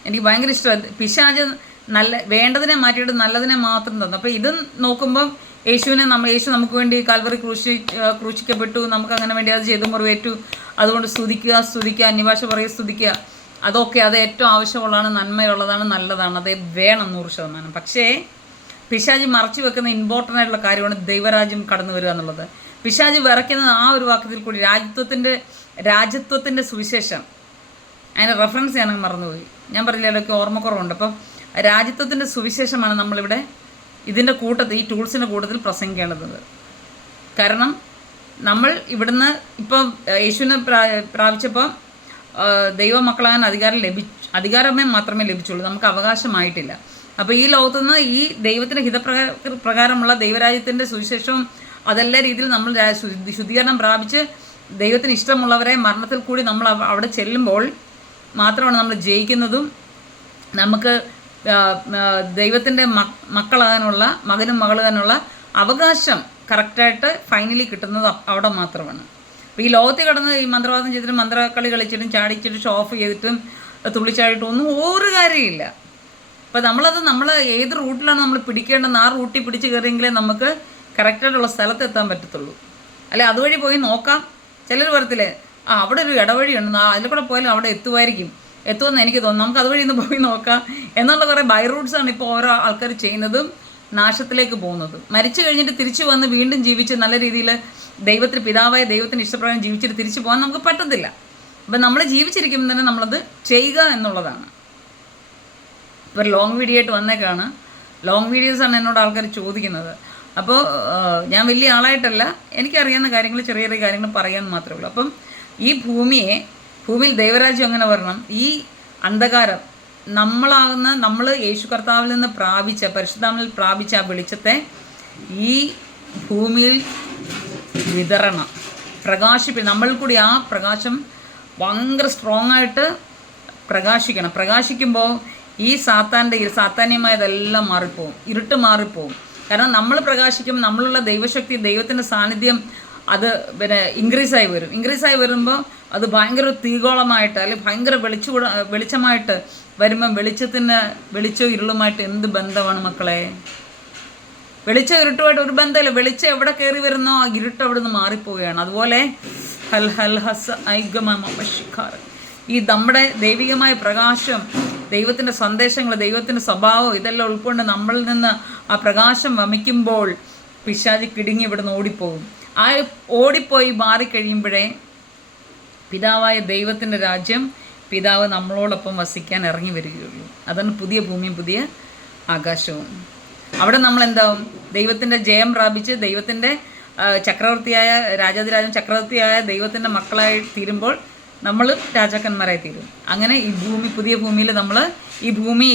എനിക്ക് ഭയങ്കര ഇഷ്ടമാണ്. പിശാച് വേണ്ടതിനെ മാറ്റിയിട്ട് നല്ലതിനെ മാത്രം തന്നു. അപ്പോൾ ഇത് നോക്കുമ്പം യേശു നമുക്ക് വേണ്ടി കാൽവറി ക്രൂശിക്കപ്പെട്ടു, നമുക്ക് അങ്ങനെ വേണ്ടി അത് ചെയ്തു മുറിവേറ്റു, അതുകൊണ്ട് സ്തുതിക്കുക, അന്യഭാഷ പറയുക, സ്തുതിക്കുക, അത് ഏറ്റവും ആവശ്യമുള്ളതാണ്, നന്മയുള്ളതാണ്, നല്ലതാണ്, അത് വേണം 100%. പക്ഷേ പിശാച് മറച്ചു വെക്കുന്ന ഇമ്പോർട്ടൻ്റ് ആയിട്ടുള്ള കാര്യമാണ് ദൈവരാജ്യം കടന്നു വരിക എന്നുള്ളത്. പിശാച് വിറയ്ക്കുന്നത് ആ ഒരു വാക്യത്തിൽ കൂടി, രാജ്യത്വത്തിൻ്റെ സുവിശേഷം. അതിൻ്റെ റെഫറൻസ് ഞാനങ്ങ് മറന്നുപോയി, ഞാൻ പറഞ്ഞില്ല, ഓർമ്മക്കുറവുണ്ട്. അപ്പം രാജ്യത്വത്തിൻ്റെ സുവിശേഷമാണ് നമ്മളിവിടെ ഇതിൻ്റെ കൂട്ടത്തിൽ, ഈ ടൂൾസിൻ്റെ കൂട്ടത്തിൽ പ്രസംഗിക്കേണ്ടത്. കാരണം നമ്മൾ ഇവിടുന്ന് ഇപ്പം യേശുവിനെ പ്രാപിച്ചപ്പോൾ ദൈവമക്കളാകാൻ അധികാരമേ മാത്രമേ ലഭിച്ചുള്ളൂ, നമുക്ക് അവകാശമായിട്ടില്ല. അപ്പോൾ ഈ ലോകത്തുനിന്ന് ഈ ദൈവത്തിൻ്റെ ഹിതപ്രകാരമുള്ള ദൈവരാജ്യത്തിൻ്റെ സുവിശേഷവും അതെല്ലാ രീതിയിൽ നമ്മൾ ശുദ്ധീകരണം പ്രാപിച്ച് ദൈവത്തിന് ഇഷ്ടമുള്ളവരെ മരണത്തിൽ കൂടി നമ്മൾ അവിടെ ചെല്ലുമ്പോൾ മാത്രമാണ് നമ്മൾ ജയിക്കുന്നതും നമുക്ക് ദൈവത്തിൻ്റെ മക്കളാകാനുള്ള, മകനും മകളാകാനുള്ള അവകാശം കറക്റ്റായിട്ട് ഫൈനലി കിട്ടുന്നത് അവിടെ മാത്രമാണ്. അപ്പോൾ ഈ ലോകത്തിൽ കിടന്ന് ഈ മന്ത്രവാദം ചെയ്തിട്ടും മന്ത്രക്കളി കളിച്ചിട്ടും ചാടിച്ചിട്ടും ഷോ ഓഫ് ചെയ്തിട്ടും തുള്ളിച്ചാടിയിട്ടും ഒന്നും ഒരു കാര്യമില്ല. അപ്പോൾ നമ്മൾ ഏത് റൂട്ടിലാണ് നമ്മൾ പിടിക്കേണ്ടതെന്ന് ആ റൂട്ടിൽ പിടിച്ച് കയറിയെങ്കിലേ നമുക്ക് കറക്റ്റായിട്ടുള്ള സ്ഥലത്ത് എത്താൻ പറ്റത്തുള്ളൂ. അല്ലെ അതുവഴി പോയി നോക്കാം. ചിലർ പറയത്തില്ലേ അവിടെ ഒരു ഇടവഴിയുണ്ട്, അതിൽ കൂടെ പോയാലും അവിടെ എത്തുമെന്ന് എനിക്ക് തോന്നുന്നു, നമുക്ക് അതുവഴി ഒന്ന് പോയി നോക്കാം എന്നുള്ള കുറേ ബൈ റൂട്ട്സാണ് ഇപ്പോൾ ഓരോ ആൾക്കാർ ചെയ്യുന്നതും നാശത്തിലേക്ക് പോകുന്നത്. മരിച്ചു കഴിഞ്ഞിട്ട് തിരിച്ചു വന്ന് വീണ്ടും ജീവിച്ച് നല്ല രീതിയിൽ ദൈവത്തിന് പിതാവായ ദൈവത്തിന് ഇഷ്ടപ്രകാരം ജീവിച്ചിട്ട് തിരിച്ചു പോകാൻ നമുക്ക് പറ്റത്തില്ല. അപ്പം നമ്മൾ ജീവിച്ചിരിക്കുമ്പോൾ തന്നെ നമ്മളത് ചെയ്യുക എന്നുള്ളതാണ്. ഇപ്പോൾ ലോങ് വീഡിയോ ആയിട്ട് വന്നേക്കാണ്. ലോങ് വീഡിയോസാണ് എന്നോട് ആൾക്കാർ ചോദിക്കുന്നത്. അപ്പോൾ ഞാൻ വലിയ ആളായിട്ടല്ല, എനിക്കറിയാവുന്ന കാര്യങ്ങൾ ചെറിയ ചെറിയ കാര്യങ്ങൾ പറയാമെന്ന് മാത്രമേ ഉള്ളൂ. അപ്പം ഈ ഭൂമിയിൽ ദൈവരാജ്യം എങ്ങനെ വരണം? ഈ അന്ധകാരം നമ്മൾ യേശു കർത്താവിൽ നിന്ന് പരിശുദ്ധാത്മാവിൽ പ്രാപിച്ച ആ വെളിച്ചത്തെ ഈ ഭൂമിയിൽ വിതരണം, നമ്മൾ കൂടി ആ പ്രകാശം ഭയങ്കര സ്ട്രോങ് ആയിട്ട് പ്രകാശിക്കണം. പ്രകാശിക്കുമ്പോൾ ഈ സാത്താന്യമായതെല്ലാം മാറിപ്പോവും, ഇരുട്ട് മാറിപ്പോവും. കാരണം നമ്മൾ പ്രകാശിക്കുമ്പോൾ നമ്മളുള്ള ദൈവശക്തി, ദൈവത്തിൻ്റെ സാന്നിധ്യം അത് ഇൻക്രീസായി വരുമ്പോൾ അത് ഭയങ്കര തീഗോളമായിട്ട് അല്ലെങ്കിൽ ഭയങ്കര വെളിച്ചമായിട്ട് വരുമ്പം വെളിച്ചവും ഇരുളുമായിട്ട് എന്ത് ബന്ധമാണ് മക്കളെ? വെളിച്ചം ഇരുട്ടുമായിട്ട് ഒരു ബന്ധമില്ല. വെളിച്ചം എവിടെ കയറി വരുന്നോ ആ ഇരുട്ട് അവിടെ നിന്ന് മാറിപ്പോവുകയാണ്. അതുപോലെ ഈ നമ്മുടെ ദൈവികമായ പ്രകാശം, ദൈവത്തിൻ്റെ സന്ദേശങ്ങൾ, ദൈവത്തിൻ്റെ സ്വഭാവം ഇതെല്ലാം ഉൾക്കൊണ്ട് നമ്മളിൽ നിന്ന് ആ പ്രകാശം വമിക്കുമ്പോൾ പിശാചി കിടുങ്ങി ഇവിടുന്ന് ഓടിപ്പോകും. ആ ഓടിപ്പോയി മാറിക്കഴിയുമ്പോഴേ പിതാവായ ദൈവത്തിൻ്റെ രാജ്യം, പിതാവ് നമ്മളോടൊപ്പം വസിക്കാൻ ഇറങ്ങി വരികയുള്ളൂ. അതാണ് പുതിയ ഭൂമിയും പുതിയ ആകാശവും. അവിടെ നമ്മളെന്താവും? ദൈവത്തിൻ്റെ ജയം പ്രാപിച്ച് ദൈവത്തിൻ്റെ രാജാതിരാജൻ ചക്രവർത്തിയായ ദൈവത്തിൻ്റെ മക്കളായി തീരുമ്പോൾ നമ്മൾ രാജാക്കന്മാരായി തീരും. അങ്ങനെ ഈ പുതിയ ഭൂമിയിൽ ഈ ഭൂമി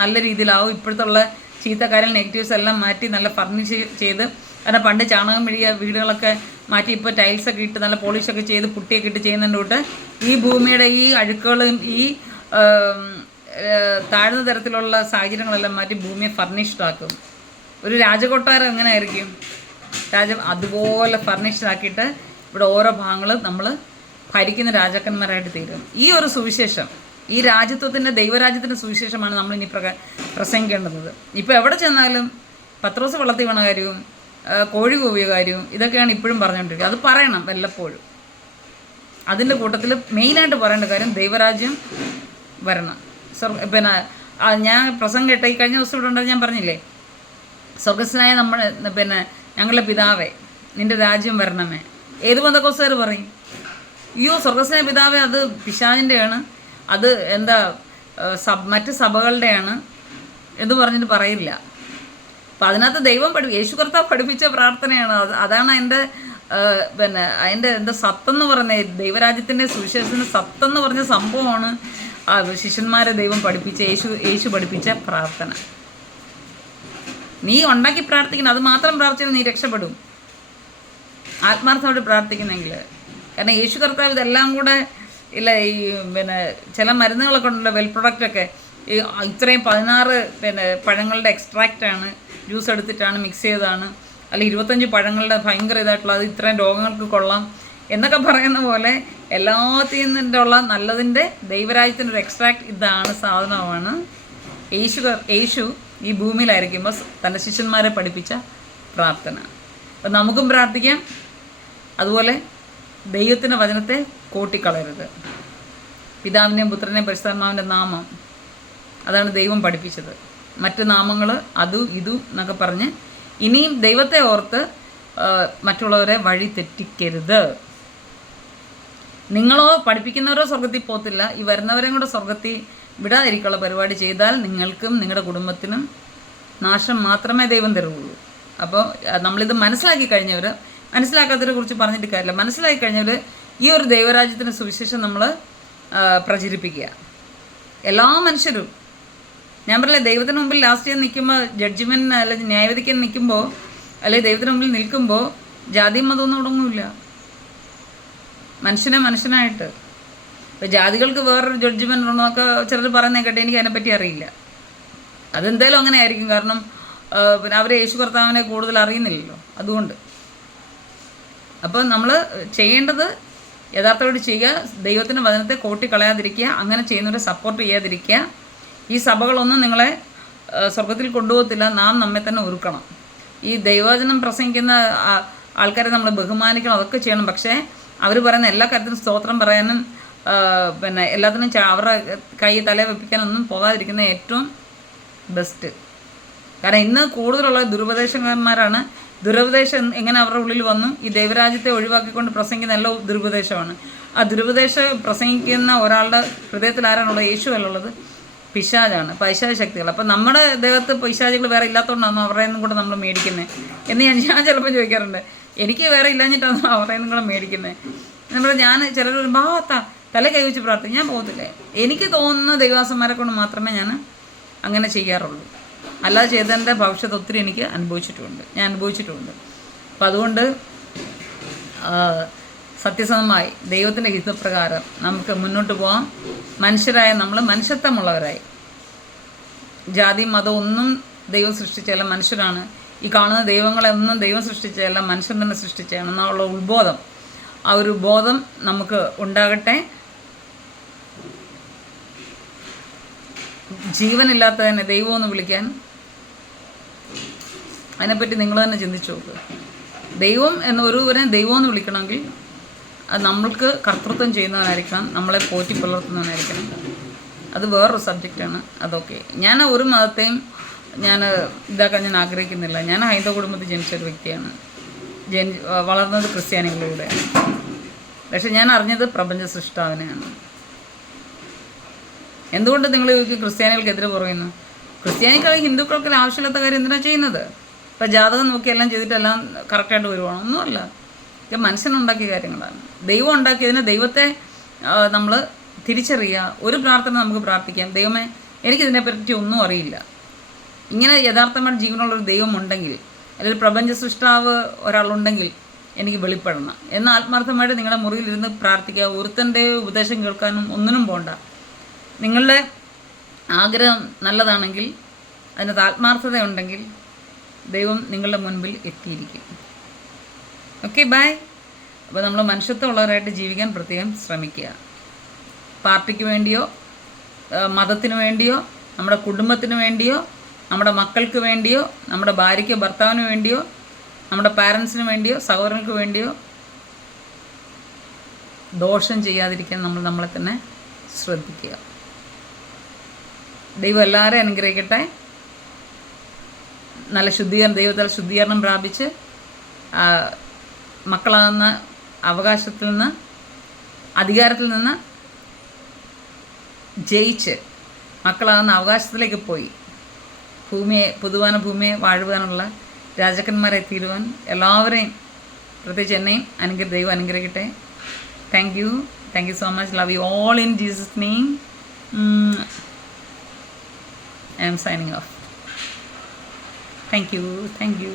നല്ല രീതിയിലാവും. ഇപ്പോഴത്തെ ഉള്ള ചീത്ത കാര്യങ്ങൾ, നെഗറ്റീവ്സ് എല്ലാം മാറ്റി നല്ല ഫർണിഷ് ചെയ്ത്, കാരണം പണ്ട് ചാണകം മെഴുകിയ വീടുകളൊക്കെ മാറ്റി ഇപ്പോൾ ടൈൽസൊക്കെ ഇട്ട് നല്ല പോളിഷൊക്കെ ചെയ്ത് പുട്ടിയൊക്കെ ഇട്ട് ചെയ്യുന്നതിൻ്റെ തൊട്ട് ഈ ഭൂമിയുടെ ഈ അഴുക്കുകളും ഈ താഴ്ന്ന തരത്തിലുള്ള സാഹചര്യങ്ങളെല്ലാം മാറ്റി ഭൂമിയെ ഫർണിഷ്ഡ് ആക്കും. ഒരു രാജകൊട്ടാരം എങ്ങനെ ആയിരിക്കും? അതുപോലെ ഫർണിഷ്ഡ് ആക്കിയിട്ട് ഇവിടെ ഓരോ ഭാഗങ്ങളും നമ്മൾ ഭരിക്കുന്ന രാജാക്കന്മാരായിട്ട് തീരും. ഈ ഒരു സുവിശേഷം, ഈ ദൈവരാജ്യത്തിൻ്റെ സുവിശേഷമാണ് നമ്മളിനി പ്രസംഗിക്കേണ്ടത്. ഇപ്പോൾ എവിടെ ചെന്നാലും പത്രോസ് വെള്ളത്തിൽ വീണ കാര്യവും കോഴി കൂവിയ കാര്യവും ഇതൊക്കെയാണ് ഇപ്പോഴും പറഞ്ഞുകൊണ്ടിരിക്കുക. അത് പറയണം വല്ലപ്പോഴും. അതിൻ്റെ കൂട്ടത്തിൽ മെയിനായിട്ട് പറയേണ്ട കാര്യം ദൈവരാജ്യം വരണം. ഞാൻ പ്രസംഗം കേട്ട ഈ കഴിഞ്ഞ ദിവസം ഇവിടെ ഉണ്ടെന്ന് ഞാൻ പറഞ്ഞില്ലേ, സ്വർഗസ്നായ ഞങ്ങളുടെ പിതാവേ നിൻ്റെ രാജ്യം വരണമേ. ഏത് ബന്ധക്കോസ്തുകാർ പറയും? അയ്യോ സ്വർഗസ്നായ പിതാവേ അത് പിശാചിൻ്റെയാണ്, അത് മറ്റ് സഭകളുടെയാണ് എന്ന് പറഞ്ഞിട്ട് പറയില്ല. അപ്പം അതിനകത്ത് ദൈവം യേശു കർത്താവ് പഠിപ്പിച്ച പ്രാർത്ഥനയാണ്. അതാണ് അതിൻ്റെ സത്തെന്ന് പറഞ്ഞ ദൈവരാജ്യത്തിൻ്റെ സുവിശേഷത്തിൻ്റെ സത്തെന്ന് പറഞ്ഞ സംഭവമാണ് ശിഷ്യന്മാരെ ദൈവം യേശു പഠിപ്പിച്ച പ്രാർത്ഥന. നീ ഉണ്ടാക്കി പ്രാർത്ഥിക്കണം, അത് മാത്രം പ്രാർത്ഥിച്ചാൽ നീ രക്ഷപ്പെടും, ആത്മാർത്ഥമായിട്ട് പ്രാർത്ഥിക്കുന്നെങ്കിൽ. കാരണം യേശു കർത്താവ് ഇതെല്ലാം കൂടെ ഇല്ല, ഈ ചില മരുന്നുകളൊക്കെ ഉണ്ടല്ലോ, വെൽ പ്രൊഡക്റ്റൊക്കെ, ഈ ഇത്രയും 16 പഴങ്ങളുടെ എക്സ്ട്രാക്റ്റാണ്, ജ്യൂസ് എടുത്തിട്ടാണ്, മിക്സ് ചെയ്തതാണ്, അല്ലെങ്കിൽ 25 പഴങ്ങളുടെ ഭയങ്കര ഇതായിട്ടുള്ള അത് ഇത്രയും രോഗങ്ങൾക്ക് കൊള്ളാം എന്നൊക്കെ പറയുന്ന പോലെ എല്ലാത്തിൽ നിന്നുള്ള നല്ലതിൻ്റെ ദൈവരാജ്യത്തിൻ്റെ ഒരു എക്സ്ട്രാക്റ്റ് ഇതാണ്, സാധനമാണ്. യേശു ഈ ഭൂമിയിലായിരിക്കുമ്പോൾ തൻ്റെ ശിഷ്യന്മാരെ പഠിപ്പിച്ച പ്രാർത്ഥന. അപ്പം നമുക്കും പ്രാർത്ഥിക്കാം. അതുപോലെ ദൈവത്തിൻ്റെ വചനത്തെ കൂട്ടിക്കളയരുത്. പിതാവിൻ്റെയും പുത്രൻ്റെയും പരിശുദ്ധാത്മാവിൻ്റെ നാമം, അതാണ് ദൈവം പഠിപ്പിച്ചത്. മറ്റ് നാമങ്ങൾ അതും ഇതും എന്നൊക്കെ പറഞ്ഞ് ഇനിയും ദൈവത്തെ ഓർത്ത് മറ്റുള്ളവരെ വഴി തെറ്റിക്കരുത്. നിങ്ങളോ പഠിപ്പിക്കുന്നവരോ സ്വർഗത്തിൽ പോകത്തില്ല, ഈ വരുന്നവരെയും കൂടെ സ്വർഗത്തിൽ വിടാതിരിക്കാനുള്ള പരിപാടി ചെയ്താൽ നിങ്ങൾക്കും നിങ്ങളുടെ കുടുംബത്തിനും നാശം മാത്രമേ ദൈവം തരുള്ളൂ. അപ്പോൾ നമ്മളിത് മനസ്സിലാക്കി കഴിഞ്ഞവർ, മനസ്സിലാക്കാത്തവരെ കുറിച്ച് പറഞ്ഞിട്ട് കാര്യമില്ല, മനസ്സിലാക്കി കഴിഞ്ഞവർ ഈ ഒരു ദൈവരാജ്യത്തിൻ്റെ സുവിശേഷം നമ്മൾ പ്രചരിപ്പിക്കുക. എല്ലാ മനുഷ്യരും, ഞാൻ പറയില്ല, ദൈവത്തിന് മുമ്പിൽ ലാസ്റ്റ് ചെയ്യാൻ നിൽക്കുമ്പോൾ, ജഡ്ജ്മെൻറ്റ് അല്ലെങ്കിൽ ന്യായവിധിക്കാൻ നിൽക്കുമ്പോൾ, അല്ലെങ്കിൽ ദൈവത്തിന് മുമ്പിൽ നിൽക്കുമ്പോൾ ജാതിയും മതമൊന്നും തുടങ്ങില്ല. മനുഷ്യനായിട്ട്. ഇപ്പോൾ ജാതികൾക്ക് വേറൊരു ജഡ്ജ്മെൻ്റ് ഉണ്ടെന്നൊക്കെ ചിലർ പറയുന്നത് കേട്ടെ, എനിക്ക് അതിനെപ്പറ്റി അറിയില്ല. അതെന്തായാലും അങ്ങനെ ആയിരിക്കും, കാരണം പിന്നെ അവർ യേശു കർത്താവിനെ കൂടുതൽ അറിയുന്നില്ലല്ലോ, അതുകൊണ്ട്. അപ്പോൾ നമ്മൾ ചെയ്യേണ്ടത് യഥാർത്ഥമായിട്ട് ചെയ്യുക, ദൈവത്തിൻ്റെ വചനത്തെ കോട്ടിക്കളയാതിരിക്കുക, അങ്ങനെ ചെയ്യുന്നവരെ സപ്പോർട്ട് ചെയ്യാതിരിക്കുക. ഈ സഭകളൊന്നും നിങ്ങളെ സ്വർഗത്തിൽ കൊണ്ടുപോകത്തില്ല, നാം നമ്മെ തന്നെ ഒരുക്കണം. ഈ ദൈവവചനം പ്രസംഗിക്കുന്ന ആൾക്കാരെ നമ്മൾ ബഹുമാനിക്കണം, അതൊക്കെ ചെയ്യണം. പക്ഷേ അവർ പറയുന്ന എല്ലാ കാര്യത്തിനും സ്തോത്രം പറയാനും പിന്നെ എല്ലാത്തിനും അവരുടെ കൈ തല വെപ്പിക്കാനൊന്നും പോകാതിരിക്കുന്ന ഏറ്റവും ബെസ്റ്റ്. കാരണം ഇന്ന് കൂടുതലുള്ള ദുരുപദേശകന്മാരാണ്. ദുരുപദേശം എങ്ങനെ അവരുടെ ഉള്ളിൽ വന്നു, ഈ ദൈവരാജ്യത്തെ ഒഴിവാക്കിക്കൊണ്ട് പ്രസംഗിക്കുന്ന എല്ലാം ദുരുപദേശമാണ്. ആ ദുരുപദേശം പ്രസംഗിക്കുന്ന ഒരാളുടെ ഹൃദയത്തിൽ ആരാണുള്ളത്? യേശു അല്ലുള്ളത്? പിശാചാണ്, പൈശാച ശക്തികൾ. അപ്പം നമ്മുടെ ദേഹത്ത് പൈശാചികൾ വേറെ ഇല്ലാത്തതുകൊണ്ടാണ് അവരുടെ നിന്നും കൂടെ നമ്മൾ മേടിക്കുന്നത് എന്ന് ഞാൻ ചിലപ്പോൾ ചോദിക്കാറുണ്ട്. എനിക്ക് വേറെ ഇല്ലാഞ്ഞിട്ടാണ് അവരുടെ നിന്നും കൂടെ മേടിക്കുന്നത്. നമ്മൾ ഞാൻ ചിലർ തല കൈവച്ച് പ്രാർത്ഥിക്കും, ഞാൻ പോകത്തില്ലേ. എനിക്ക് തോന്നുന്ന ദൈവാസന്മാരെ കൊണ്ട് മാത്രമേ ഞാൻ അങ്ങനെ ചെയ്യാറുള്ളൂ. അല്ലാതെ ചെയ്തതിൻ്റെ ഭവിഷ്യത്ത് ഒത്തിരി എനിക്ക് ഞാൻ അനുഭവിച്ചിട്ടുമുണ്ട്. അപ്പം അതുകൊണ്ട് സത്യസന്ധമായി ദൈവത്തിൻ്റെ ഹിതപ്രകാരം നമുക്ക് മുന്നോട്ട് പോകാം. മനുഷ്യരായ നമ്മൾ മനുഷ്യത്വമുള്ളവരായി, ജാതി മതം ഒന്നും ദൈവം സൃഷ്ടിച്ചല്ല, മനുഷ്യരാണ്. ഈ കാണുന്ന ദൈവങ്ങളെ ഒന്നും ദൈവം സൃഷ്ടിച്ചല്ല, മനുഷ്യൻ തന്നെ സൃഷ്ടിച്ചാണ് എന്നുള്ള ഉത്ബോധം, ആ ഒരു ബോധം നമുക്ക് ഉണ്ടാകട്ടെ. ജീവനില്ലാത്തതിനെ ദൈവമെന്ന് വിളിക്കാൻ, അതിനെപ്പറ്റി നിങ്ങൾ തന്നെ ചിന്തിച്ചു നോക്കുക. ദൈവം ഒരുവരെ ദൈവമെന്ന് വിളിക്കണമെങ്കിൽ അത് നമ്മൾക്ക് കർത്തൃത്വം ചെയ്യുന്നവനായിരിക്കണം, നമ്മളെ പോറ്റി പുലർത്തുന്നവനായിരിക്കണം. അത് വേറൊരു സബ്ജക്റ്റാണ്. അതൊക്കെ ഞാൻ ഒരു മതത്തെയും ഇതാക്കാൻ ഞാൻ ആഗ്രഹിക്കുന്നില്ല. ഞാൻ ഹൈന്ദവ കുടുംബത്തിൽ ജനിച്ചൊരു വ്യക്തിയാണ്. വളർന്നത് ക്രിസ്ത്യാനികളിലൂടെയാണ്. പക്ഷെ ഞാൻ അറിഞ്ഞത് പ്രപഞ്ച സൃഷ്ടാവിനെയാണ്. എന്തുകൊണ്ട് നിങ്ങൾ ക്രിസ്ത്യാനികൾക്കെതിരെ പറയുന്നു? ക്രിസ്ത്യാനികൾ ഹിന്ദുക്കൾക്ക് ആവശ്യമില്ലാത്ത കാര്യം എന്തിനാണ് ചെയ്യുന്നത്? ഇപ്പം ജാതകം നോക്കി എല്ലാം ചെയ്തിട്ടെല്ലാം കറക്റ്റായിട്ട് വരുവാണ്? ഒന്നുമല്ല. ഇത് മനുഷ്യനുണ്ടാക്കിയ കാര്യങ്ങളാണ്. ദൈവം ഉണ്ടാക്കിയതിന് ദൈവത്തെ നമ്മൾ തിരിച്ചറിയുക. ഒരു പ്രാർത്ഥന നമുക്ക് പ്രാർത്ഥിക്കാം, ദൈവമേ എനിക്കിതിനെപ്പറ്റി ഒന്നും അറിയില്ല, ഇങ്ങനെ യഥാർത്ഥമായിട്ട് ജീവനുള്ളൊരു ദൈവം ഉണ്ടെങ്കിൽ, അല്ലെങ്കിൽ പ്രപഞ്ച സൃഷ്ടാവ് ഒരാളുണ്ടെങ്കിൽ എനിക്ക് വെളിപ്പെടണം എന്ന് ആത്മാർത്ഥമായിട്ട് നിങ്ങളുടെ മുറിയിലിരുന്ന് പ്രാർത്ഥിക്കുക. ഒരുത്തൻ്റെ ഉപദേശം കേൾക്കാനും ഒന്നിനും പോകണ്ട. നിങ്ങളുടെ ആഗ്രഹം നല്ലതാണെങ്കിൽ, അതിനകത്ത് ആത്മാർത്ഥത ഉണ്ടെങ്കിൽ ദൈവം നിങ്ങളുടെ മുൻപിൽ എത്തിയിരിക്കും. Okay, by. അപ്പോൾ നമ്മൾ മനുഷ്യത്വമുള്ളവരായിട്ട് ജീവിക്കാൻ പ്രത്യേകം ശ്രമിക്കുക. പാർട്ടിക്ക് വേണ്ടിയോ മതത്തിന് വേണ്ടിയോ നമ്മുടെ കുടുംബത്തിന് വേണ്ടിയോ നമ്മുടെ മക്കൾക്ക് വേണ്ടിയോ നമ്മുടെ ഭാര്യയ്ക്കോ ഭർത്താവിന് വേണ്ടിയോ നമ്മുടെ പാരൻസിന് വേണ്ടിയോ സഹോദരങ്ങൾക്ക് വേണ്ടിയോ ദോഷം ചെയ്യാതിരിക്കാൻ നമ്മളെ തന്നെ ശ്രദ്ധിക്കുക. ദൈവം എല്ലാവരെയും അനുഗ്രഹിക്കട്ടെ. നല്ല ദൈവത്താൽ ശുദ്ധീകരണം പ്രാപിച്ച് മക്കളാകുന്ന അവകാശത്തിൽ നിന്ന്, അധികാരത്തിൽ നിന്ന് ജയിച്ച് മക്കളാകുന്ന അവകാശത്തിലേക്ക് പോയി പുതുവാന ഭൂമിയെ വാഴുവാനുള്ള രാജാക്കന്മാരായി തീരുവാൻ എല്ലാവരെയും, പ്രത്യേകിച്ച് എന്നെയും ദൈവം അനുഗ്രഹിക്കട്ടെ. Thank you so much. Love you all in Jesus' name. I am signing off. Thank you.